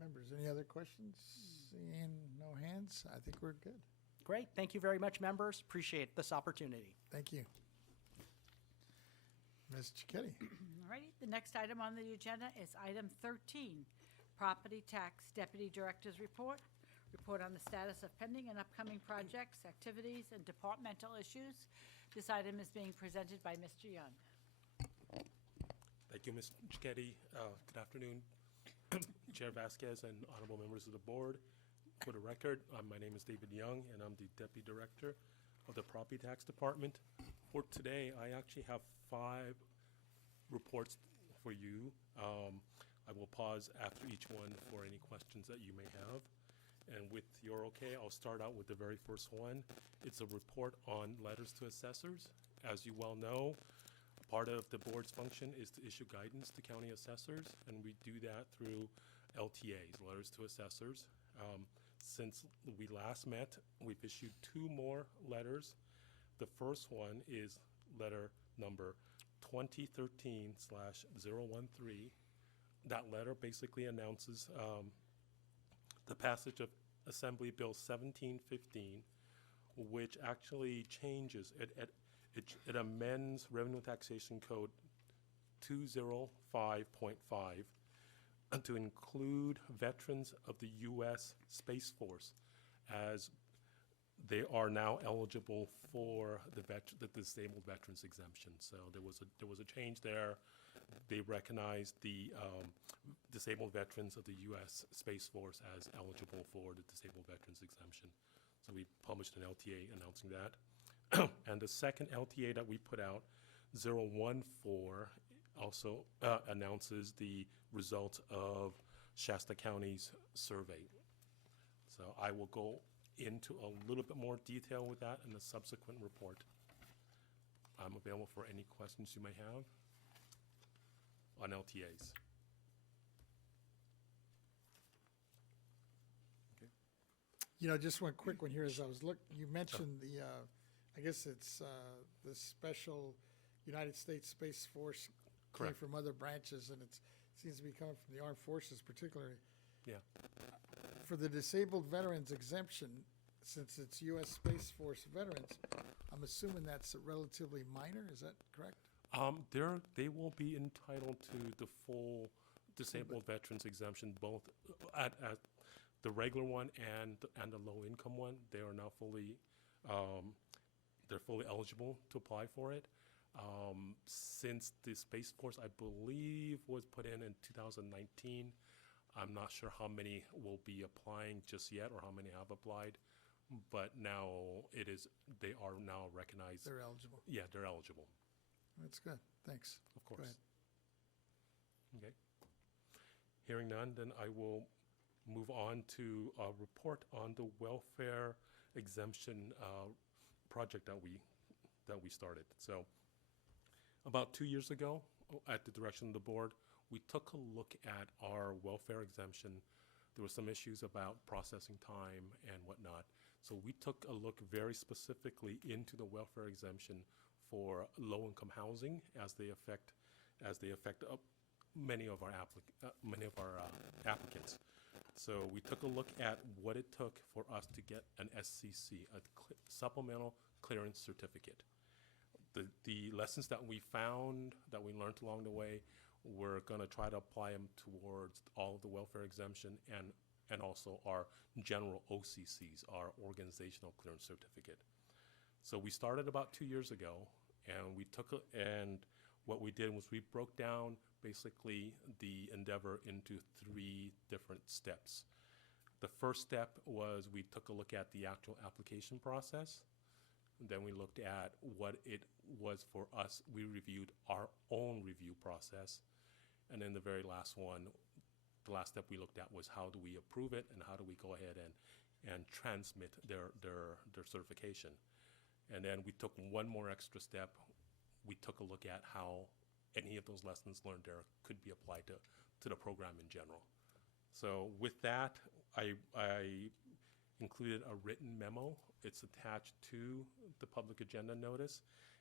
Members, any other questions? Seeing no hands, I think we're good. Great. Thank you very much, members. Appreciate this opportunity. Thank you. Ms. Cicchetti. All righty. The next item on the agenda is item 13, Property Tax Deputy Director's Report. Report on the status of pending and upcoming projects, activities, and departmental issues. This item is being presented by Mr. Young. Thank you, Ms. Cicchetti. Good afternoon, Chair Vasquez and honorable members of the board. For the record, my name is David Young, and I'm the Deputy Director of the Property Tax Department. For today, I actually have 5 reports for you. I will pause after each one for any questions that you may have. And with your okay, I'll start out with the very first one. It's a report on letters to assessors. As you well know, part of the board's function is to issue guidance to county assessors, and we do that through LTAs, letters to assessors. Since we last met, we've issued 2 more letters. The first one is letter number 2013/013. That letter basically announces the passage of Assembly Bill 1715, which actually changes, it amends Revenue Taxation Code 205.5 to include veterans of the U.S. Space Force, as they are now eligible for the disabled veterans exemption. So there was a change there. They recognized the disabled veterans of the U.S. Space Force as eligible for the disabled veterans exemption. So we published an LTA announcing that. And the second LTA that we put out, 014, also announces the results of Shasta County's survey. So I will go into a little bit more detail with that in a subsequent report. I'm available for any questions you may have on LTAs. Okay. Just one quick one here as I was you mentioned the, I guess it's the special United States Space Force came Correct. from other branches, and it seems to be coming from the armed forces particularly. Yeah. For the disabled veterans exemption, since it's U.S. Space Force veterans, I'm assuming that's relatively minor, is that correct? They will be entitled to the full disabled veterans exemption, both at the regular one and the low income one. They are now fully, they're fully eligible to apply for it. Since the Space Force, I believe, was put in 2019, I'm not sure how many will be applying just yet or how many have applied, but now they are now recognized. They're eligible. Yeah, they're eligible. That's good. Thanks. Of course. Go ahead. Okay. Hearing none, then I will move on to a report on the welfare exemption project that we started. So about 2 years ago, at the direction of the board, we took a look at our welfare exemption There were some issues about processing time and whatnot. So we took a look very specifically into the welfare exemption for low-income housing as they affect many of our applicants. So we took a look at what it took for us to get an SCC, a supplemental clearance certificate. The lessons that we found, that we learned along the way, we're going to try to apply them towards all of the welfare exemption and also our general OCCs, our organizational clearance certificate. So we started about 2 years ago, and what we did was we broke down basically the endeavor into 3 different steps. The first step was we took a look at the actual application process. Then we looked at what it was for us. We reviewed our own review process. And then the very last one, the last step we looked at was how do we approve it and how do we go ahead and transmit their certification. And then we took one more extra step. We took a look at how any of those lessons learned there could be applied to the program in general. So with that, I included a written memo. It's attached to the public agenda notice.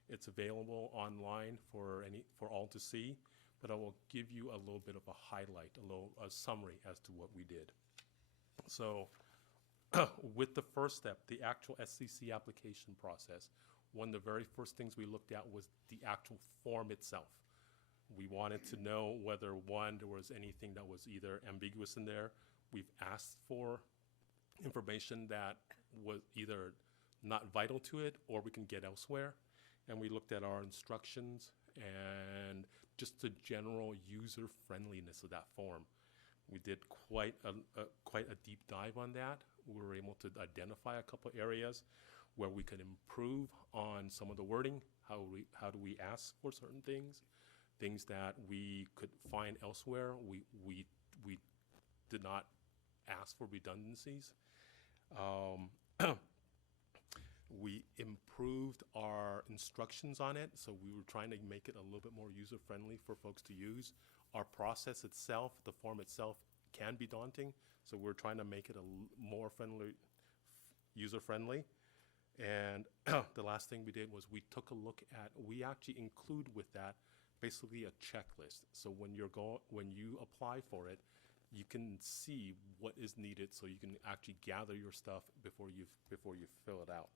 It's available online for all to see, but I will give you a little bit of a highlight, a summary as to what we did. So with the first step, the actual SCC application process, one of the very first things we looked at was the actual form itself. We wanted to know whether, one, there was anything that was either ambiguous in there. We've asked for information that was either not vital to it or we can get elsewhere. And we looked at our instructions and just the general user friendliness of that form. We did quite a deep dive on that. We were able to identify a couple areas where we could improve on some of the wording. How do we ask for certain things that we could find elsewhere. We did not ask for redundancies. We improved our instructions on it, so we were trying to make it a little bit more user-friendly for folks to use. Our process itself, the form itself, can be daunting, so we're trying to make it more user-friendly. And the last thing we did was we actually include with that basically a checklist. So when you apply for it, you can see what is needed, so you can actually gather your stuff before you fill it out.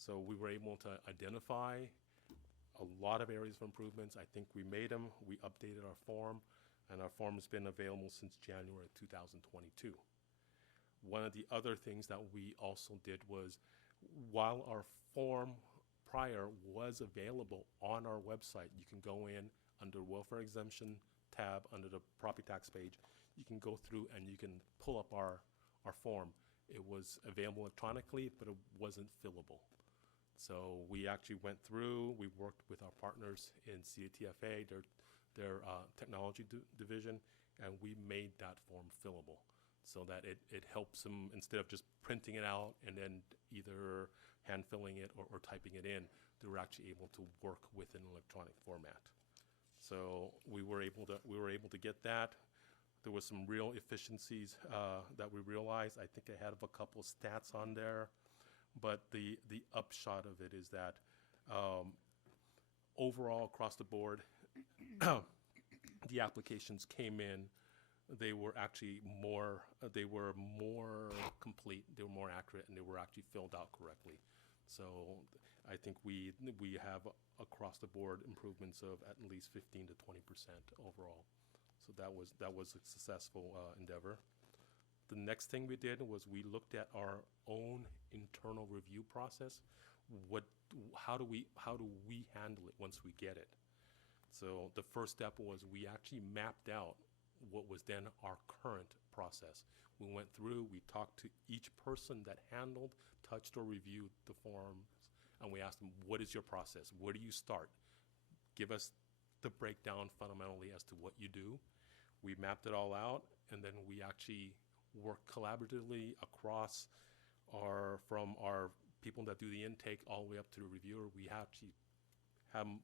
So we were able to identify a lot of areas of improvements. I think we made them. We updated our form, and our form has been available since January of 2022. One of the other things that we also did was, while our form prior was available on our website, you can go in under welfare exemption tab under the property tax page. You can go through and you can pull up our form. It was available electronically, but it wasn't fillable. So we actually went through, we worked with our partners in CATFA, their technology division, and we made that form fillable so that it helps them, instead of just printing it out and then either hand filling it or typing it in, they were actually able to work with an electronic format. So we were able to get that. There was some real efficiencies that we realized. I think I had a couple of stats on there, but the upshot of it is that overall across the board, the applications came in. They were actually more complete, they were more accurate, and they were actually filled out correctly. So I think we have across the board improvements of at least 15 to 20% overall. So that was a successful endeavor. The next thing we did was we looked at our own internal review process. How do we handle it once we get it? So the first step was we actually mapped out what was then our current process. We went through, we talked to each person that handled, touched, or reviewed the forms, and we asked them, what is your process? Where do you start? Give us the breakdown fundamentally as to what you do. We mapped it all out, and then we actually worked collaboratively across from our people that do the intake all the way up to the reviewer. We actually have them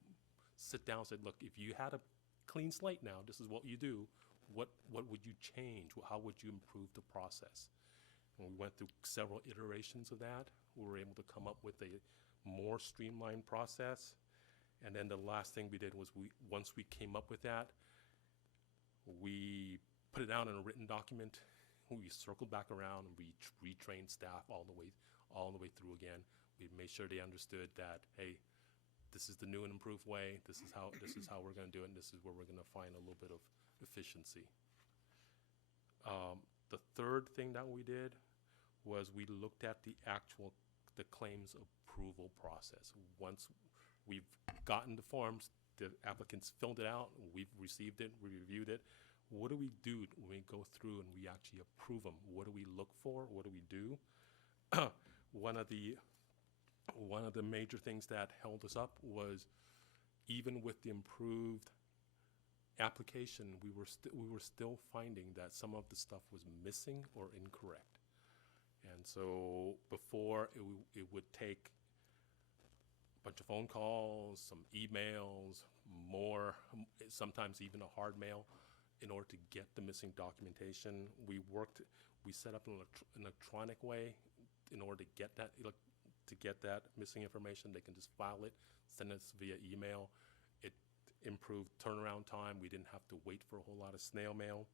sit down and said, look, if you had a clean slate now, this is what you do. what would you change? How would you improve the process? And we went through several iterations of that. We were able to come up with a more streamlined process. And then the last thing we did was once we came up with that, we put it out in a written document. We circled back around and we retrained staff all the way through again. We made sure they understood that, hey, this is the new and improved way. This is how we're going to do it, and this is where we're going to find a little bit of efficiency. The third thing that we did was we looked at the claims approval process. Once we've gotten the forms, the applicants filled it out, we've received it, we reviewed it. What do we do when we go through and we actually approve them? What do we look for? What do we do? One of the major things that held us up was, even with the improved application, we were still finding that some of the stuff was missing or incorrect. And so before it would take a bunch of phone calls, some emails, sometimes even a hard mail, in order to get the missing documentation. We set up an electronic way in order to get that missing information. They can just file it, send us via email. It improved turnaround time. We didn't have to wait for a whole lot of snail mail.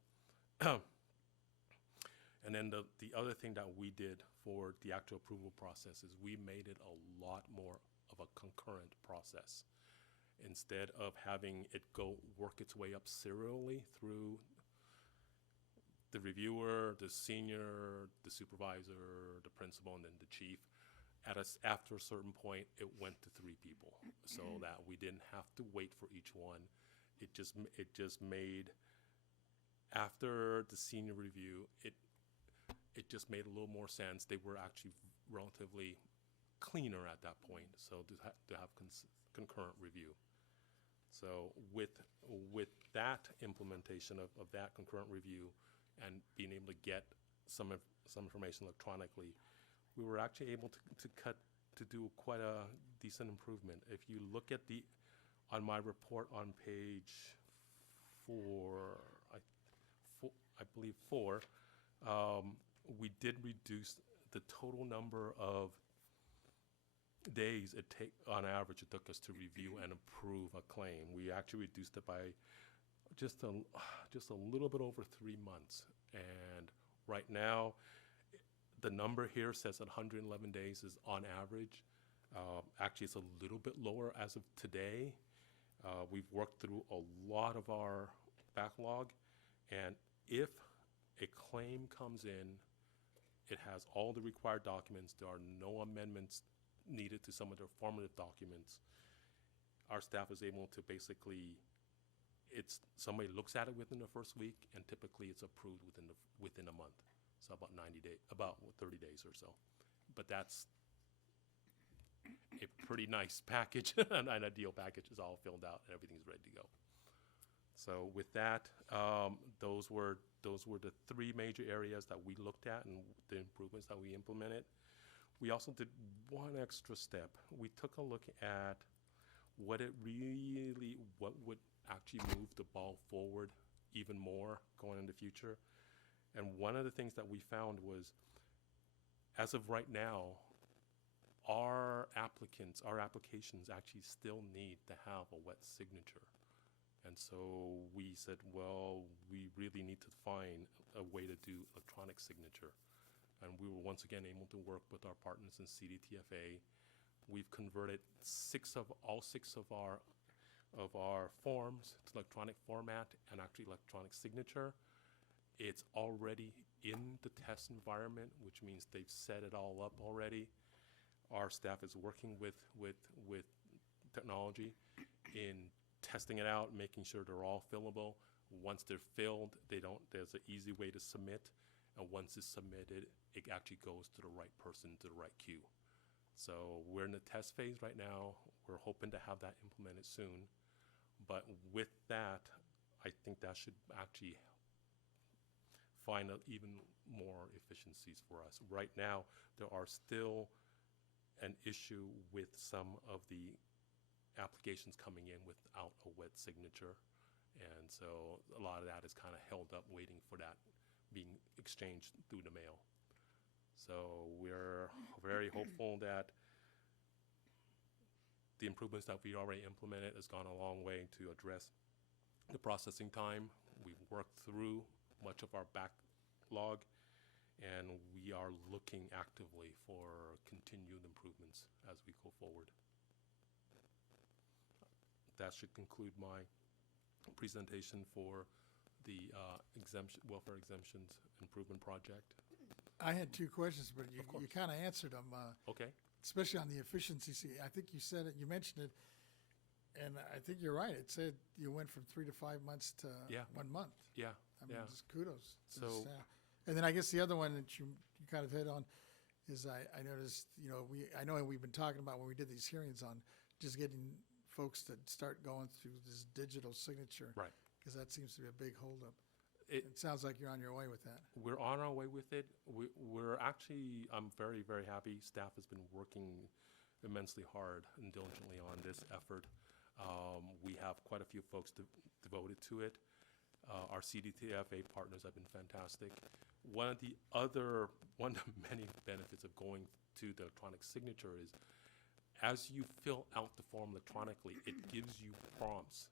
And then the other thing that we did for the actual approval process is we made it a lot more of a concurrent process. Instead of having it work its way up serially through the reviewer, the senior, the supervisor, the principal, and then the chief, after a certain point, it went to 3 people, so that we didn't have to wait for each one. It just made, after the senior review, it just made a little more sense. They were actually relatively cleaner at that point, so to have concurrent review. So with that implementation of that concurrent review and being able to get some information electronically, we were actually able to do quite a decent improvement. If you look at on my report on page 4, I believe 4, we did reduce the total number of days on average it took us to review and approve a claim. We actually reduced it by just a little bit over 3 months. And right now, the number here says that 111 days is on average. Actually, it's a little bit lower as of today. We've worked through a lot of our backlog, and if a claim comes in, it has all the required documents, there are no amendments needed to some of their formative documents, our staff is able to basically, somebody looks at it within the first week, and typically it's approved within a month. So about 90 days, about 30 days or so. But that's a pretty nice package, an ideal package is all filled out and everything's ready to go. So with that, those were the 3 major areas that we looked at and the improvements that we implemented. We also did one extra step. We took a look at what would actually move the ball forward even more going in the future. And one of the things that we found was, as of right now, our applications actually still need to have a wet signature. And so we said, well, we really need to find a way to do electronic signature. And we were once again able to work with our partners in CDTFA. We've converted all six of our forms to electronic format and actually electronic signature. It's already in the test environment, which means they've set it all up already. Our staff is working with technology in testing it out, making sure they're all fillable. Once they're filled, there's an easy way to submit. And once it's submitted, it actually goes to the right person, to the right queue. So we're in the test phase right now. We're hoping to have that implemented soon. But with that, I think that should actually find even more efficiencies for us. Right now, there are still an issue with some of the applications coming in without a wet signature. And so a lot of that is kind of held up waiting for that being exchanged through the mail. So we're very hopeful that the improvements that we already implemented has gone a long way to address the processing time. We've worked through much of our backlog, and we are looking actively for continued improvements as we go forward. That should conclude my presentation for the welfare exemptions improvement project. I had two questions, but you kind of answered them. Okay. Especially on the efficiency. See, I think you said it, you mentioned it, and I think you're right. It said you went from 3 to 5 months to 1 month. Yeah. I mean, just kudos to the So- staff. And then I guess the other one that you kind of hit on is I noticed, I know we've been talking about when we did these hearings on just getting folks to start going through this digital signature. Right. Because that seems to be a big holdup. It sounds like you're on your way with that. We're on our way with it. We're actually, I'm very, very happy. Staff has been working immensely hard and diligently on this effort. We have quite a few folks devoted to it. Our CDTFA partners have been fantastic. One of the many benefits of going to the electronic signature is as you fill out the form electronically, it gives you prompts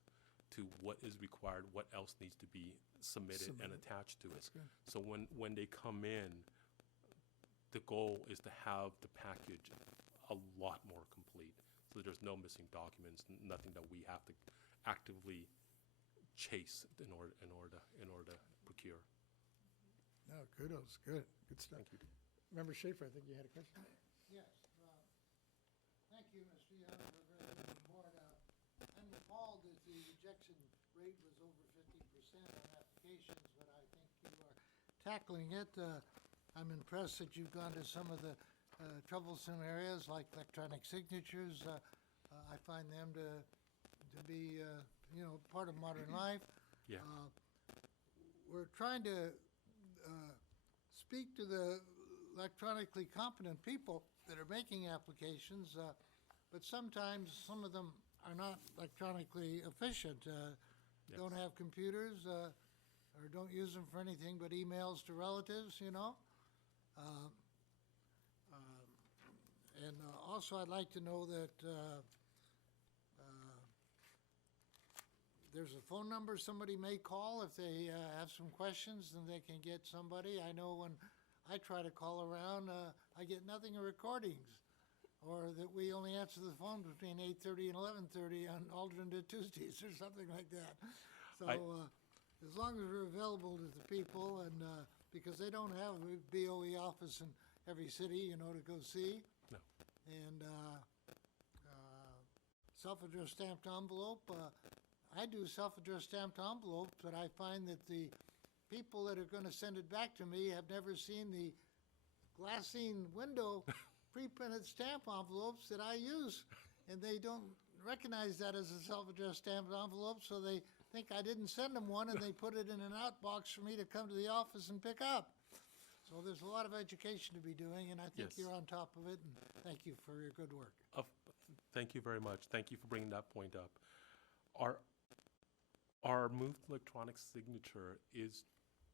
to what is required, what else needs to be submitted and attached to it. So when they come in, the goal is to have the package a lot more complete. So there's no missing documents, nothing that we have to actively chase in order to procure. No, kudos. Good stuff. Thank you. Member Schaefer, I think you had a question. Yes. Thank you, Mr. Young, for bringing the board up. I'm appalled that the rejection rate was over 50% on applications, but I think you are tackling it. I'm impressed that you've gone to some of the troublesome areas like electronic signatures. I find them to be, part of modern life. Yeah. We're trying to speak to the electronically competent people that are making applications, but sometimes some of them are not electronically efficient, don't have computers, or don't use them for anything but emails to relatives, And also, I'd like to know that there's a phone number somebody may call if they have some questions, and they can get somebody. I know when I try to call around, I get nothing but recordings, or that we only answer the phone between 8:30 and 11:30 on alternate Tuesdays or something like that. So as long as we're available to the people, and because they don't have a BoE office in every city, to go see. No. And self-addressed stamped envelope. I do self-addressed stamped envelopes, but I find that the people that are going to send it back to me have never seen the glassine window pre-printed stamp envelopes that I use, and they don't recognize that as a self-addressed stamped envelope, so they think I didn't send them one, and they put it in an outbox for me to come to the office and pick up. So there's a lot of education to be doing, and I think you're on top of it, and thank you for your good work. Thank you very much. Thank you for bringing that point up. Our move to electronic signature is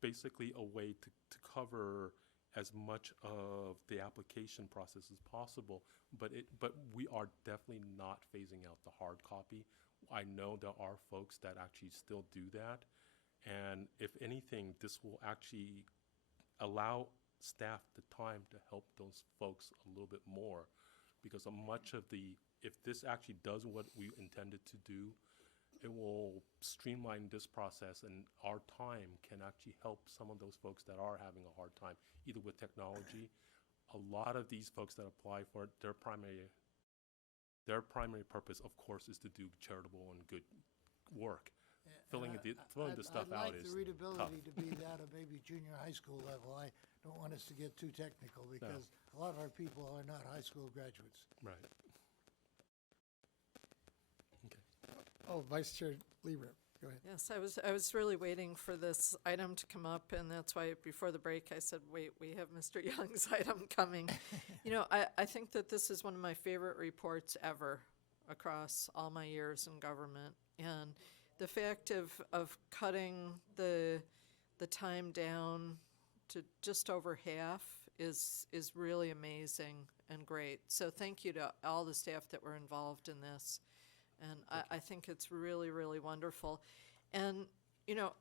basically a way to cover as much of the application process as possible, but we are definitely not phasing out the hard copy. I know there are folks that actually still do that, and if anything, this will actually allow staff the time to help those folks a little bit more, because if this actually does what we intended to do, it will streamline this process, and our time can actually help some of those folks that are having a hard time, either with technology. A lot of these folks that apply for it, their primary purpose, of course, is to do charitable and good work. Filling the stuff out is I'd like the readability tough. to be that of maybe junior high school level. I don't want us to get too technical, because a lot of our people are not high school graduates. Right. Oh, Vice Chair Lieber, go ahead. Yes, I was really waiting for this item to come up, and that's why before the break I said, wait, we have Mr. Young's item coming. I think that this is one of my favorite reports ever across all my years in government, and the fact of cutting the time down to just over half is really amazing and great. So thank you to all the staff that were involved in this. And I think it's really, really wonderful. And, you know,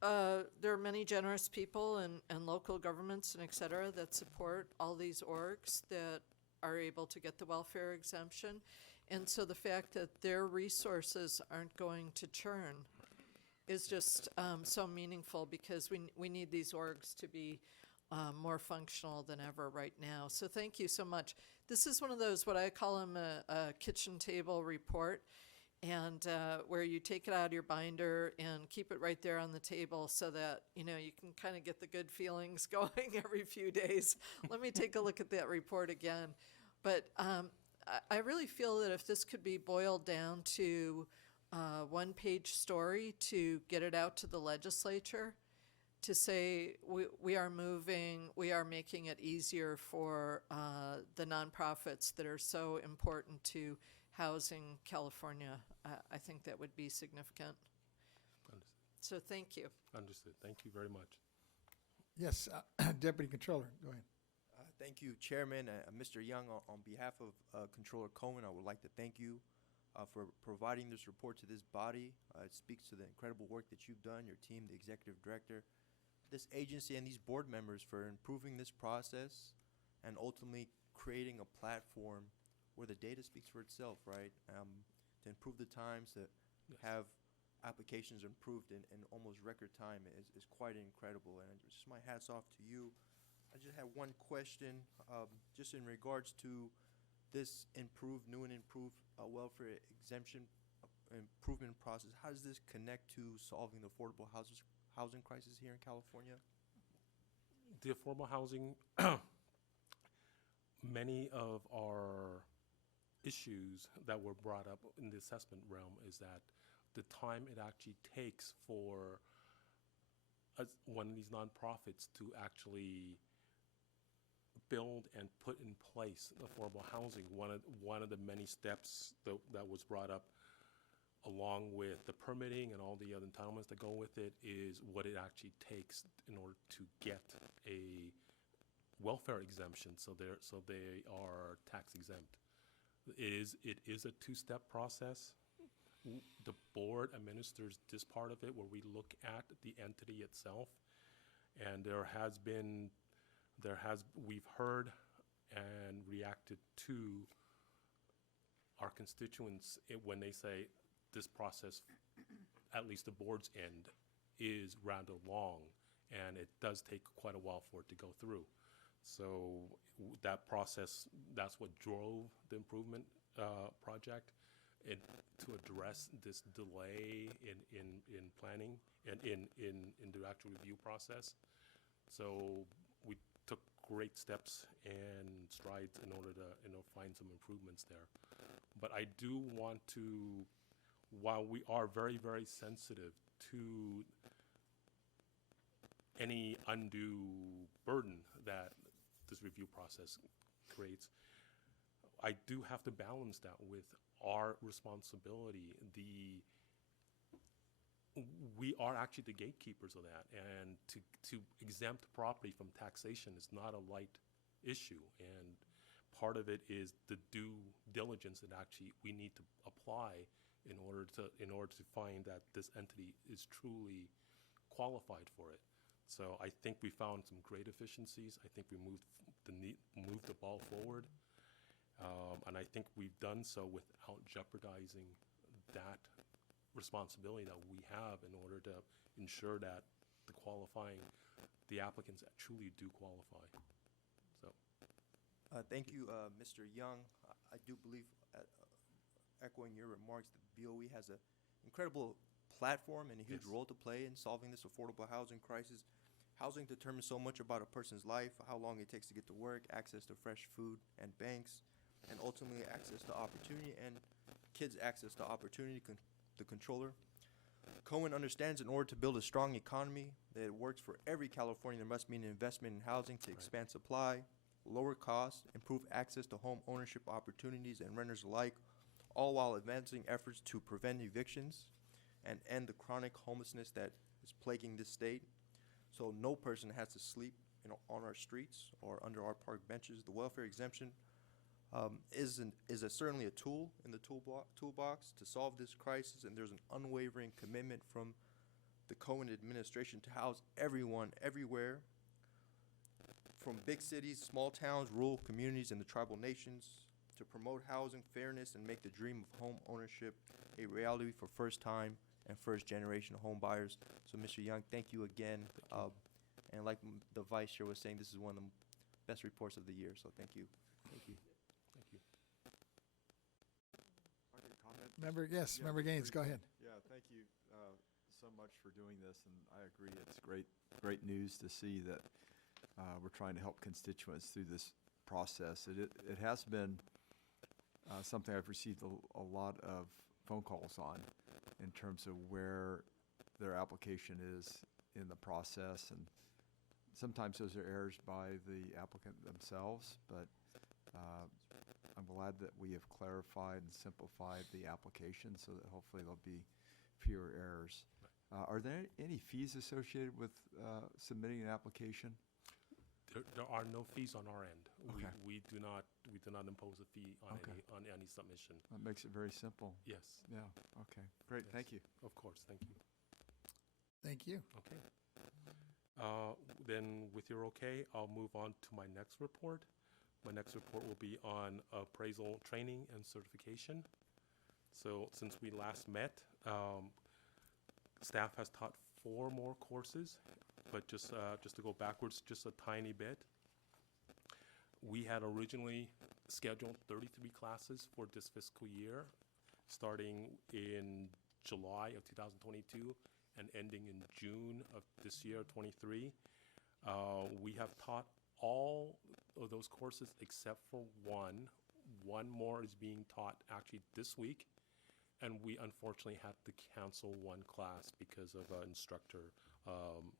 there are many generous people and local governments and et cetera that support all these orgs that are able to get the welfare exemption. And so the fact that their resources aren't going to churn is just so meaningful, because we need these orgs to be more functional than ever right now. So thank you so much. This is one of those, what I call them a kitchen table report, and where you take it out of your binder and keep it right there on the table so that, you know, you can kind of get the good feelings going every few days. Let me take a look at that report again. But I really feel that if this could be boiled down to one-page story to get it out to the legislature, to say we are making it easier for the nonprofits that are so important to housing California, I think that would be significant. Understood. So thank you. Understood. Thank you very much. Yes, Deputy Controller, go ahead. Thank you, Chairman. Mr. Young, on behalf of Controller Cohen, I would like to thank you for providing this report to this body. It speaks to the incredible work that you've done, your team, the Executive Director, this agency, and these board members for improving this process and ultimately creating a platform where the data speaks for itself, right? To improve the times, to have applications improved in almost record time is quite incredible. And just my hats off to you. I just have one question, just in regards to this new and improved welfare exemption improvement process. How does this connect to solving the affordable housing crisis here in California? The affordable housing, many of our issues that were brought up in the assessment realm is that the time it actually takes for one of these nonprofits to actually build and put in place affordable housing. One of the many steps that was brought up, along with the permitting and all the other entitlements that go with it, is what it actually takes in order to get a welfare exemption, so they are tax exempt. It is a two-step process. The board administers this part of it, where we look at the entity itself, and we've heard and reacted to our constituents when they say this process, at least the board's end, is rather long, and it does take quite a while for it to go through. So that process, that's what drove the improvement project, to address this delay in planning and in the actual review process. So we took great steps and strides in order to find some improvements there. But I do want to, while we are very, very sensitive to any undue burden that this review process creates, I do have to balance that with our responsibility. We are actually the gatekeepers of that, and to exempt property from taxation is not a light issue, and part of it is the due diligence that actually we need to apply in order to find that this entity is truly qualified for it. So I think we found some great efficiencies. I think we moved the ball forward, and I think we've done so without jeopardizing that responsibility that we have in order to ensure that the applicants that truly do qualify. So, Thank you, Mr. Young. I do believe, echoing your remarks, that BoE has an incredible platform and a huge role to play in solving this affordable housing crisis. Housing determines so much about a person's life, how long it takes to get to work, access to fresh food and banks, and ultimately access to opportunity, and kids' access to opportunity. The controller Cohen understands in order to build a strong economy that it works for every Californian, there must be an investment in housing to expand supply, lower costs, improve access to home ownership opportunities and renters alike, all while advancing efforts to prevent evictions. and end the chronic homelessness that is plaguing this state. So no person has to sleep on our streets or under our park benches. The welfare exemption is certainly a tool in the toolbox to solve this crisis, and there's an unwavering commitment from the Cohen administration to house everyone, everywhere, from big cities, small towns, rural communities, and the tribal nations, to promote housing fairness and make the dream of home ownership a reality for first-time and first-generation home buyers. So, Mr. Young, thank you again. And like the Vice Chair was saying, this is one of the best reports of the year, so thank you. Thank you. Thank you. I can comment? Member, yes, Member Gaines, go ahead. Yeah, thank you so much for doing this, and I agree, it's great news to see that we're trying to help constituents through this process. It has been something I've received a lot of phone calls on in terms of where their application is in the process, and sometimes those are errors by the applicant themselves, but I'm glad that we have clarified and simplified the application so that hopefully there'll be fewer errors. Are there any fees associated with submitting an application? There are no fees on our end. Okay. We do not impose a fee on Okay. any submission. That makes it very simple. Yes. Yeah, okay, great, Yes. thank you. Of course, thank you. Thank you. Okay. Then with your okay, I'll move on to my next report. My next report will be on appraisal training and certification. So since we last met, staff has taught 4 more courses, but just to go backwards just a tiny bit, we had originally scheduled 33 classes for this fiscal year, starting in July of 2022 and ending in June of this year, 23. We have taught all of those courses except for one. One more is being taught actually this week, and we unfortunately had to cancel one class because of an instructor, an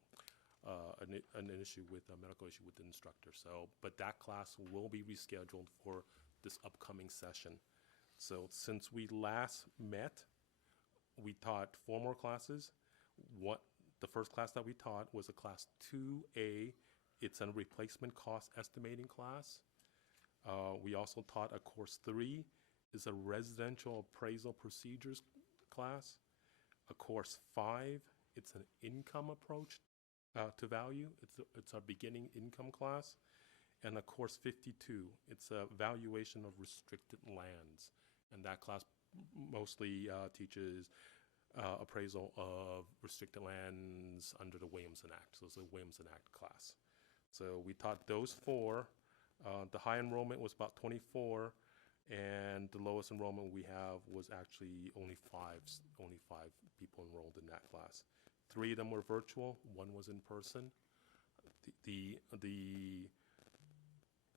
issue with a medical issue with the instructor. So, but that class will be rescheduled for this upcoming session. So since we last met, we taught 4 more classes. The first class that we taught was a class 2A. It's a replacement cost estimating class. We also taught a course 3, is a residential appraisal procedures class. A course 5, it's an income approach to value. It's a beginning income class. And a course 52, it's a valuation of restricted lands. And that class mostly teaches appraisal of restricted lands under the Williamson Act. So it's a Williamson Act class. So we taught those 4. The high enrollment was about 24, and the lowest enrollment we have was actually only 5 people enrolled in that class. 3 of them were virtual, 1 was in person.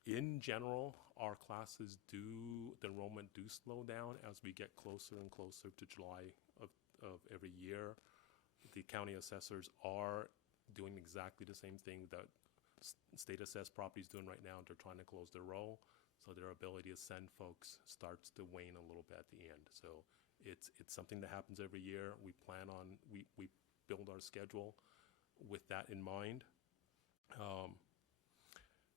In general, our classes the enrollment do slow down as we get closer and closer to July of every year. The county assessors are doing exactly the same thing that state assessed property is doing right now. They're trying to close their roll, so their ability to send folks starts to wane a little bit at the end. So it's something that happens every year. We build our schedule with that in mind.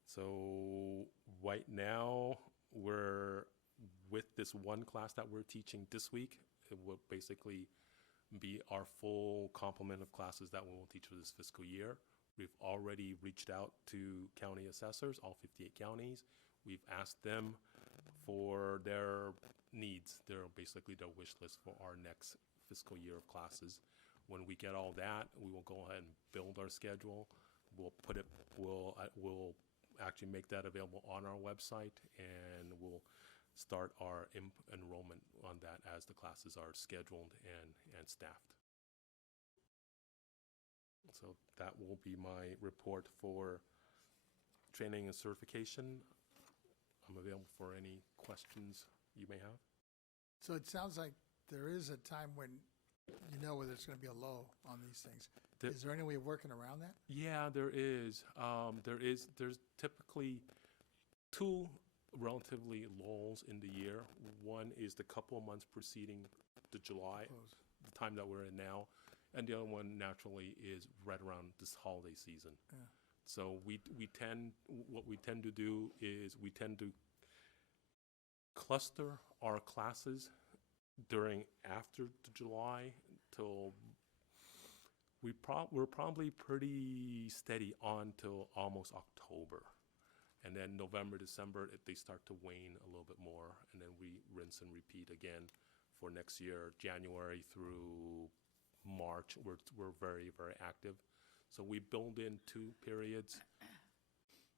So right now we're with this one class that we're teaching this week. It will basically be our full complement of classes that we will teach for this fiscal year. We've already reached out to county assessors, all 58 counties. We've asked them for their needs, basically their wish list for our next fiscal year of classes. When we get all that, we will go ahead and build our schedule. We'll actually make that available on our website, and we'll start our enrollment on that as the classes are scheduled and staffed. So that will be my report for training and certification. I'm available for any questions you may have. So it sounds like there is a time when you know whether it's going to be a low on these things. Is there any way of working around that? Yeah, there is. There's typically 2 relatively lulls in the year. One is the couple of months preceding the July time that we're in now, and the other one naturally is right around this holiday season. Yeah. So what we tend to do is we tend to cluster our classes during after the July till we're probably pretty steady on till almost October. And then November, December, they start to wane a little bit more, and then we rinse and repeat again for next year. January through March, we're very, very active. So we build in 2 periods,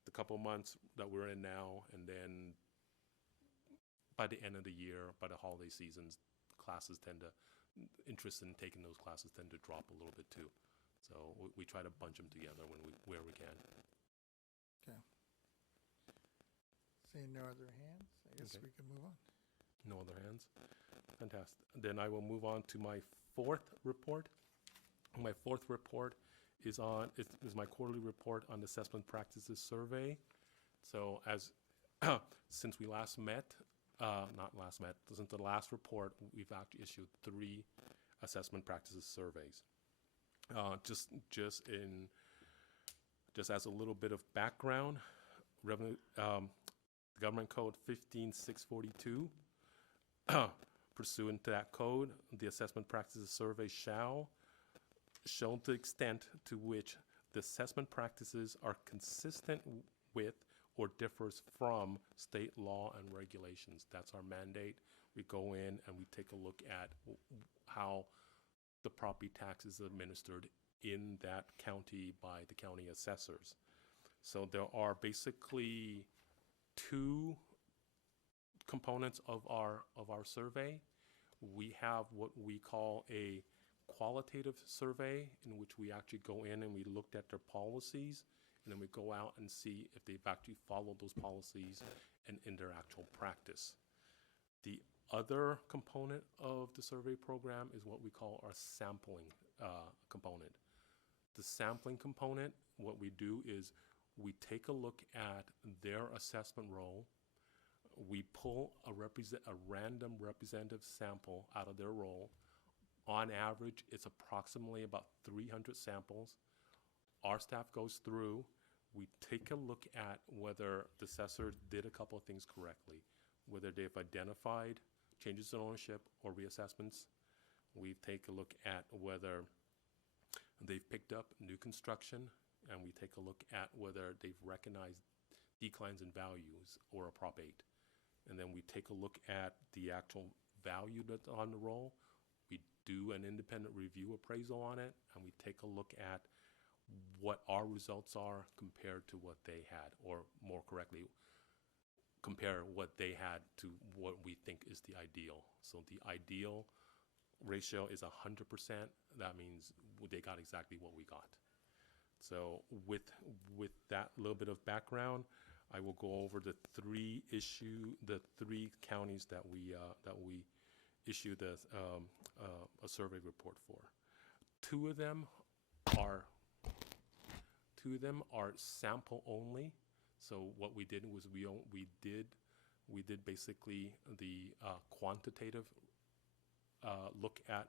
the couple months that we're in now, and then by the end of the year, by the holiday seasons, classes interest in taking those classes tend to drop a little bit too. So we try to bunch them together where we can. Okay. Seeing no other hands, I guess Okay. we can move on. No other hands? Fantastic. Then I will move on to my 4th report. My 4th report is my quarterly report on the assessment practices survey. So since we last met, since the last report, we've actually issued 3 assessment practices surveys. Just as a little bit of background, Government Code 15642. Pursuant to that code, the assessment practices survey shall show the extent to which the assessment practices are consistent with or differs from state law and regulations. That's our mandate. We go in and we take a look at how the property tax is administered in that county by the county assessors. So there are basically 2 components of our survey. We have what we call a qualitative survey, in which we actually go in and we looked at their policies, and then we go out and see if they've actually followed those policies and in their actual practice. The other component of the survey program is what we call our sampling component. The sampling component, what we do is we take a look at their assessment roll. We pull a random representative sample out of their roll. On average, it's approximately about 300 samples. Our staff goes through. We take a look at whether the assessor did a couple of things correctly, whether they've identified changes in ownership or reassessments. We take a look at whether they've picked up new construction, and we take a look at whether they've recognized declines in values or a Prop 8. And then we take a look at the actual value that's on the roll. We do an independent review appraisal on it, and we take a look at what our results are compared to what they had, or more correctly, compare what they had to what we think is the ideal. So the ideal ratio is 100%. That means they got exactly what we got. So with that little bit of background, I will go over the 3 counties that we issued a survey report for. Two of them are sample only. So what we did was we did basically the quantitative look at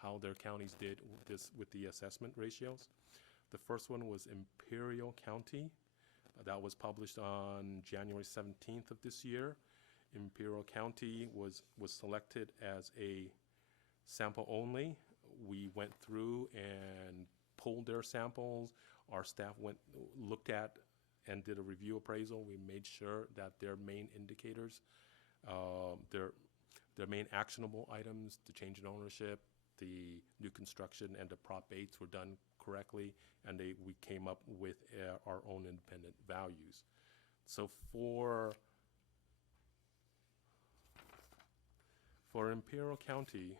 how their counties did this with the assessment ratios. The first one was Imperial County. That was published on January 17th of this year. Imperial County was selected as a sample only. We went through and pulled their samples. Our staff looked at and did a review appraisal. We made sure that their main indicators, their main actionable items, the change in ownership, the new construction, and the Prop 8s were done correctly, and we came up with our own independent values. So for Imperial County,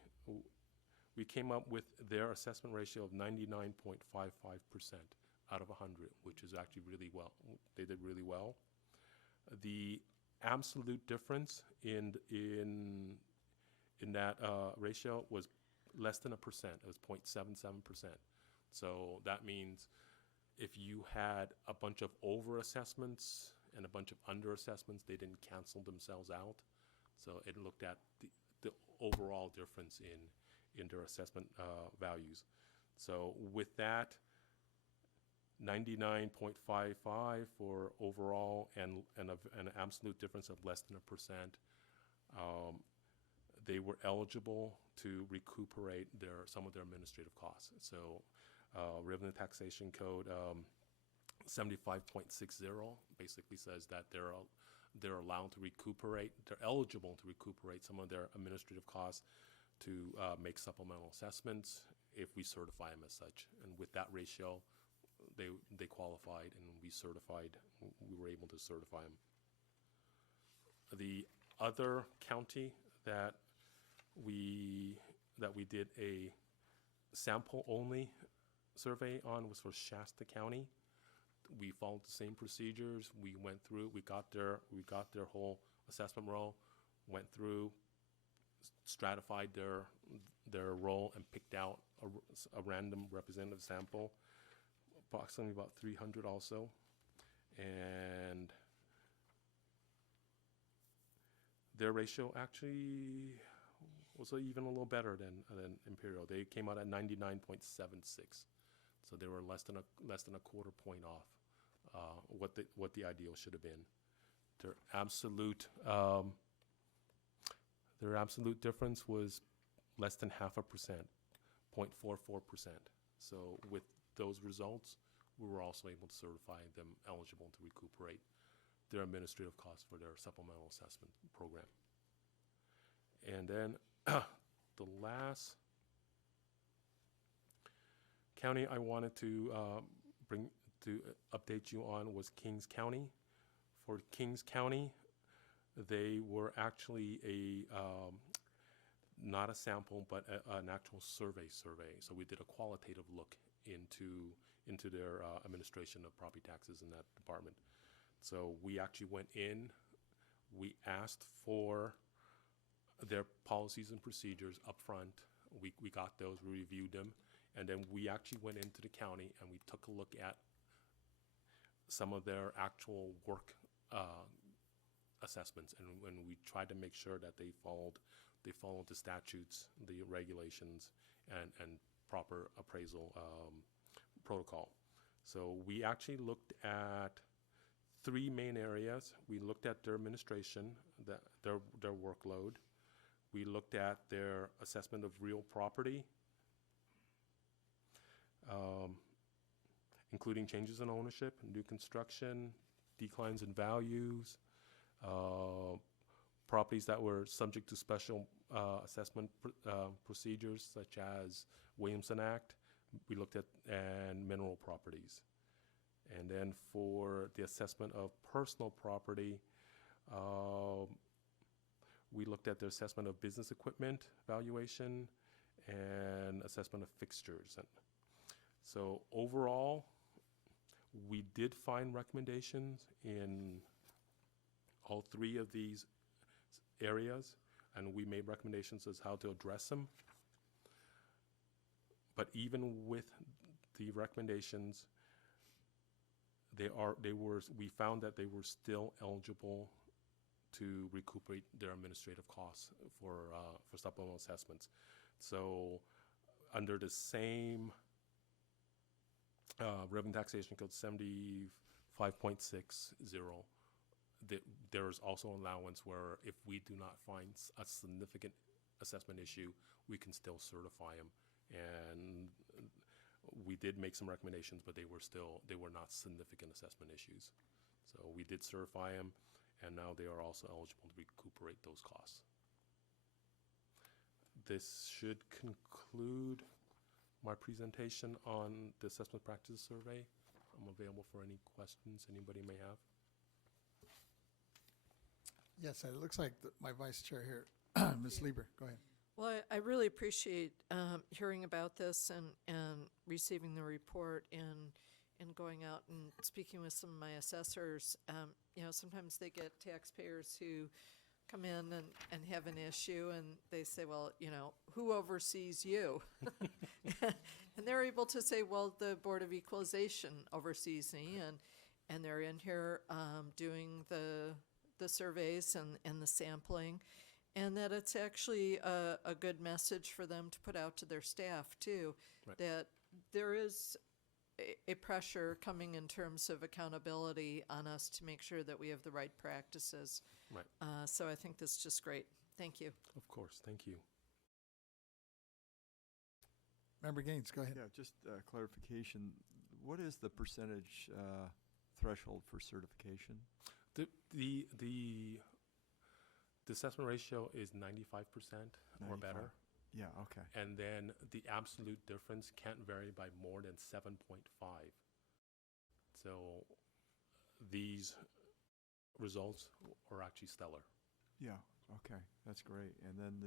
we came up with their assessment ratio of 99.55% out of 100, which is actually really well. They did really well. The absolute difference in that ratio was less than 1%. It was 0.77%. So that means if you had a bunch of over-assessments and a bunch of under-assessments, they didn't cancel themselves out. So it looked at the overall difference in their assessment values. So with that, 99.55 for overall and an absolute difference of less than 1%. They were eligible to recuperate some of their administrative costs. So Revenue Taxation Code 75.60 basically says that they're allowed to recuperate, they're eligible to recuperate some of their administrative costs to make supplemental assessments if we certify them as such. And with that ratio, they qualified, and we were able to certify them. The other county that we did a sample-only survey on was for Shasta County. We followed the same procedures. We went through, we got their whole assessment roll, went through, stratified their role, and picked out a random representative sample, approximately about 300 also. And their ratio actually was even a little better than Imperial. They came out at 99.76, so they were less than a quarter point off what the ideal should have been. Their absolute difference was less than 0.5%, 0.44%. So with those results, we were also able to certify them eligible to recuperate their administrative costs for their supplemental assessment program. And then the last county I wanted to update you on was Kings County. For Kings County, they were actually not a sample, but an actual survey. So we did a qualitative look into their administration of property taxes in that department. So we actually went in, we asked for their policies and procedures up front. We got those, we reviewed them, and then we actually went into the county and we took a look at some of their actual work assessments, and when we tried to make sure that they followed the statutes, the regulations, and proper appraisal protocol. So we actually looked at 3 main areas. We looked at their administration, their workload. We looked at their assessment of real property, including changes in ownership, new construction, declines in values, properties that were subject to special assessment procedures such as Williamson Act. We looked at and mineral properties. And then for the assessment of personal property, we looked at the assessment of business equipment valuation and assessment of fixtures. And so overall, we did find recommendations in all 3 of these areas, and we made recommendations as how to address them. But even with the recommendations, we found that they were still eligible to recuperate their administrative costs for supplemental assessments. So under the same Revenue Taxation Code 75.60, there is also allowance where if we do not find a significant assessment issue, we can still certify them. And we did make some recommendations, but they were not significant assessment issues. So we did certify them, and now they are also eligible to recuperate those costs. This should conclude my presentation on the assessment practice survey. I'm available for any questions anybody may have. Yes, it looks like my vice chair here, Ms. Lieber, go ahead. Well, I really appreciate hearing about this and receiving the report and going out and speaking with some of my assessors. Sometimes they get taxpayers who come in and have an issue, and they say, well, who oversees you? And they're able to say, well, the Board of Equalization oversees me, and they're in here doing the surveys and the sampling. and that it's actually a good message for them to put out to their staff too, Right. that there is a pressure coming in terms of accountability on us to make sure that we have the right practices. Right. So I think that's just great. Thank you. Of course. Thank you. Member Gaines, go ahead. Yeah, just clarification. What is the percentage threshold for certification? The assessment ratio is 95% or 95. better. Yeah, okay. And then the absolute difference can't vary by more than 7.5. So these results are actually stellar. Yeah, okay, that's great. And then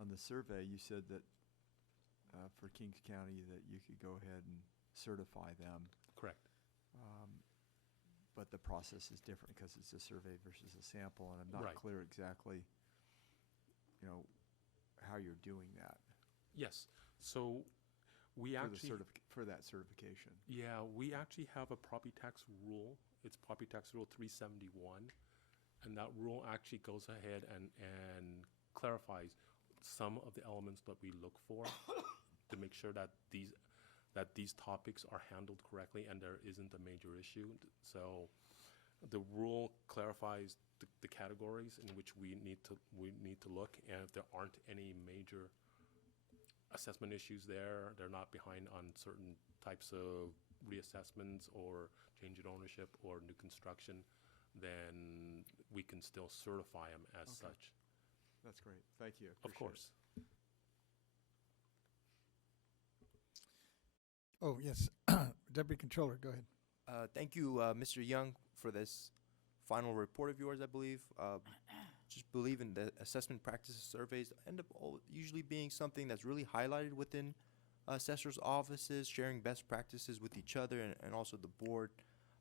on the survey, you said that for Kings County that you could go ahead and certify them. Correct. But the process is different because it's a survey versus a sample, and I'm not Right. clear exactly, how you're doing that. Yes. So we for actually for that certification. Yeah, we actually have a property tax rule. It's property tax rule 371, and that rule actually goes ahead and clarifies some of the elements that we look for to make sure that these topics are handled correctly and there isn't a major issue. So the rule clarifies the categories in which we need to look, and if there aren't any major assessment issues there, they're not behind on certain types of reassessments or change in ownership or new construction, then we can still certify them as Okay. such. That's great. Thank you. Of Appreciate course. it. Oh, yes. Deputy Controller, go ahead. Thank you, Mr. Young, for this final report of yours, I believe. Just believe in the assessment practices surveys end up usually being something that's really highlighted within assessors' offices, sharing best practices with each other and also the board,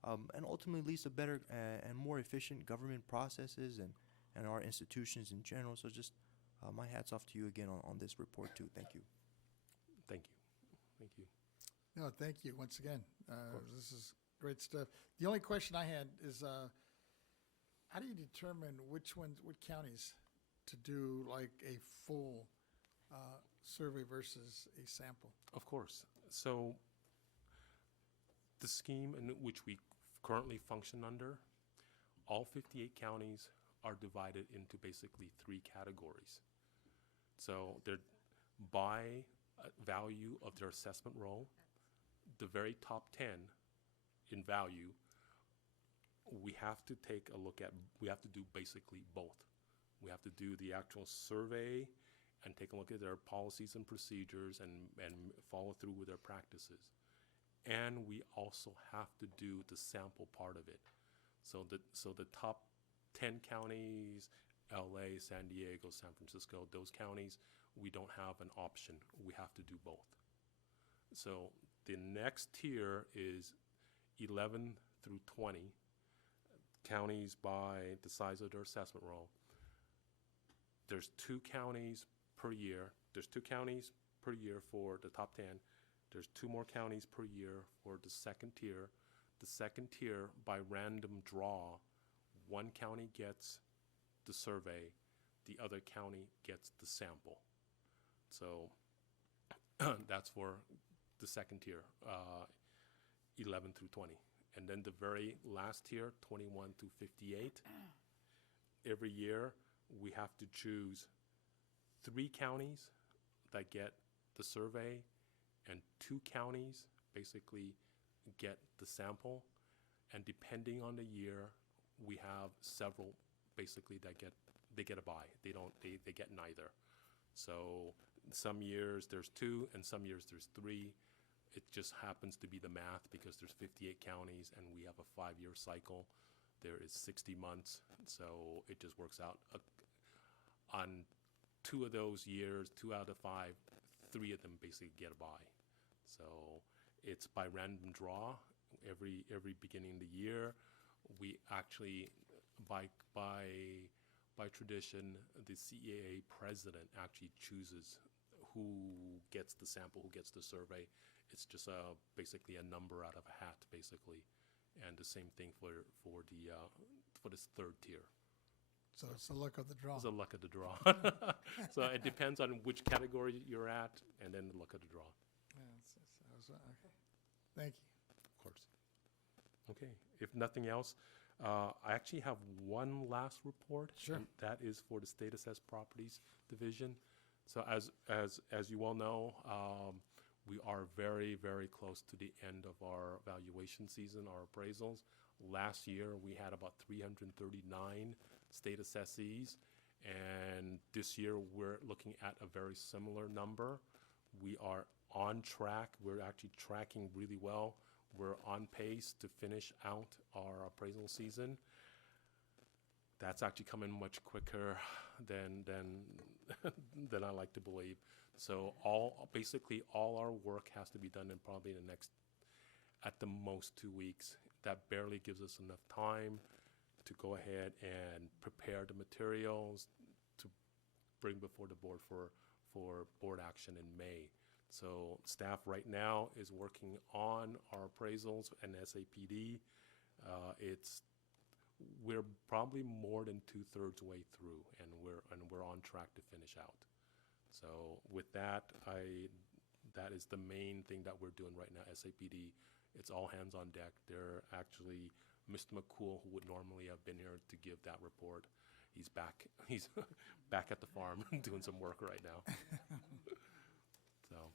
and ultimately leads to better and more efficient government processes and our institutions in general. So just my hat's off to you again on this report, too. Thank you. Thank you. Thank you. No, thank you once again. This is great stuff. The only question I had is, how do you determine what counties to do like a full survey versus a sample? Of course. So the scheme in which we currently function under, all 58 counties are divided into basically 3 categories. So they're by value of their assessment role. The very top 10 in value, we have to take a look at, we have to do basically both. We have to do the actual survey and take a look at their policies and procedures and follow through with their practices. And we also have to do the sample part of it. So the top 10 counties, LA, San Diego, San Francisco, those counties, we don't have an option. We have to do both. So the next tier is 11 through 20 counties by the size of their assessment roll. There's 2 counties per year. There's 2 counties per year for the top 10. There's 2 more counties per year for the second tier. The second tier, by random draw, 1 county gets the survey, the other county gets the sample. So that's for the second tier, 11 through 20. And then the very last tier, 21 through 58, every year we have to choose 3 counties that get the survey and 2 counties basically get the sample. And depending on the year, we have several basically that get a buy. They get neither. So some years there's 2 and some years there's 3. It just happens to be the math because there's 58 counties and we have a 5-year cycle. There is 60 months, so it just works out. On 2 of those years, 2 out of 5, 3 of them basically get a buy. So it's by random draw every beginning of the year. We actually, by tradition, the CEA president actually chooses who gets the sample, who gets the survey. It's just basically a number out of a hat, basically, and the same thing for this third tier. So it's the luck of the draw. It's the luck of the draw. So it depends on which category you're at, and then the luck of the draw. Okay. Thank you. Of course. Okay. If nothing else, I actually have one last report. Sure. And that is for the State Assessed Properties Division. So as you all know, we are very, very close to the end of our valuation season, our appraisals. Last year, we had about 339 state assessees, and this year we're looking at a very similar number. We are on track. We're actually tracking really well. We're on pace to finish out our appraisal season. That's actually coming much quicker than than I like to believe. So basically all our work has to be done in probably the next, at the most, 2 weeks. That barely gives us enough time to go ahead and prepare the materials to bring before the board for board action in May. So staff right now is working on our appraisals and SAPD. We're probably more than 2/3 way through, and we're on track to finish out. So with that, that is the main thing that we're doing right now. SAPD, it's all hands on deck. They're actually Mr. McCool, who would normally have been here to give that report. He's back. He's back at the farm doing some work right now. So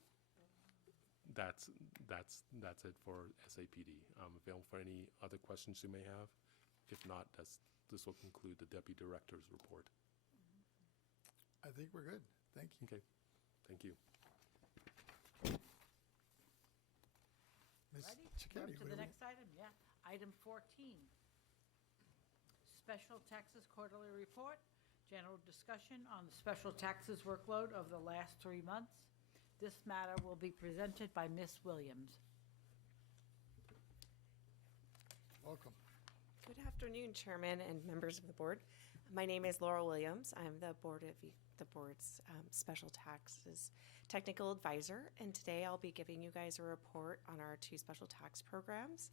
that's it for SAPD. Available for any other questions you may have. If not, this will conclude the Deputy Director's report. I think we're good. Thank you. Okay, thank you. Ms. Ready? Cicchetti, Move to what the do we- next item, yeah. Item 14, Special Taxes Quarterly Report. General discussion on the special taxes workload of the last 3 months. This matter will be presented by Ms. Williams. Welcome. Good afternoon, Chairman and members of the board. My name is Laurel Williams. I'm the board's special taxes technical advisor, and today I'll be giving you guys a report on our 2 special tax programs.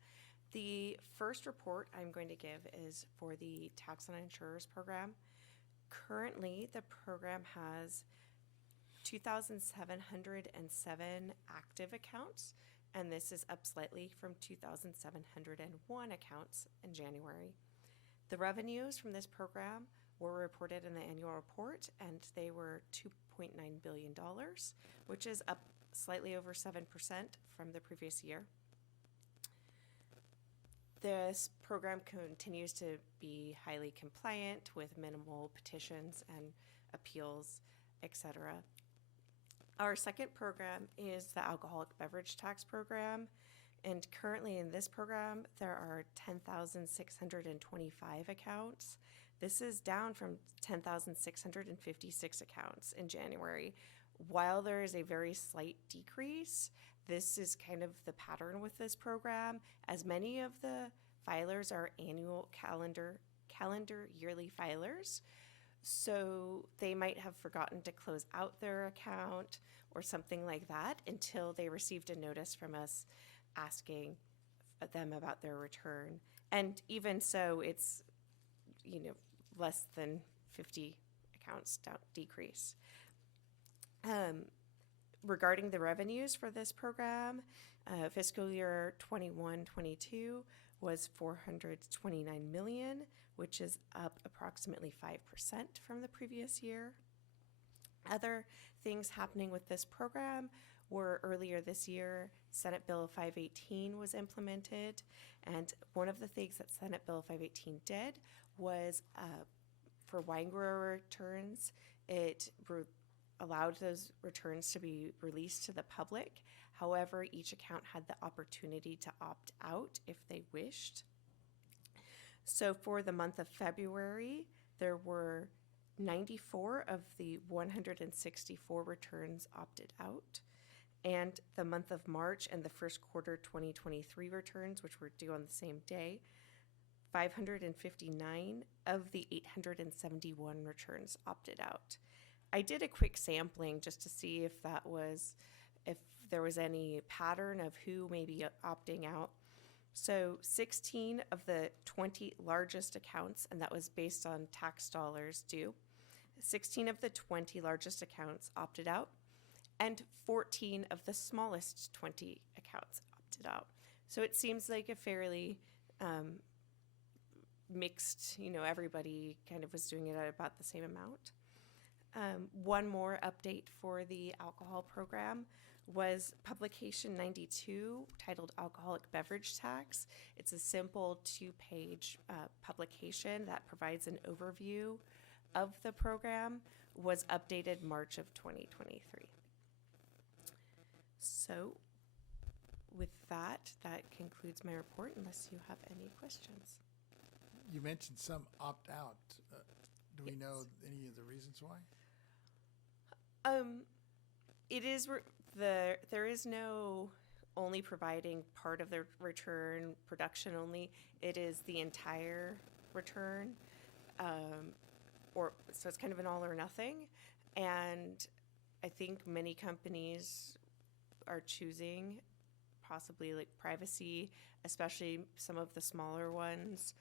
The first report I'm going to give is for the Tax on Insurers program. Currently, the program has 2,707 active accounts, and this is up slightly from 2,701 accounts in January. The revenues from this program were reported in the annual report, and they were $2.9 billion, which is up slightly over 7% from the previous year. This program continues to be highly compliant with minimal petitions and appeals, etc. Our second program is the Alcoholic Beverage Tax Program, and currently in this program there are 10,625 accounts. This is down from 10,656 accounts in January. While there is a very slight decrease, this is kind of the pattern with this program, as many of the filers are annual calendar yearly filers. So they might have forgotten to close out their account or something like that until they received a notice from us asking them about their return. And even so, it's, less than 50 accounts decrease. Regarding the revenues for this program, fiscal year 21-22 was $429 million, which is up approximately 5% from the previous year. Other things happening with this program were earlier this year, Senate Bill 518 was implemented, and one of the things that Senate Bill 518 did was for wine grower returns, it allowed those returns to be released to the public. However, each account had the opportunity to opt out if they wished. So for the month of February, there were 94 of the 164 returns opted out. And the month of March and the first quarter 2023 returns, which were due on the same day, 559 of the 871 returns opted out. I did a quick sampling just to see if there was any pattern of who may be opting out. So 16 of the 20 largest accounts, and that was based on tax dollars due, 16 of the 20 largest accounts opted out, and 14 of the smallest 20 accounts opted out. So it seems like a fairly mixed, everybody kind of was doing it at about the same amount. One more update for the alcohol program was publication 92 titled Alcoholic Beverage Tax. It's a simple 2-page publication that provides an overview of the program, was updated March of 2023. So with that concludes my report unless you have any questions. You mentioned some opt out. Do we know any of the reasons why? It is there is no only providing part of the return, production only. It is the entire return, so it's kind of an all or nothing. And I think many companies are choosing possibly like privacy, especially some of the smaller ones.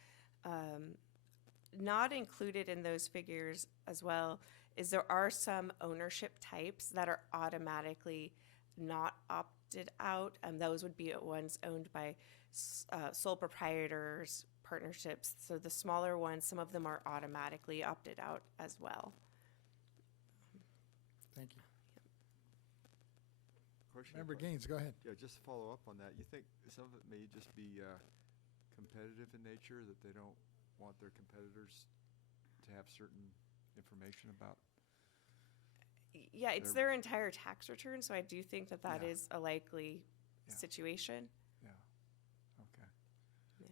Not included in those figures as well is there are some ownership types that are automatically not opted out. Those would be ones owned by sole proprietors, partnerships. So the smaller ones, some of them are automatically opted out as well. Thank you. Question? Member Gaines, go ahead. Yeah, just to follow up on that, you think some of it may just be competitive in nature, that they don't want their competitors to have certain information about? Yeah, it's their entire tax return, so I do think that Yeah. is a likely Yeah. situation. Yeah. Okay. Yeah.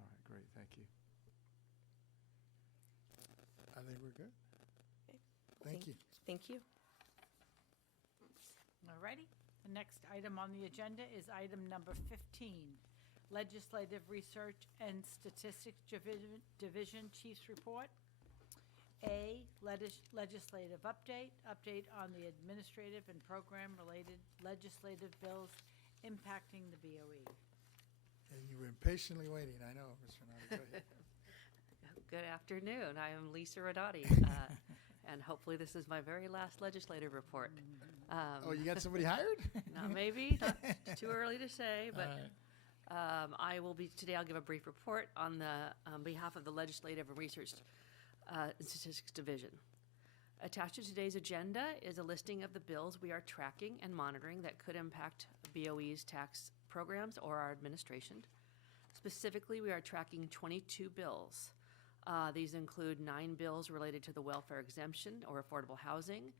All right, great, thank you. I think we're good. Okay. Thank you. Thank you. All righty. The next item on the agenda is item number 15, Legislative Research and Statistics Division Chief's Report. A, legislative update on the administrative and program-related legislative bills impacting the BoE. And you were impatiently waiting, I know, Mr. Nardi, go ahead. Good afternoon. I am Lisa Rodati, and hopefully this is my very last legislative report. Oh, you got somebody hired? Not maybe, not too early to say, but All right. today I'll give a brief report on behalf of the Legislative and Research and Statistics Division. Attached to today's agenda is a listing of the bills we are tracking and monitoring that could impact BoE's tax programs or our administration. Specifically, we are tracking 22 bills. These include 9 bills related to the welfare exemption or affordable housing,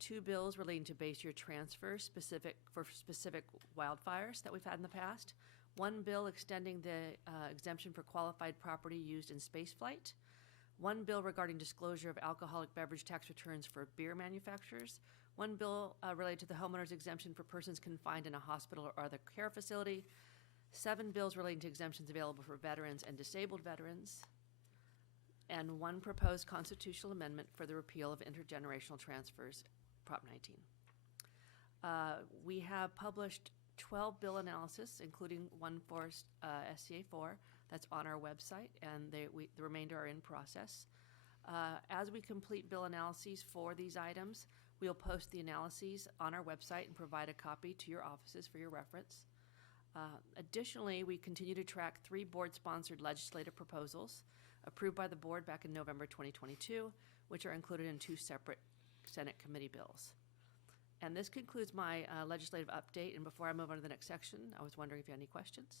2 bills relating to base year transfers for specific wildfires that we've had in the past, 1 bill extending the exemption for qualified property used in spaceflight, 1 bill regarding disclosure of alcoholic beverage tax returns for beer manufacturers, 1 bill related to the homeowner's exemption for persons confined in a hospital or other care facility, 7 bills relating to exemptions available for veterans and disabled veterans, and 1 proposed constitutional amendment for the repeal of intergenerational transfers, Prop 19. We have published 12 bill analysis, including one for SCA 4 that's on our website, and the remainder are in process. As we complete bill analyses for these items, we'll post the analyses on our website and provide a copy to your offices for your reference. Additionally, we continue to track 3 board-sponsored legislative proposals approved by the board back in November 2022, which are included in 2 separate Senate committee bills. And this concludes my legislative update. And before I move on to the next section, I was wondering if you had any questions.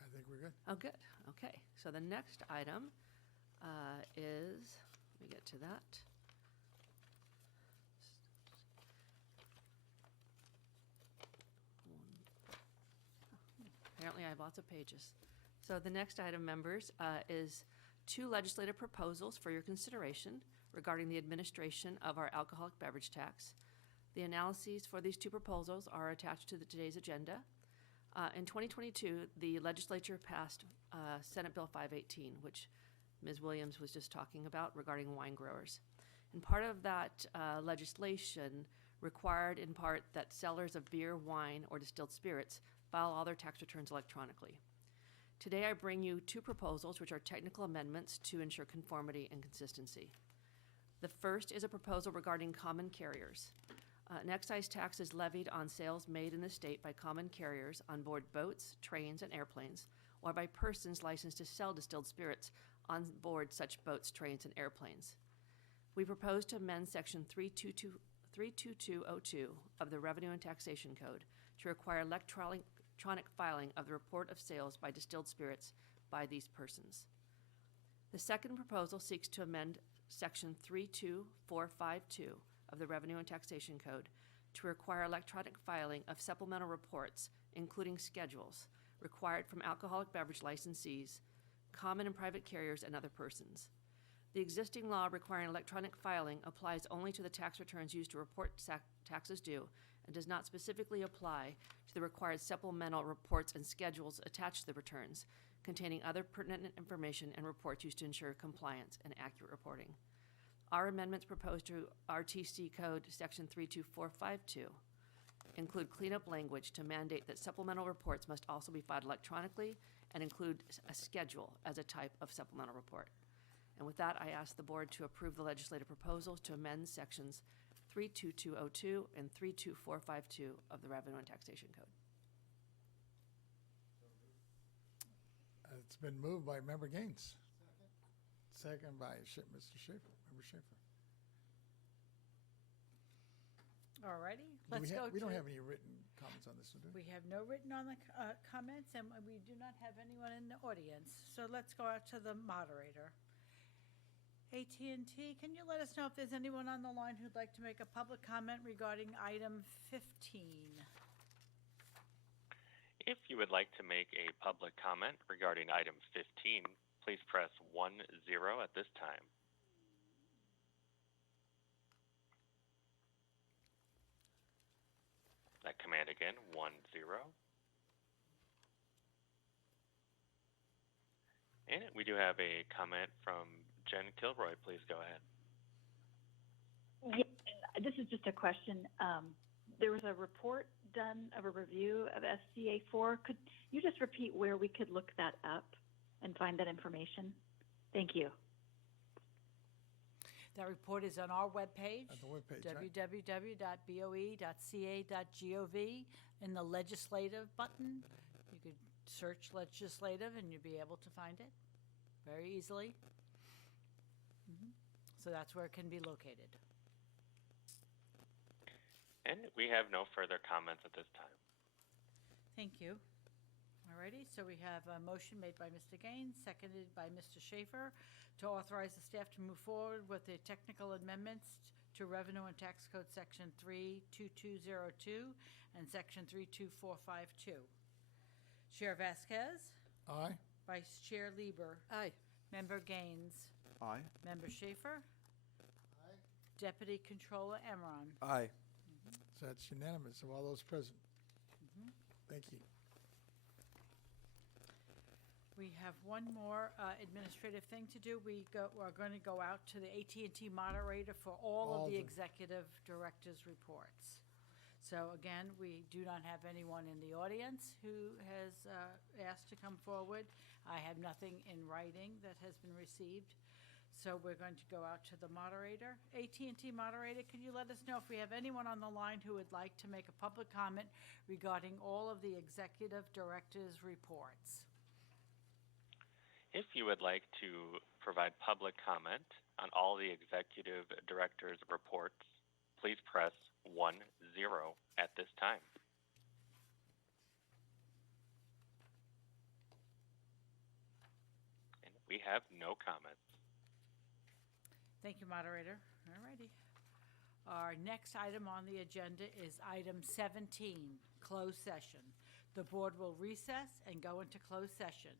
I think we're good. Oh, good. Okay. So the next item is, let me get to that. Apparently I have lots of pages. So the next item, members, is 2 legislative proposals for your consideration regarding the administration of our alcoholic beverage tax. The analyses for these 2 proposals are attached to today's agenda. In 2022, the legislature passed Senate Bill 518, which Ms. Williams was just talking about regarding wine growers. And part of that legislation required in part that sellers of beer, wine, or distilled spirits file all their tax returns electronically. Today, I bring you two proposals, which are technical amendments to ensure conformity and consistency. The first is a proposal regarding common carriers. An excise tax is levied on sales made in the state by common carriers on board boats, trains, and airplanes, or by persons licensed to sell distilled spirits on board such boats, trains, and airplanes. We propose to amend Section 32202 of the Revenue and Taxation Code to require electronic filing of the report of sales by distilled spirits by these persons. The second proposal seeks to amend Section 32452 of the Revenue and Taxation Code to require electronic filing of supplemental reports, including schedules, required from alcoholic beverage licensees, common and private carriers, and other persons. The existing law requiring electronic filing applies only to the tax returns used to report taxes due and does not specifically apply to the required supplemental reports and schedules attached to the returns, containing other pertinent information and reports used to ensure compliance and accurate reporting. Our amendments proposed to RTC Code Section 32452 include cleanup language to mandate that supplemental reports must also be filed electronically and include a schedule as a type of supplemental report. And with that, I ask the board to approve the legislative proposals to amend Sections 32202 and 32452 of the Revenue and Taxation Code. It's been moved by Member Gaines. Second by Mr. Schaefer, Member Schaefer. All righty, Do let's we go have- to. We don't have any written comments on this, do we? We have no written on the comments, and we do not have anyone in the audience. So let's go out to the moderator. AT&T, can you let us know if there's anyone on the line who'd like to make a public comment regarding item 15? If you would like to make a public comment regarding item 15, please press 10 at this time. That command again, 10. And we do have a comment from Jen Kilroy. Please go ahead. Yeah, this is just a question. There was a report done of a review of SCA4. Could you just repeat where we could look that up and find that information? Thank you. That report is on our webpage. At the webpage, right? www.boe.ca.gov. In the legislative button, you could search legislative and you'd be able to find it very easily. So that's where it can be located. And we have no further comments at this time. Thank you. Alrighty, so we have a motion made by Mr. Gaines, seconded by Mr. Schaefer, to authorize the staff to move forward with the technical amendments to Revenue and Tax Code Section 32202 and Section 32452. Chair Vasquez? Aye. Vice Chair Lieber? Aye. Member Gaines? Aye. Member Schaefer? Aye. Deputy Controller Emron? Aye. So that's unanimous of all those present. Thank you. We have one more administrative thing to do. We're going to go out to the AT&T moderator for all of the executive directors' reports. So again, we do not have anyone in the audience who has asked to come forward. I have nothing in writing that has been received. So we're going to go out to the moderator. AT&T moderator, can you let us know if we have anyone on the line who would like to make a public comment regarding all of the executive directors' reports? If you would like to provide public comment on all the executive directors' reports, please press 10 at this time. And we have no comments. Thank you, moderator. All righty. Our next item on the agenda is item 17, closed session. The board will recess and go into closed session.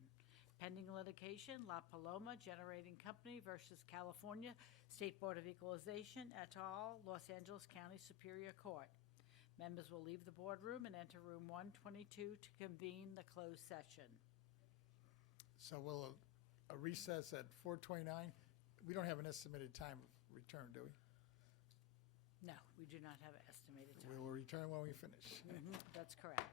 Pending litigation, La Paloma Generating Company versus California State Board of Equalization et al., Los Angeles County Superior Court. Members will leave the boardroom and enter room 122 to convene the closed session. So we'll a recess at 4:29. We don't have an estimated time of return, do we? No, we We do not have an estimated We time. will return when we finish. That's correct.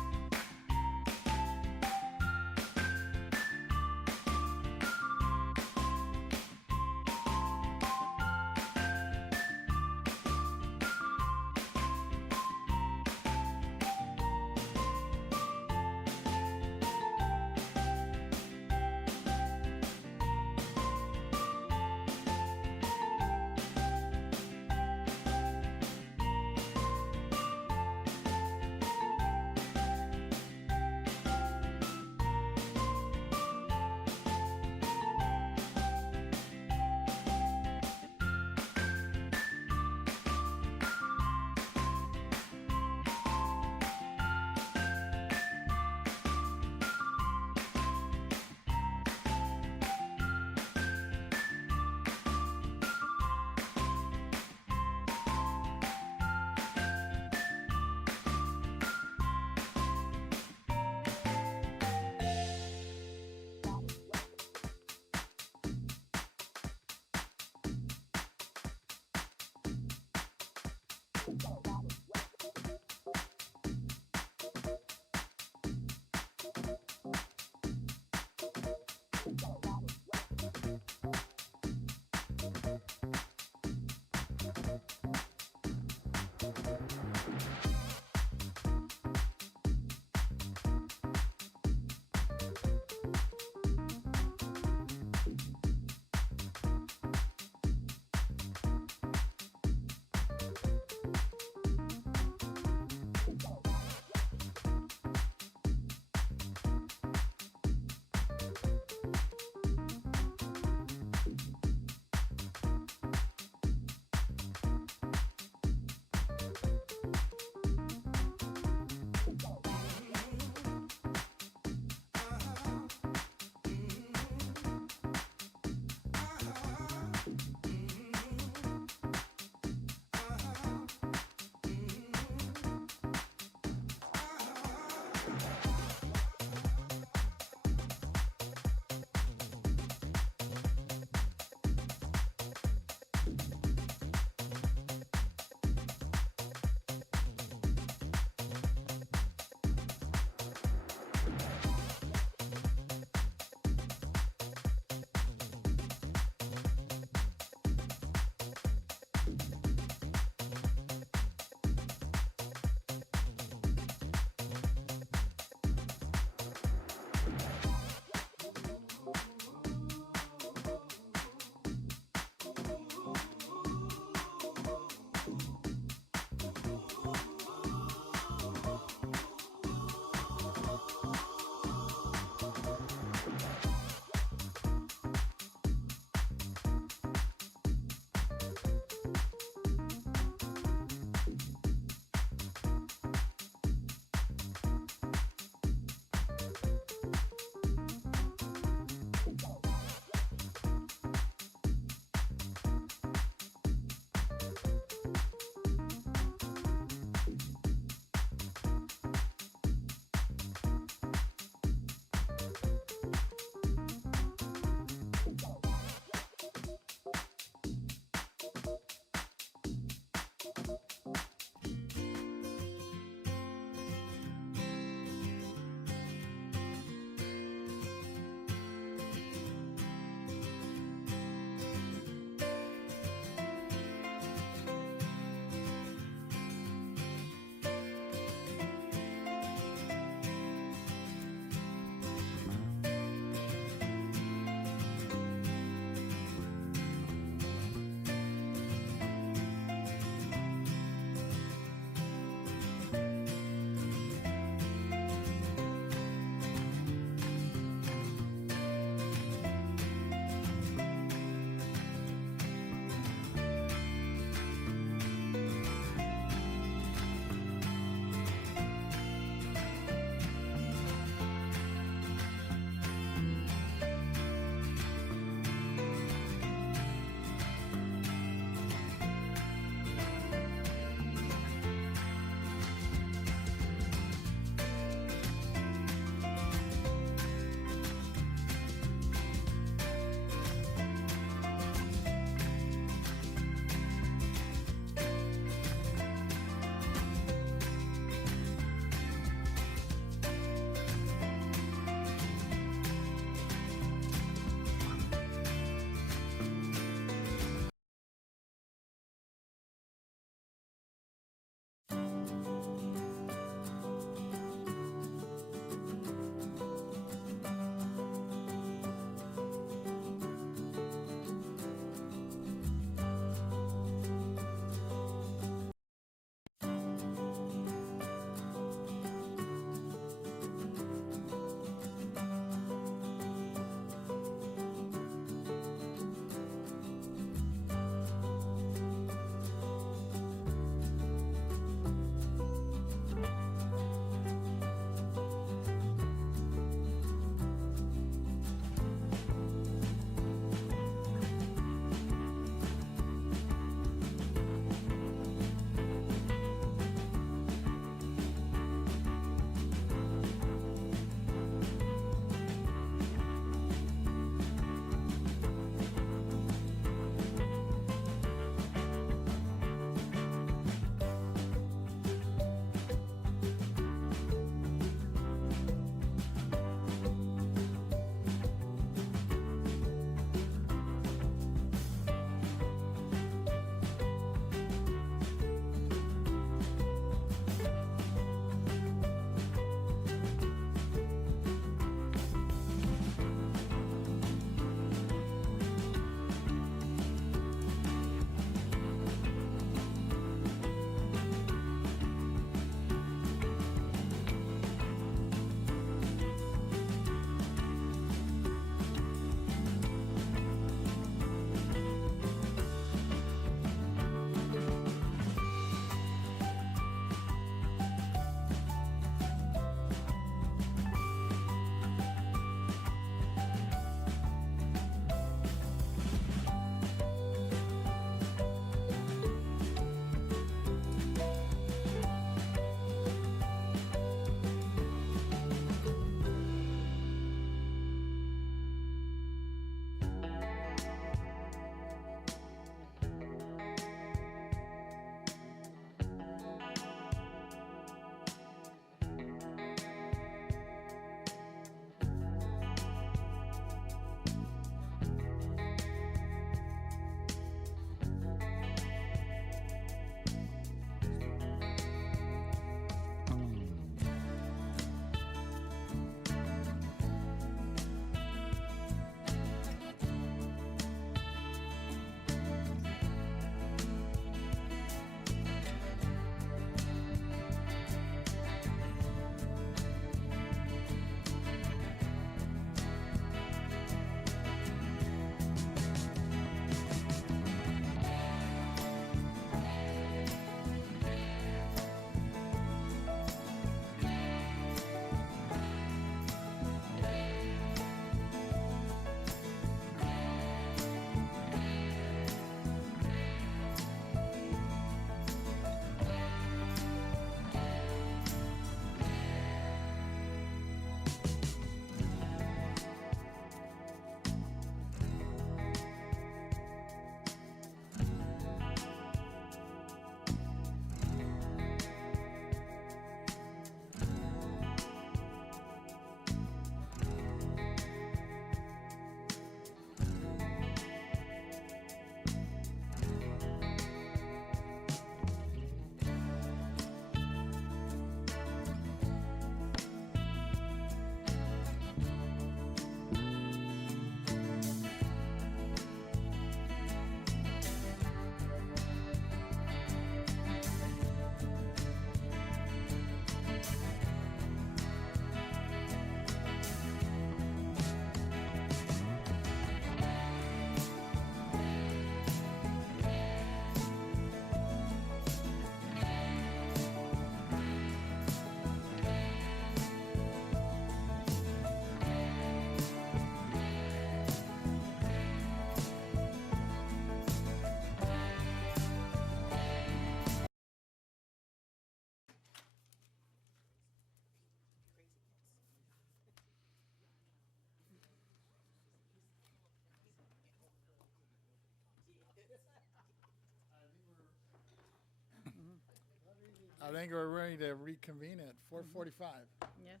I think we're ready to reconvene at 4:45. Yes,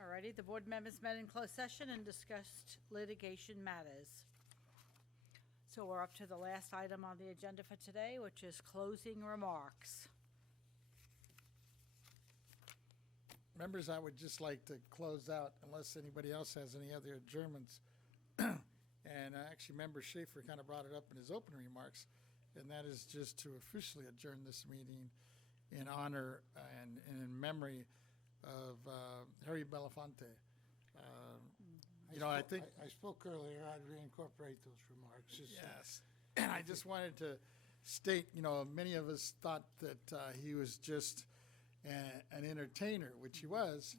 All righty, the board members met in closed session and discussed litigation matters. So we're up to the last item on the agenda for today, which is closing remarks. Members, I would just like to close out, unless anybody else has any other adjournments. And actually, Member Schaefer kind of brought it up in his opening remarks, and that is just to officially adjourn this meeting in honor and in memory of Harry Belafonte. I think I spoke earlier, I'd reincorporate those remarks. yes, and I just wanted to state, many of us thought that he was just an entertainer, which he was,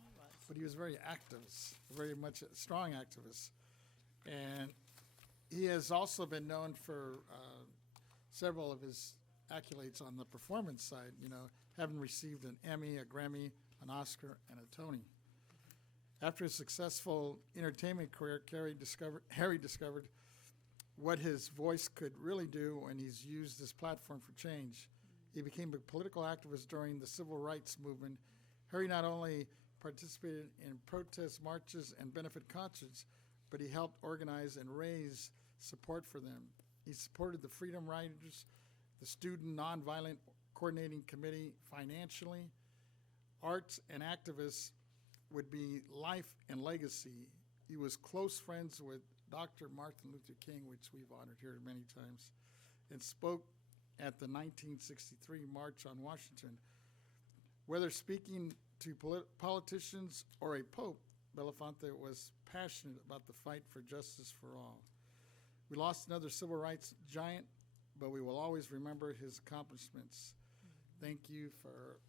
but he was very activist, very much a strong activist. And he has also been known for several of his accolades on the performance side, having received an Emmy, a Grammy, an Oscar, and a Tony. After a successful entertainment career, Harry discovered what his voice could really do, and he's used this platform for change. He became a political activist during the civil rights movement. Harry not only participated in protest marches and benefit concerts, but he helped organize and raise support for them. He supported the Freedom Riders, the Student Nonviolent Coordinating Committee financially. Arts and activists would be life and legacy. He was close friends with Dr. Martin Luther King, which we've honored here many times, and spoke at the 1963 March on Washington. Whether speaking to politicians or a pope, Belafonte was passionate about the fight for justice for all. We lost another civil rights giant, but we will always remember his accomplishments. Thank you for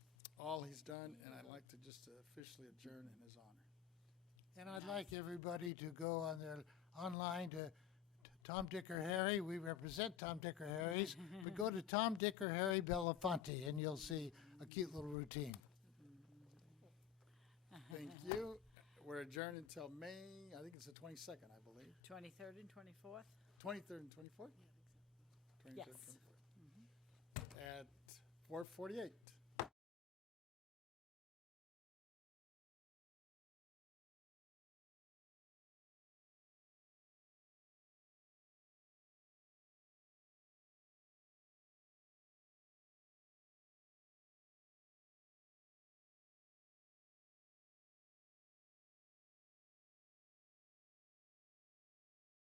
all he's done, and I'd like to just officially adjourn in his honor. And I'd like everybody to go on their online to Tom, Dick, or Harry. We represent Tom, Dick, or Harry's, but go to Tom, Dick, or Harry Belafonte, and you'll see a cute little routine. Thank you. We're adjourned until May, I think it's the 22nd, I believe. 23rd and 24th? 23rd and 24th? Yes. 23rd, 24th. At 4:48.